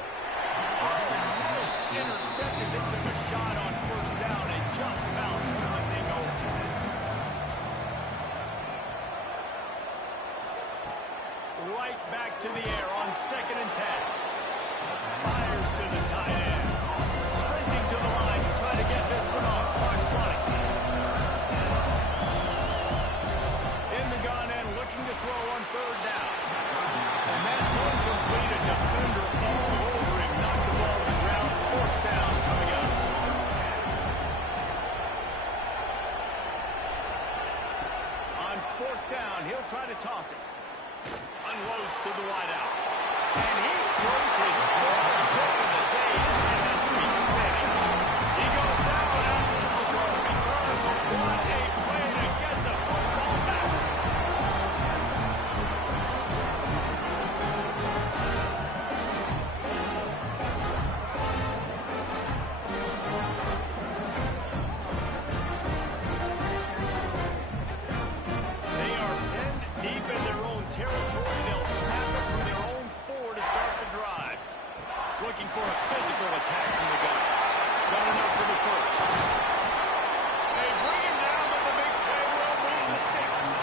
Almost intercepted. They took a shot on 1st down and just about turned the thing over. Right back to the air on 2nd and 10. Fires to the tight end. Sprinting to the line to try to get this one off. Clock's running. In the gun and looking to throw on 3rd down. try to toss it. Unloads to the wideout. And he throws his ball pick of the day. This thing has to be spinning. He goes down after the short return. What a play to get the football back. They are pinned deep in their own territory. They'll snap it from their own 4 to start the drive. Looking for a physical attack from the gun. Going up for the first. They bring him down, but the big play will move the sticks.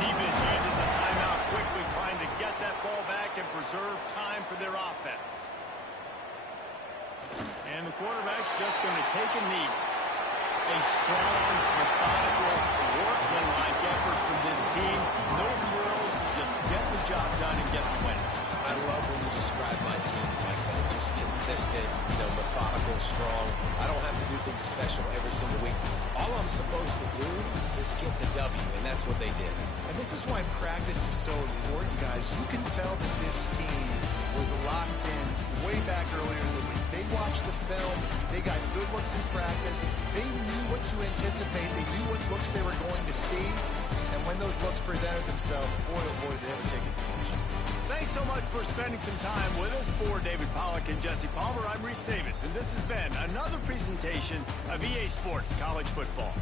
Defense uses a timeout quickly, trying to get that ball back and preserve time for their offense. And the quarterback's just going to take a knee. A strong, methodical, workmanlike effort from this team. No frills, just get the job done and get the win. I love when you describe my teams like that. Just consistent, methodical, strong. I don't have to do things special every single week. All I'm supposed to do is get the W, and that's what they did. And this is why practice is so important, guys. You can tell that this team was locked in way back earlier in the week. They watched the film. They got good looks in practice. They knew what to anticipate. They knew what looks they were going to see. And when those looks presented themselves, boy, oh boy, did they ever take advantage. Thanks so much for spending some time with us. For David Pollack and Jesse Palmer, I'm Reese Davis, and this has been another presentation of EA Sports College Football.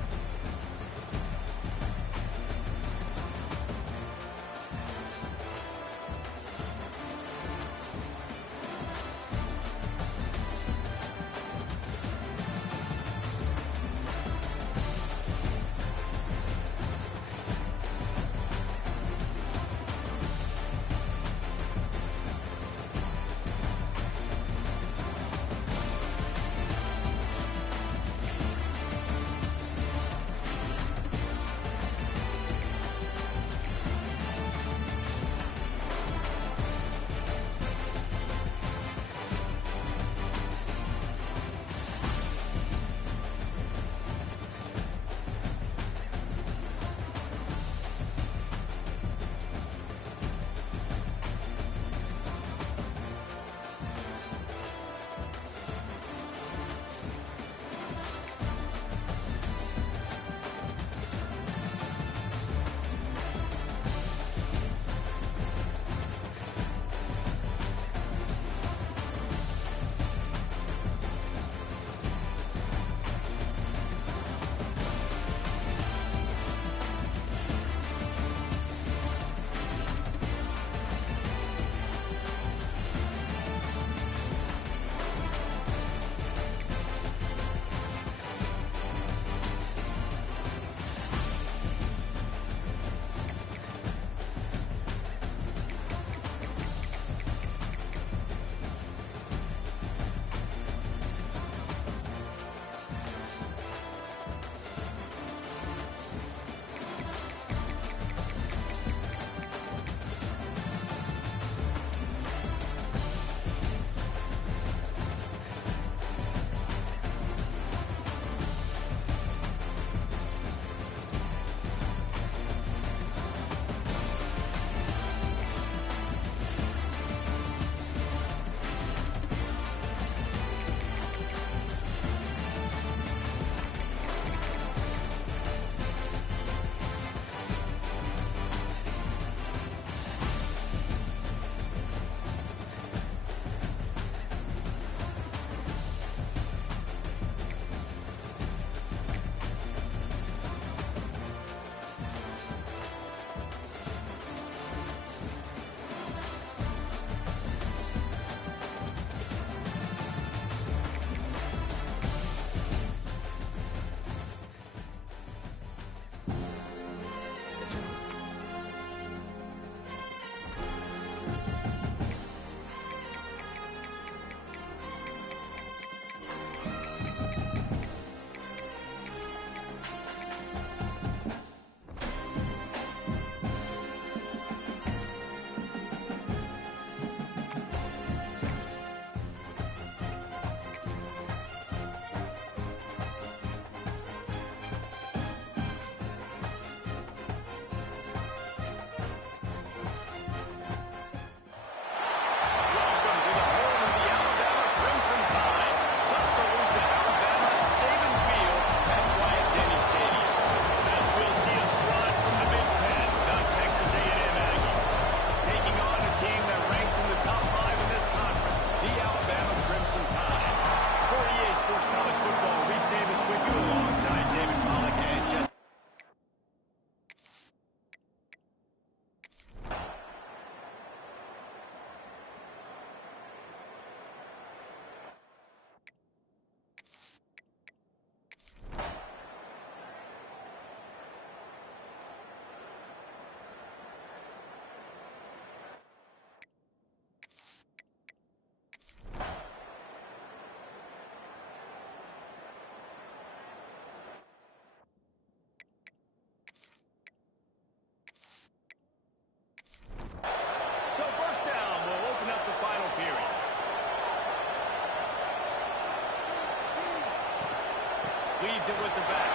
Leaves it with the back.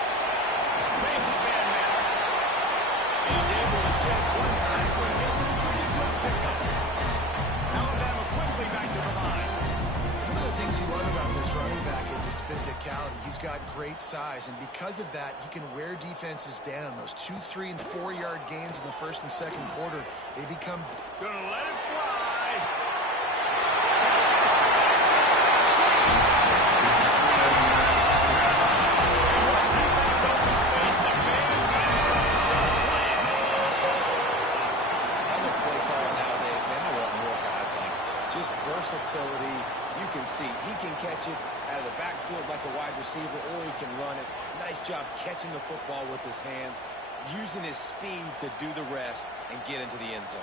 Makes his man miss. He's able to shed one tackle and gets a pretty good pickup. Alabama quickly back to the line. One of the things you love about this running back is his physicality. He's got great size, and because of that, he can wear defenses down. Those 2, 3, and 4-yard gains in the first and second quarter, they become... Gonna let it fly. Versatility. You can see he can catch it out of the backfield like a wide receiver, or he can run it. Nice job catching the football with his hands, using his speed to do the rest and get into the end zone.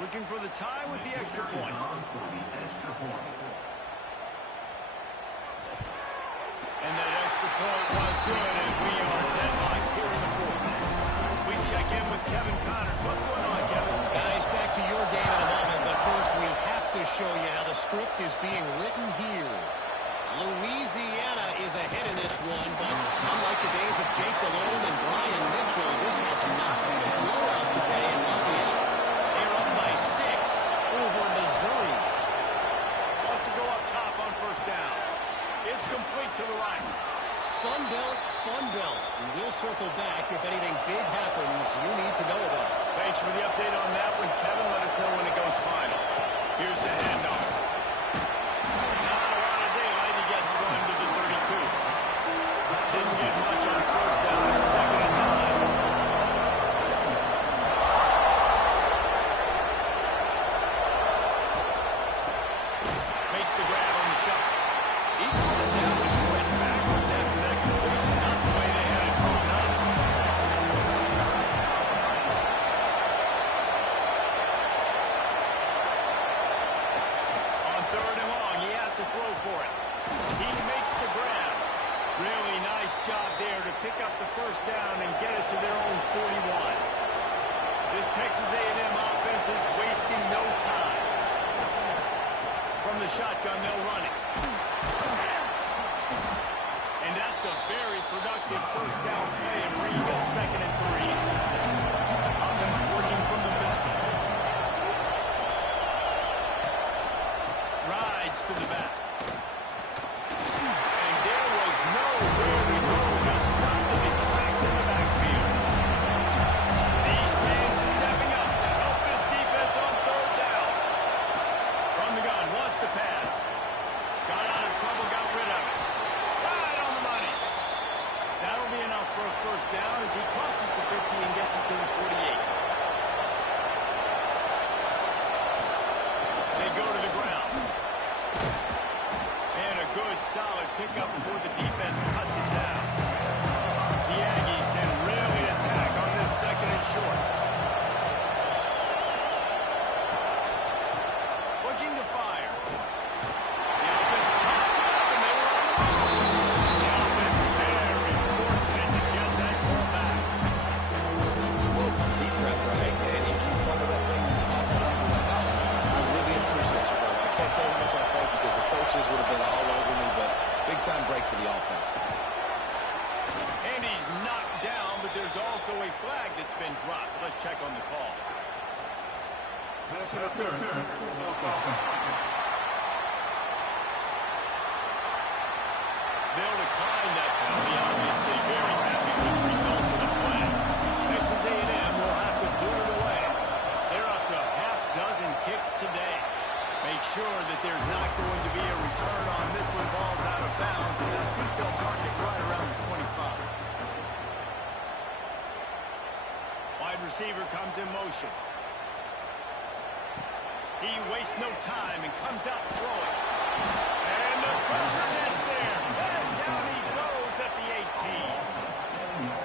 Looking for the tie with the extra point. And that extra point was good, and we are deadlocked here in the fourth. We check in with Kevin Connors. What's going on, Kevin? Guys, back to your game in a moment, but first we have to show you how the script is being written here. Louisiana is ahead in this one, but unlike the days of Jake Delhomme and Brian Mitchell, this has not been a blowout today in Lafayette. They're up by 6 over Missouri. Wants to go up top on first down. It's complete to the right. Sun Belt, Fun Belt. We'll circle back if anything big happens you need to know about. Thanks for the update on that one, Kevin. Let us know when it goes final. Here's the handoff. Not a lot of daylight. He gets one to the 32. Didn't get much on first down and second and 9. Makes the grab on the shot. He's going down, but he went backwards after that completion. Not the way they had it drawn up. On third and long, he has to throw for it. He makes the grab. Really nice job there to pick up the first down and get it to their own 41. This Texas A&M offense is wasting no time. From the shotgun, they'll run it. And that's a very productive first down play and bring up second and 3. Offense working from the pistol. Rides to the back. And there was nowhere to go. Just stopped in his tracks in the backfield. These men stepping up to help this defense on third down. From the gun, wants to pass. Got out of trouble, got rid of it. Right on the money. That'll be enough for a first down as he crosses the 50 and gets it to the 48. They go to the ground. And a good, solid pickup before the defense cuts it down. The Aggies can really attack on this second and short. Looking to fire. The offense pops it up, and they were on the ball. The offense very fortunate to get that ball back. Deep breath, right? And you fumble that thing, cough it up. I really appreciate you, brother. I can't tell you how much I thank you because the coaches would have been all over me, but big-time break for the offense. And he's knocked down, but there's also a flag that's been dropped. Let's check on the call. Pass interference. Offense. They'll decline that penalty. Obviously very happy with the results of the play. Texas A&M will have to boot it away. They're up to half dozen kicks today. Make sure that there's not going to be a return on this one. Ball's out of bounds, and I think they'll mark it right around the 25. Wide receiver comes in motion. He wastes no time and comes out throwing. And the pressure gets there. And down he goes at the 18.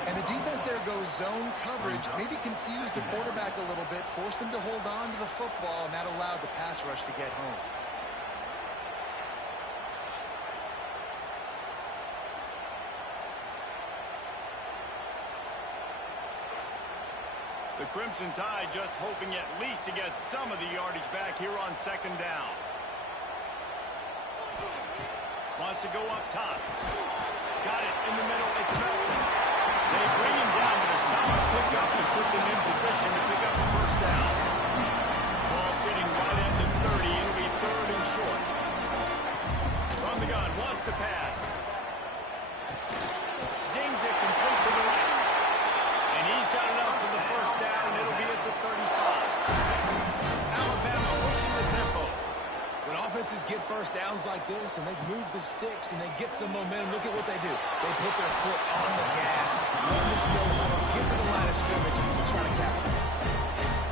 And the defense there goes zone coverage, maybe confused the quarterback a little bit, forced him to hold on to the football, and that allowed the pass rush to get home. The Crimson Tide just hoping at least to get some of the yardage back here on second down. Wants to go up top. Got it in the middle. It's Melton. They bring him down with a solid pickup to put them in position to pick up a first down. Ball sitting right at the 30. It'll be third and short. From the gun, wants to pass. Zings it complete to the right. And he's got enough for the first down, and it'll be at the 35. Alabama pushing the tempo. When offenses get first downs like this and they move the sticks and they get some momentum, look at what they do. They put their foot on the gas, run this no huddle, get to the line of scrimmage, and try to capitalize.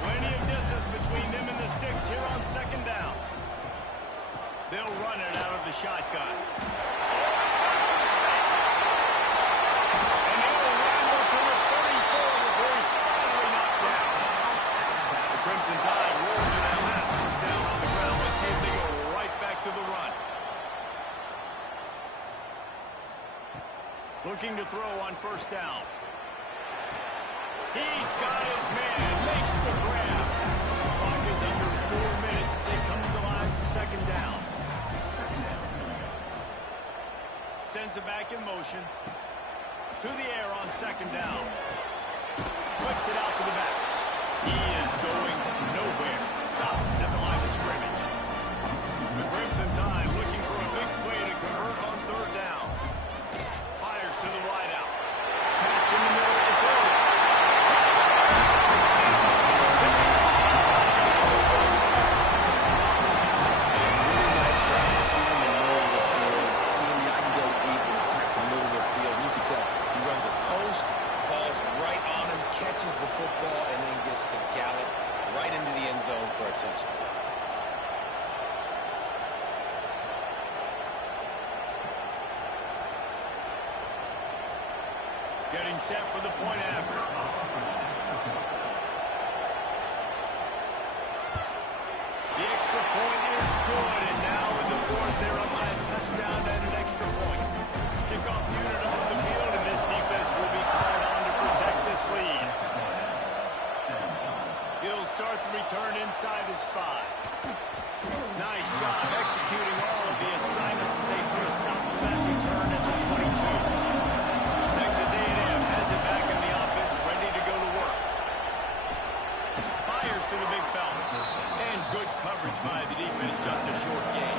Plenty of distance between them and the sticks here on second down. They'll run it out of the shotgun. And they'll ramble to the 34 before he's finally knocked down. The Crimson Tide rolled to that last first down on the ground. Let's see if they go right back to the run. Looking to throw on first down. He's got his man. Makes the grab. Clock is under 4 minutes as they come to the line for second down. Sends it back in motion. To the air on second down. Flicks it out to the back. He is going nowhere. Stop at the line of scrimmage. The Crimson Tide looking for a big play to convert on third down. Fires to the wide out. Catch in the middle. It's over. Really nice job seeing the middle of the field, seeing the can go deep and attack the middle of the field. You can tell he runs a post, ball's right on him, catches the football, and then gets to gallop right into the end zone for a touchdown. Getting set for the point after. The extra point is good, and now in the fourth, they're up by a touchdown and an extra point. Kickoff unit off the field, and this defense will be called on to protect this lead. He'll start the return inside his 5. Nice job executing all of the assignments as they put a stop to that return at the 22. Texas A&M has it back in the offense, ready to go to work. Fires to the big fella. And good coverage by the defense, just a short gain.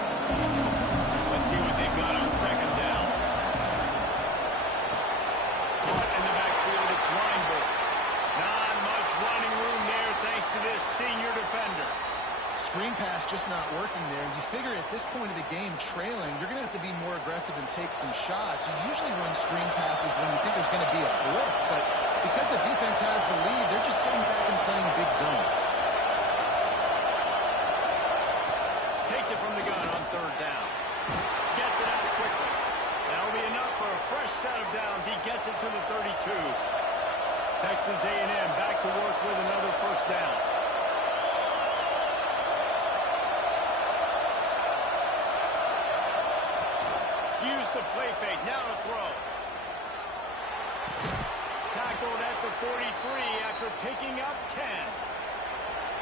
Let's see what they've got on second down. Caught in the backfield, it's Reinbold. Not much running room there thanks to this senior defender. Screen pass just not working there. You figure at this point of the game, trailing, you're going to have to be more aggressive and take some shots. You usually run screen passes when you think there's going to be a blitz, but because the defense has the lead, they're just sitting back and playing big zones. Takes it from the gun on third down. Gets it out quickly. That'll be enough for a fresh set of downs. He gets it to the 32. Texas A&M back to work with another first down. Use the play fake. Now to throw. Tackled at the 43 after picking up 10.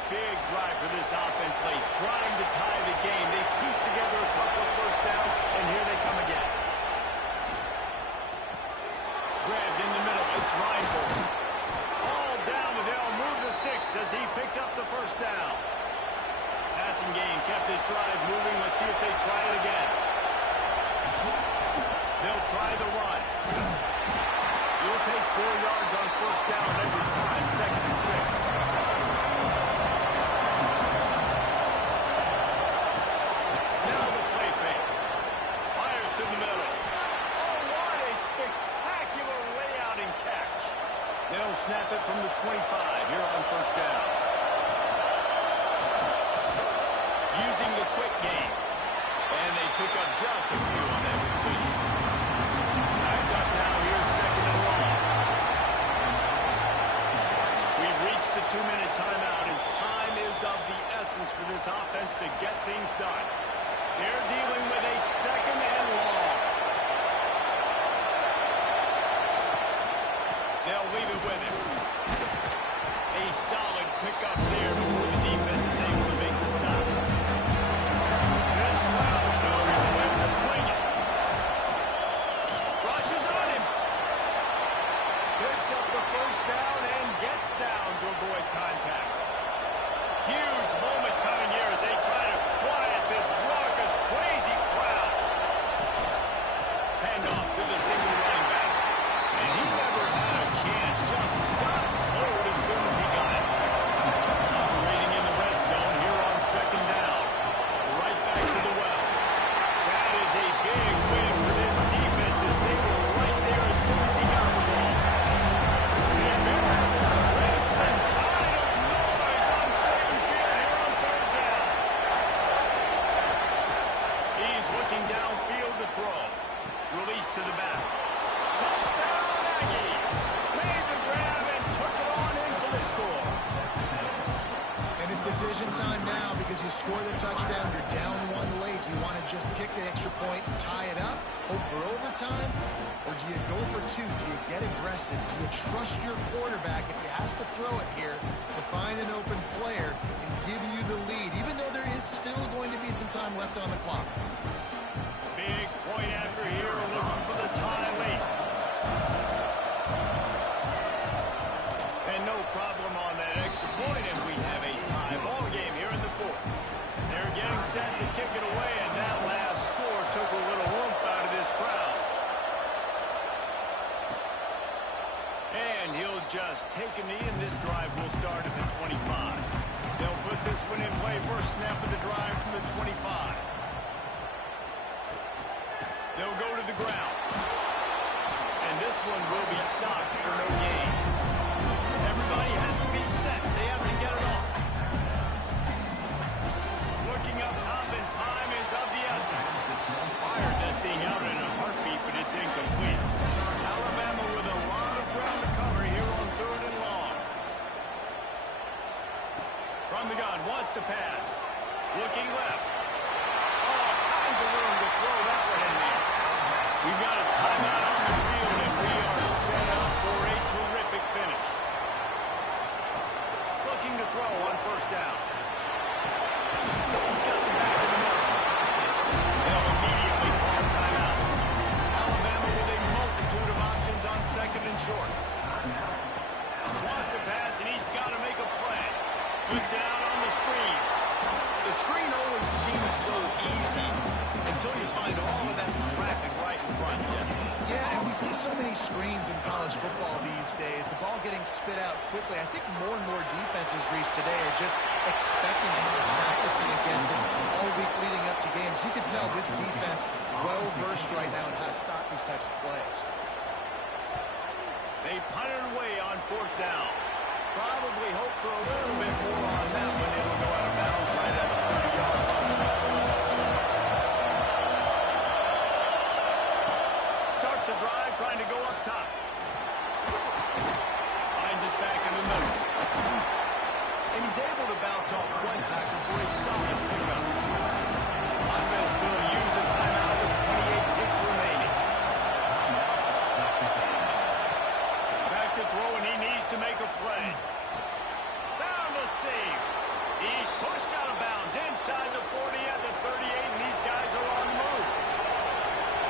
Big drive for this offense late, trying to tie the game. They pieced together a couple of first downs, and here they come again. Grabbed in the middle. It's Reinbold. All down, but they'll move the sticks as he picks up the first down. Passing game kept this drive moving. Let's see if they try it again. They'll try the run. You'll take 4 yards on first down every time, 2nd and 6. Now the play fake. Fires to the middle. Oh, what a spectacular layout and catch. They'll snap it from the 25 here on first down. Using the quick game. And they pick up just a few on that completion. Back up now, here's 2nd and long. We've reached the 2-minute timeout, and time is of the essence for this offense to get things done. They're dealing with a 2nd and long. They'll leave it with him. A solid pickup there before the defense is able to make the stop. This crowd knows when to decision time now because you score the touchdown, you're down one late. Do you want to just kick the extra point and tie it up, hope for overtime? Or do you go for two? Do you get aggressive? Do you trust your quarterback if he has to throw it here to find an open player and give you the lead, even though there is still going to be some time left on the clock? Big point after here, looking for the tie late. And no problem on that extra point, and we have a tie ball game here in the fourth. They're getting set to kick it away, and that last score took a little oomph out of this crowd. And he'll just take a knee, and this drive will start at the 25. They'll put this one in play first snap of the drive from the 25. They'll go to the ground. And this one will be stopped for no gain. Everybody has to be set. They have to get it off. Looking up top, and time is of the essence. Fired that thing out in a heartbeat, but it's incomplete. Alabama with a lot of ground to cover here on third and long. From the gun, wants to pass. Looking left. All kinds of room to throw that one in there. We've got a timeout on the field, and we are set up for a terrific finish. Looking to throw on first down. He's got the back in the middle. They'll immediately call timeout. Alabama with a multitude of options on second and short. Wants to pass, and he's got to make a play. Puts it out on the screen. The screen always seems so easy until you find all of that traffic right in front, Jesse. Yeah, and we see so many screens in college football these days. The ball getting spit out quickly. I think more and more defenses, Reese, today are just expecting it, practicing against it all week leading up to games. You can tell this defense well-versed right now in how to stop these types of plays. They punt it away on fourth down. Probably hope for a little bit more on that one. It'll go out of bounds right at the 30-yard line. Starts a drive trying to go up top. Finds his back in the middle. And he's able to bounce off one tackle for a solid pickup. Offense will use a timeout with 28 ticks remaining. Back to throw, and he needs to make a play. Found a save. He's pushed out of bounds inside the 40 at the 38, and these guys are on the move.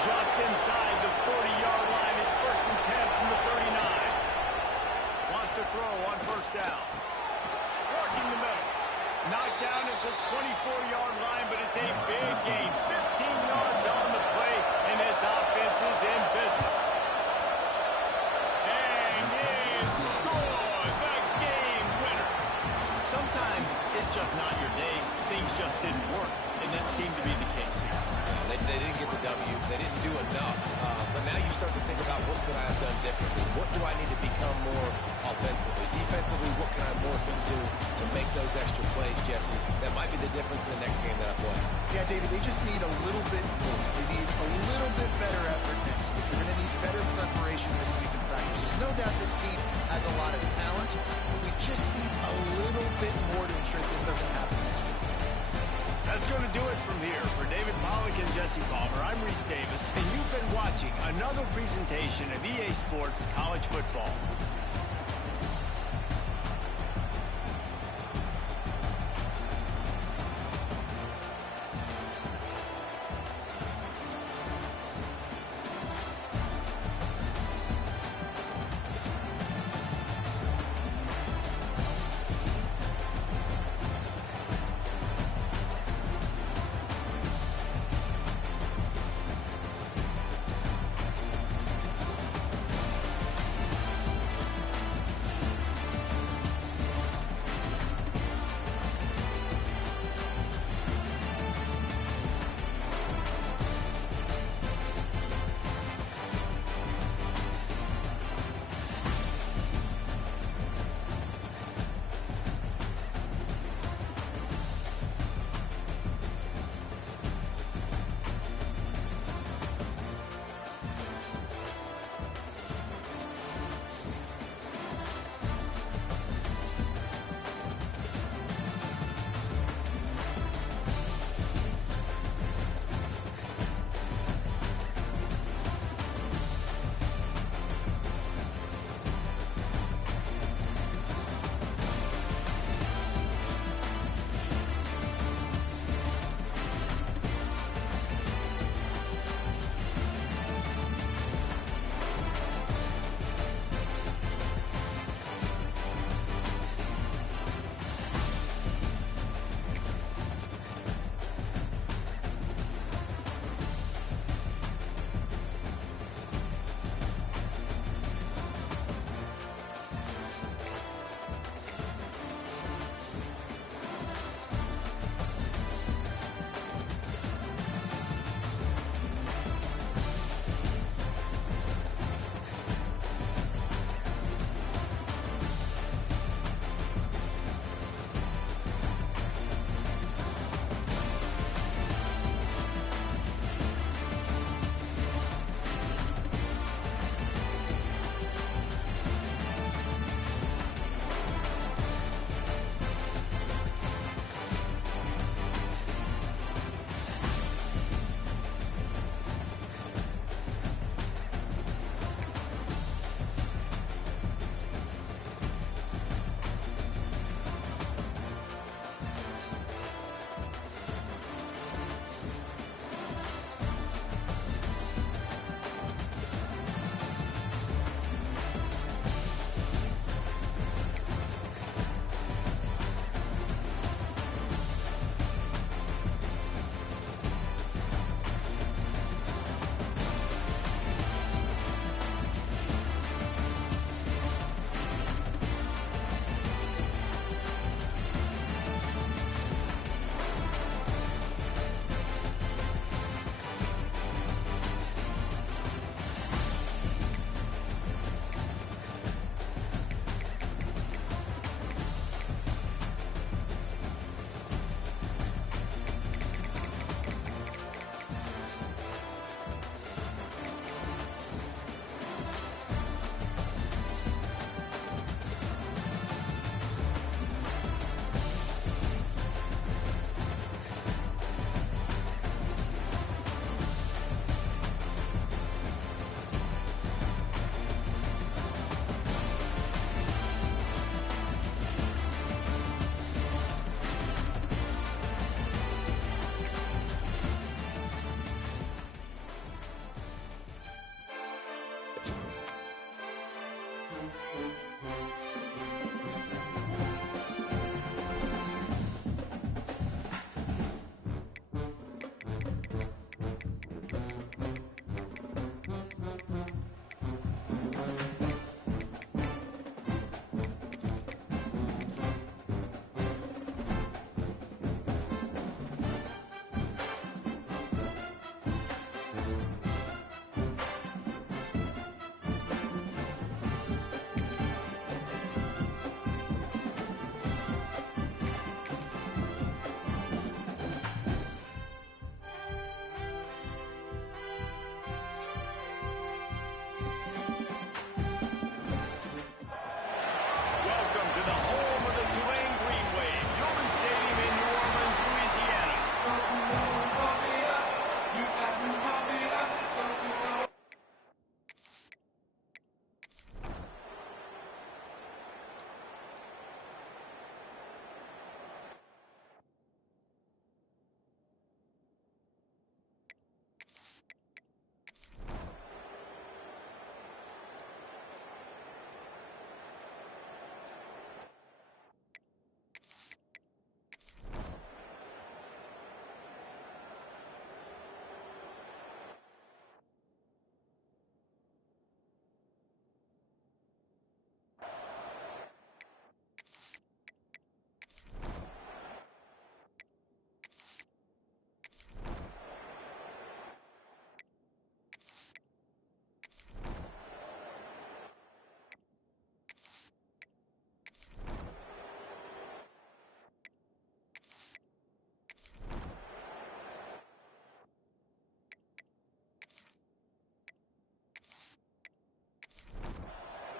Just inside the 40-yard line. It's first and 10 from the 39. Wants to throw on first down. Working the middle. Knocked down at the 24-yard line, but it's a big gain. 15 yards on the play, and this offense is in business. And it's good. The game winner. Sometimes it's just not your day. Things just didn't work, and that seemed to be the case here. They didn't get the W. They didn't do enough. But now you start to think about what could I have done differently? What do I need to become more offensively? Defensively, what can I morph into to make those extra plays, Jesse? That might be the difference in the next game that I play. Yeah, David, they just need a little bit more. They need a little bit better effort next week. They're going to need better preparation this week in practice. There's no doubt this team has a lot of talent, but we just need a little bit more to ensure this doesn't happen next week. That's going to do it from here. For David Pollack and Jesse Palmer, I'm Reese Davis, and you've been watching another presentation of EA Sports College Football.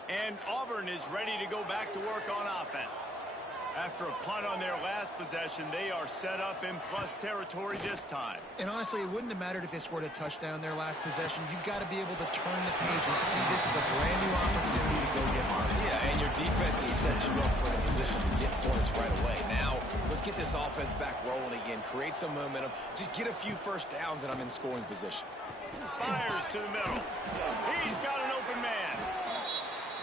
And Auburn is ready to go back to work on offense. After a punt on their last possession, they are set up in plus territory this time. And honestly, it wouldn't have mattered if they scored a touchdown their last possession. You've got to be able to turn the page and see this is a brand new opportunity to go get points. Yeah, and your defense has set you up for the position to get points right away. Now, let's get this offense back rolling again, create some momentum, just get a few first downs, and I'm in scoring position. Fires to the middle. He's got an open man.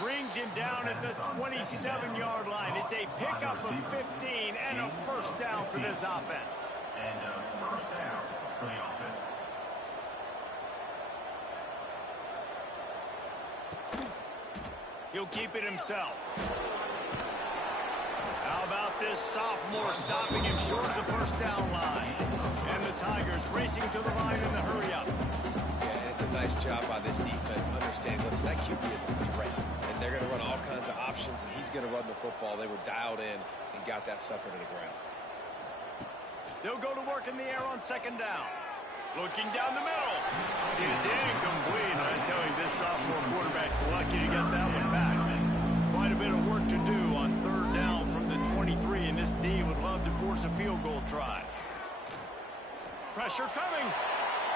Brings him down at the 27-yard line. It's a pickup of 15 and a first down for this offense. And a first down for the offense. He'll keep it himself. How about this sophomore stopping him short of the first down line? And the Tigers racing to the line in the hurry-up. Yeah, and it's a nice job by this defense. Understand, listen, that QB is a threat. And they're going to run all kinds of options, and he's going to run the football. They were dialed in and got that sucker to the ground. They'll go to work in the air on second down. Looking down the middle. It's incomplete. I tell you, this sophomore quarterback's lucky to get that one back. Quite a bit of work to do on third down from the 23, and this D would love to force a field goal try. Pressure coming.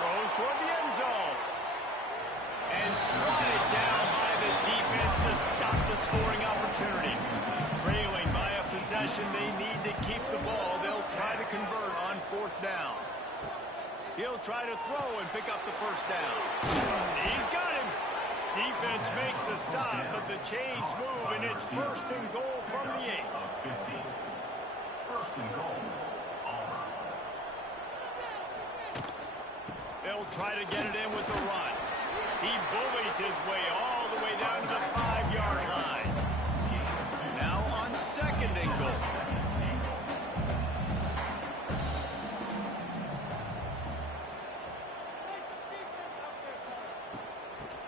Throws toward the end zone. And swatted down by the defense to stop the scoring opportunity. Trailing by a possession, they need to keep the ball. They'll try to convert on fourth down. He'll try to throw and pick up the first down. He's got him. Defense makes a stop, but the chains move, and it's first and goal from the 8. First and goal, Auburn. They'll try to get it in with the run. He bullies his way all the way down to the 5-yard line. Now on second and goal.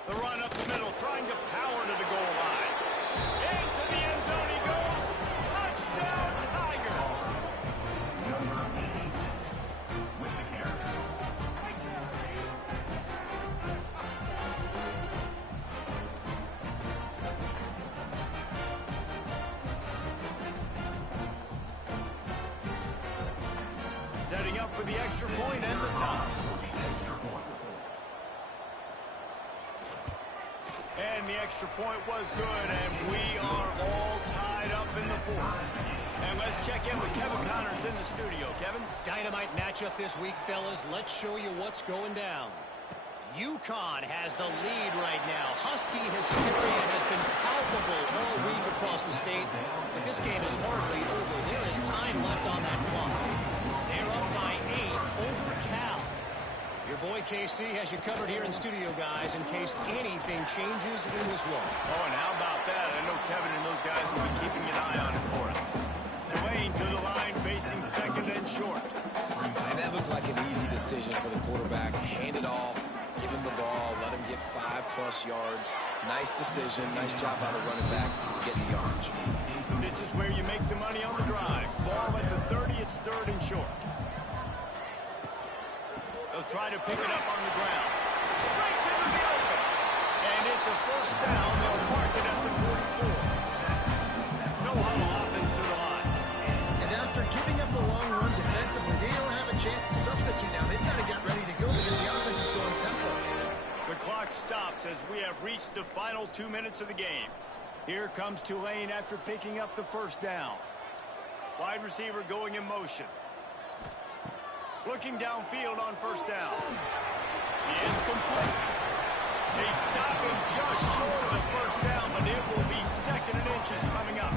The run up the middle, trying to power to the goal line. Into the end zone he goes. Touchdown, Tigers. Number 86 with the carry. Setting up for the extra point and the top. Extra point. And the extra point was good, and we are all tied up in the fourth. And let's check in with Kevin Connors in the studio. Kevin? Dynamite matchup this week, fellas. Let's show you what's going down. UConn has the lead right now. Husky hysteria has been palpable all week across the state, but this game is hardly over. There is time left on that clock. They're up by 8 over Cal. Your boy KC has you covered here in studio, guys, in case anything changes in this one. Oh, and how about that? I know Kevin and those guys will be keeping an eye on it for us. Dwayne to the line, facing second and short. And that looks like an easy decision for the quarterback. Hand it off, give him the ball, let him get 5+ yards. Nice decision, nice job by the running back, getting the yardage. This is where you make the money on the drive. Ball at the 30, it's third and short. They'll try to pick it up on the ground. Breaks into the open. And it's a first down. They'll mark it at the 44. No huddle offense to the line. And after giving up the long run defensively, they don't have a chance to substitute now. They've got to get ready to go because the offense is going tempo. The clock stops as we have reached the final 2 minutes of the game. Here comes Tulane after picking up the first down. Wide receiver going in motion. Looking downfield on first down. The end's complete. They stop him just short of the first down, but it will be second and inches coming up.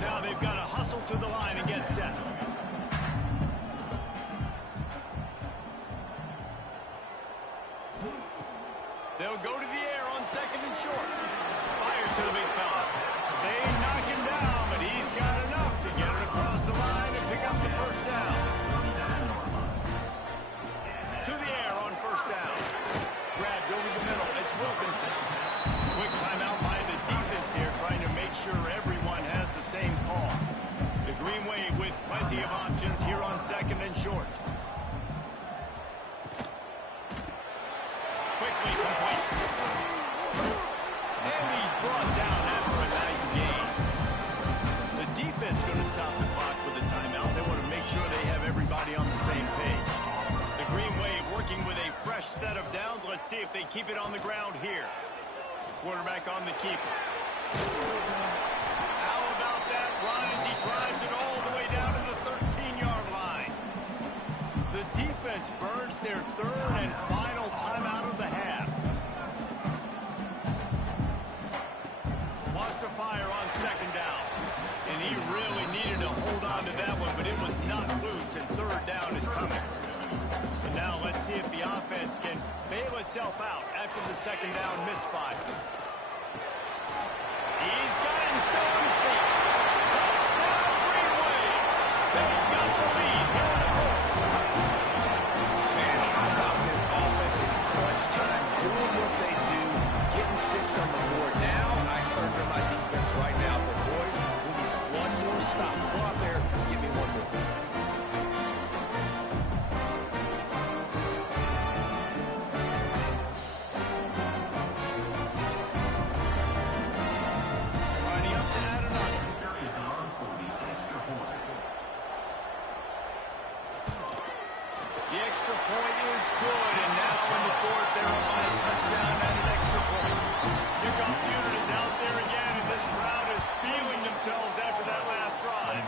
Now they've got to hustle to the line and get set. They'll go to the air on second and short. Fires to the big fella. They knock him down, but he's got enough to get it across the line and pick up the first down. To the air on first down. Grabbed over the middle. It's Wilkinson. Quick timeout by the defense here, trying to make sure everyone has the same call. The Green Wave with plenty of options here on second and short. Quickly complete. And he's brought if they keep it on the ground here. Quarterback on the keeper. How about that run as he drives it all the way down to the 13-yard line? The defense burns their third and final timeout of the half. Wants to fire on second down. And he really needed to hold on to that one, but it was not loose, and third down is coming. And now let's see if the offense can bail itself out after the second down misfire. He's got it still on his feet. Touchdown, Green Wave. They've got the lead here in the fourth. Man, how about this offense in crunch time, doing what they do, getting 6 on the board. Now I turn to my defense right now and say, boys, we need one more stop. Go out there, give me one more. Lining up to add another. Victor is on for the extra point. The extra point is good, and now in the fourth, they're up on a touchdown and an extra point. Kickoff unit is out there again, and this crowd is feeling themselves after that last drive.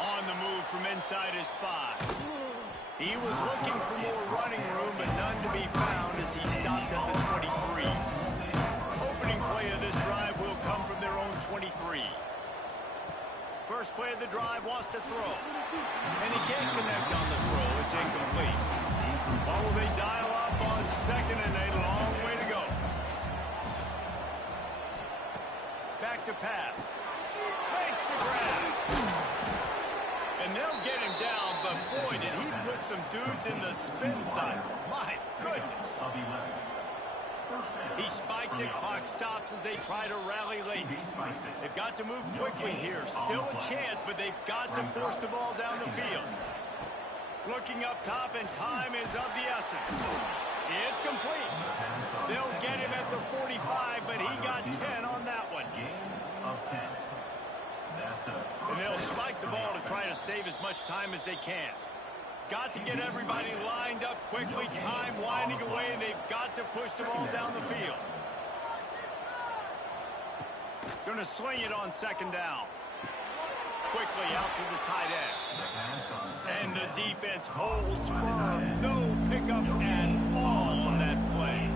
On the move from inside his 5. He was looking for more running room, but none to be found as he stopped at the 23. Opening play of this drive will come from their own 23. First play of the drive, wants to throw. And he can't connect on the throw. It's incomplete. Or will they dial up on second, and a long way to go. Back to pass. Makes the grab. And they'll get him down, but boy, did he put some dudes in the spin cycle. My goodness. Of 11. First down. He spikes it, clock stops as they try to rally late. He spikes it. They've got to move quickly here. Still a chance, but they've got to force the ball down the field. Looking up top, and time is of the essence. It's complete. They'll get him at the 45, but he got 10 on that one. Gain of 10. That's a And they'll spike the ball to try to save as much time as they can. Got to get everybody lined up quickly, time winding away, and they've got to push the ball down the field. Going to swing it on second down. Quickly out to the tight end. And the defense holds firm. No pickup at all on that play.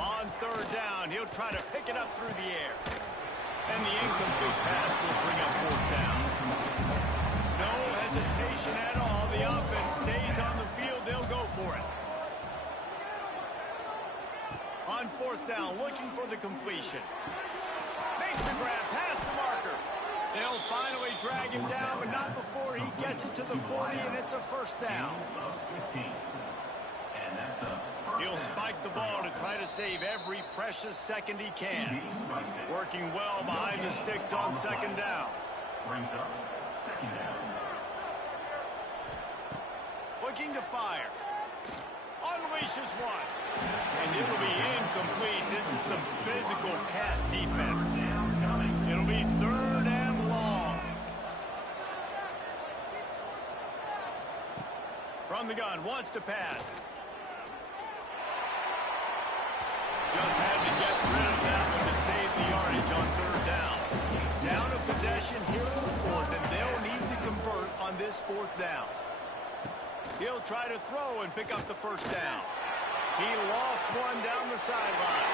On third down, he'll try to pick it up through the air. And the incomplete pass will bring up fourth down. No hesitation at all. The offense stays on the field. They'll go for it. On fourth down, looking for the completion. Makes the grab, past the marker. They'll finally drag him down, but not before he gets it to the 40, and it's a first down. of 15. And that's a He'll spike the ball to try to save every precious second he can. he spikes it. Working well behind the sticks on second down. Brings up second down. Looking to fire. Unleashes one. And it'll be incomplete. This is some physical pass defense. It'll be third and long. From the gun, wants to pass. Just had to get rid of that one to save the yardage on third down. Down a possession here in the fourth, and they'll need to convert on this fourth down. He'll try to throw and pick up the first down. He lost one down the sideline.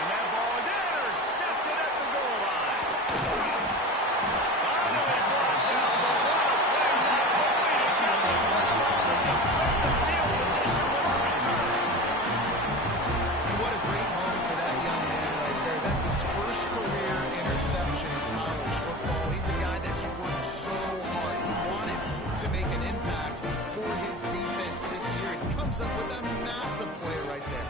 And that ball is intercepted at the goal line. Finally brought down, but what a play that will be to get the ball to defend the field position with the return. And what a great moment for that young man right there. That's his first career interception in college football. He's a guy that's worked so hard. He wanted to make an impact for his defense this year. He comes up with a massive play right there.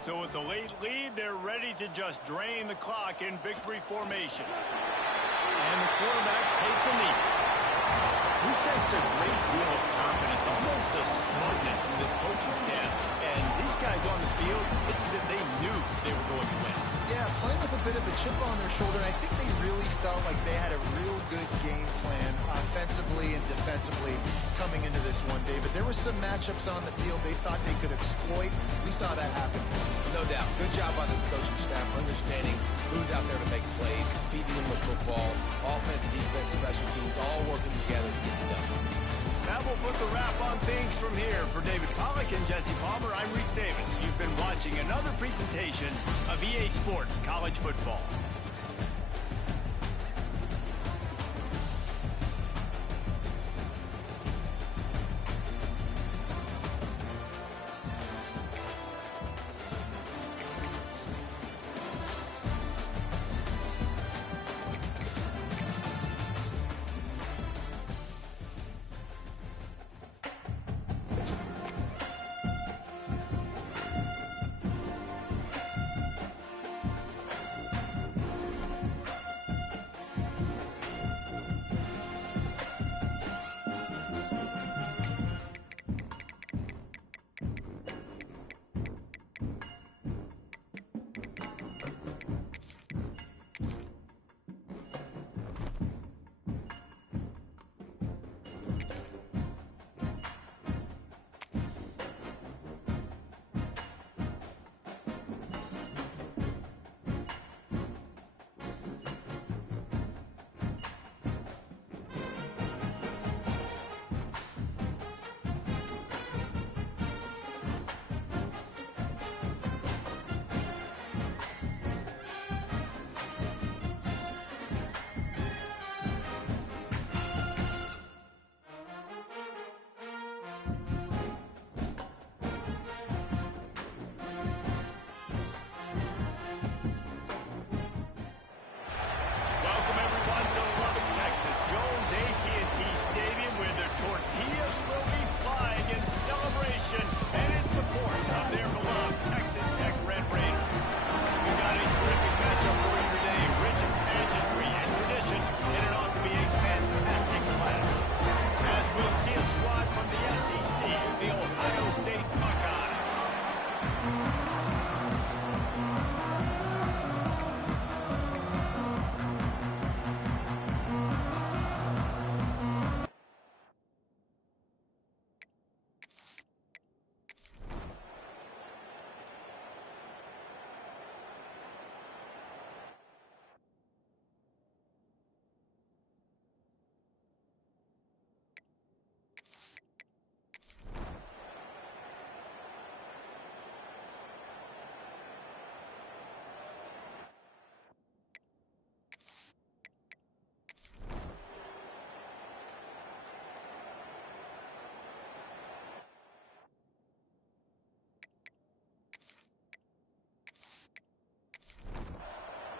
So with the late lead, they're ready to just drain the clock in victory formation. And the quarterback takes a knee. He sensed a great deal of confidence, almost a smugness from this coaching staff. And these guys on the field, it's as if they knew they were going to win. Yeah, playing with a bit of a chip on their shoulder. And I think they really felt felt like they had a real good game plan offensively and defensively coming into this one, David. There were some matchups on the field they thought they could exploit. We saw that happen. No doubt. Good job by this coaching staff understanding who's out there to make plays, feeding them the football, offense, defense, special teams, all working together to get it done. That will put the wrap on things from here. For David Pollack and Jesse Palmer, I'm Reese Davis. You've been watching another presentation of EA Sports College Football.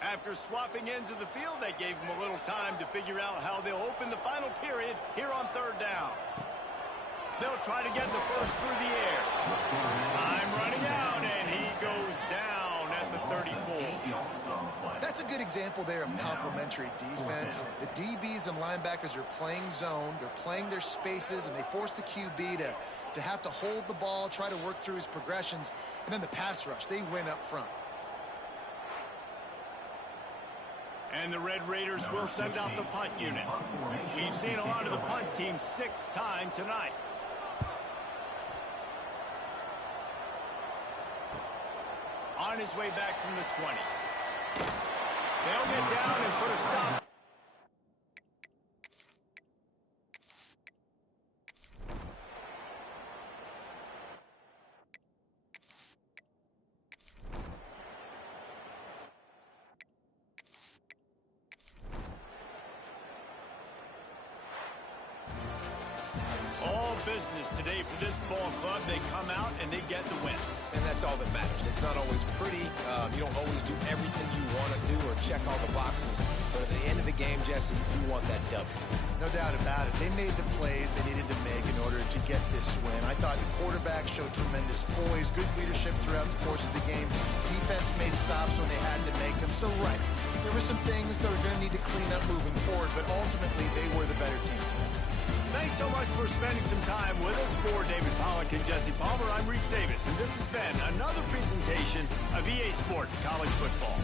After swapping ends of the field, they gave them a little time to figure out how they'll open the final period here on third down. They'll try to get the first through the air. Time running out, and he goes down at the 34. That's a good example there of complementary defense. The DBs and linebackers are playing zone. They're playing their spaces, and they force the QB to have to hold the ball, try to work through his progressions, and then the pass rush. They win up front. And the Red Raiders will send out the punt unit. We've seen a lot of the punt team 6 times tonight. On his way back from the 20. They'll get down and put a stop. Business today for this ball club. They come out and they get the win. And that's all that matters. It's not always pretty. You don't always do everything you want to do or check all the boxes. But at the end of the game, Jesse, you want that W. No doubt about it. They made the plays they needed to make in order to get this win. I thought the quarterback showed tremendous poise, good leadership throughout the course of the game. Defense made stops when they had to make them. So, right, there were some things they were going to need to clean up moving forward, but ultimately they were the better team today. Thanks so much for spending some time with us. For David Pollack and Jesse Palmer, I'm Reese Davis, and this has been another presentation of EA Sports College Football.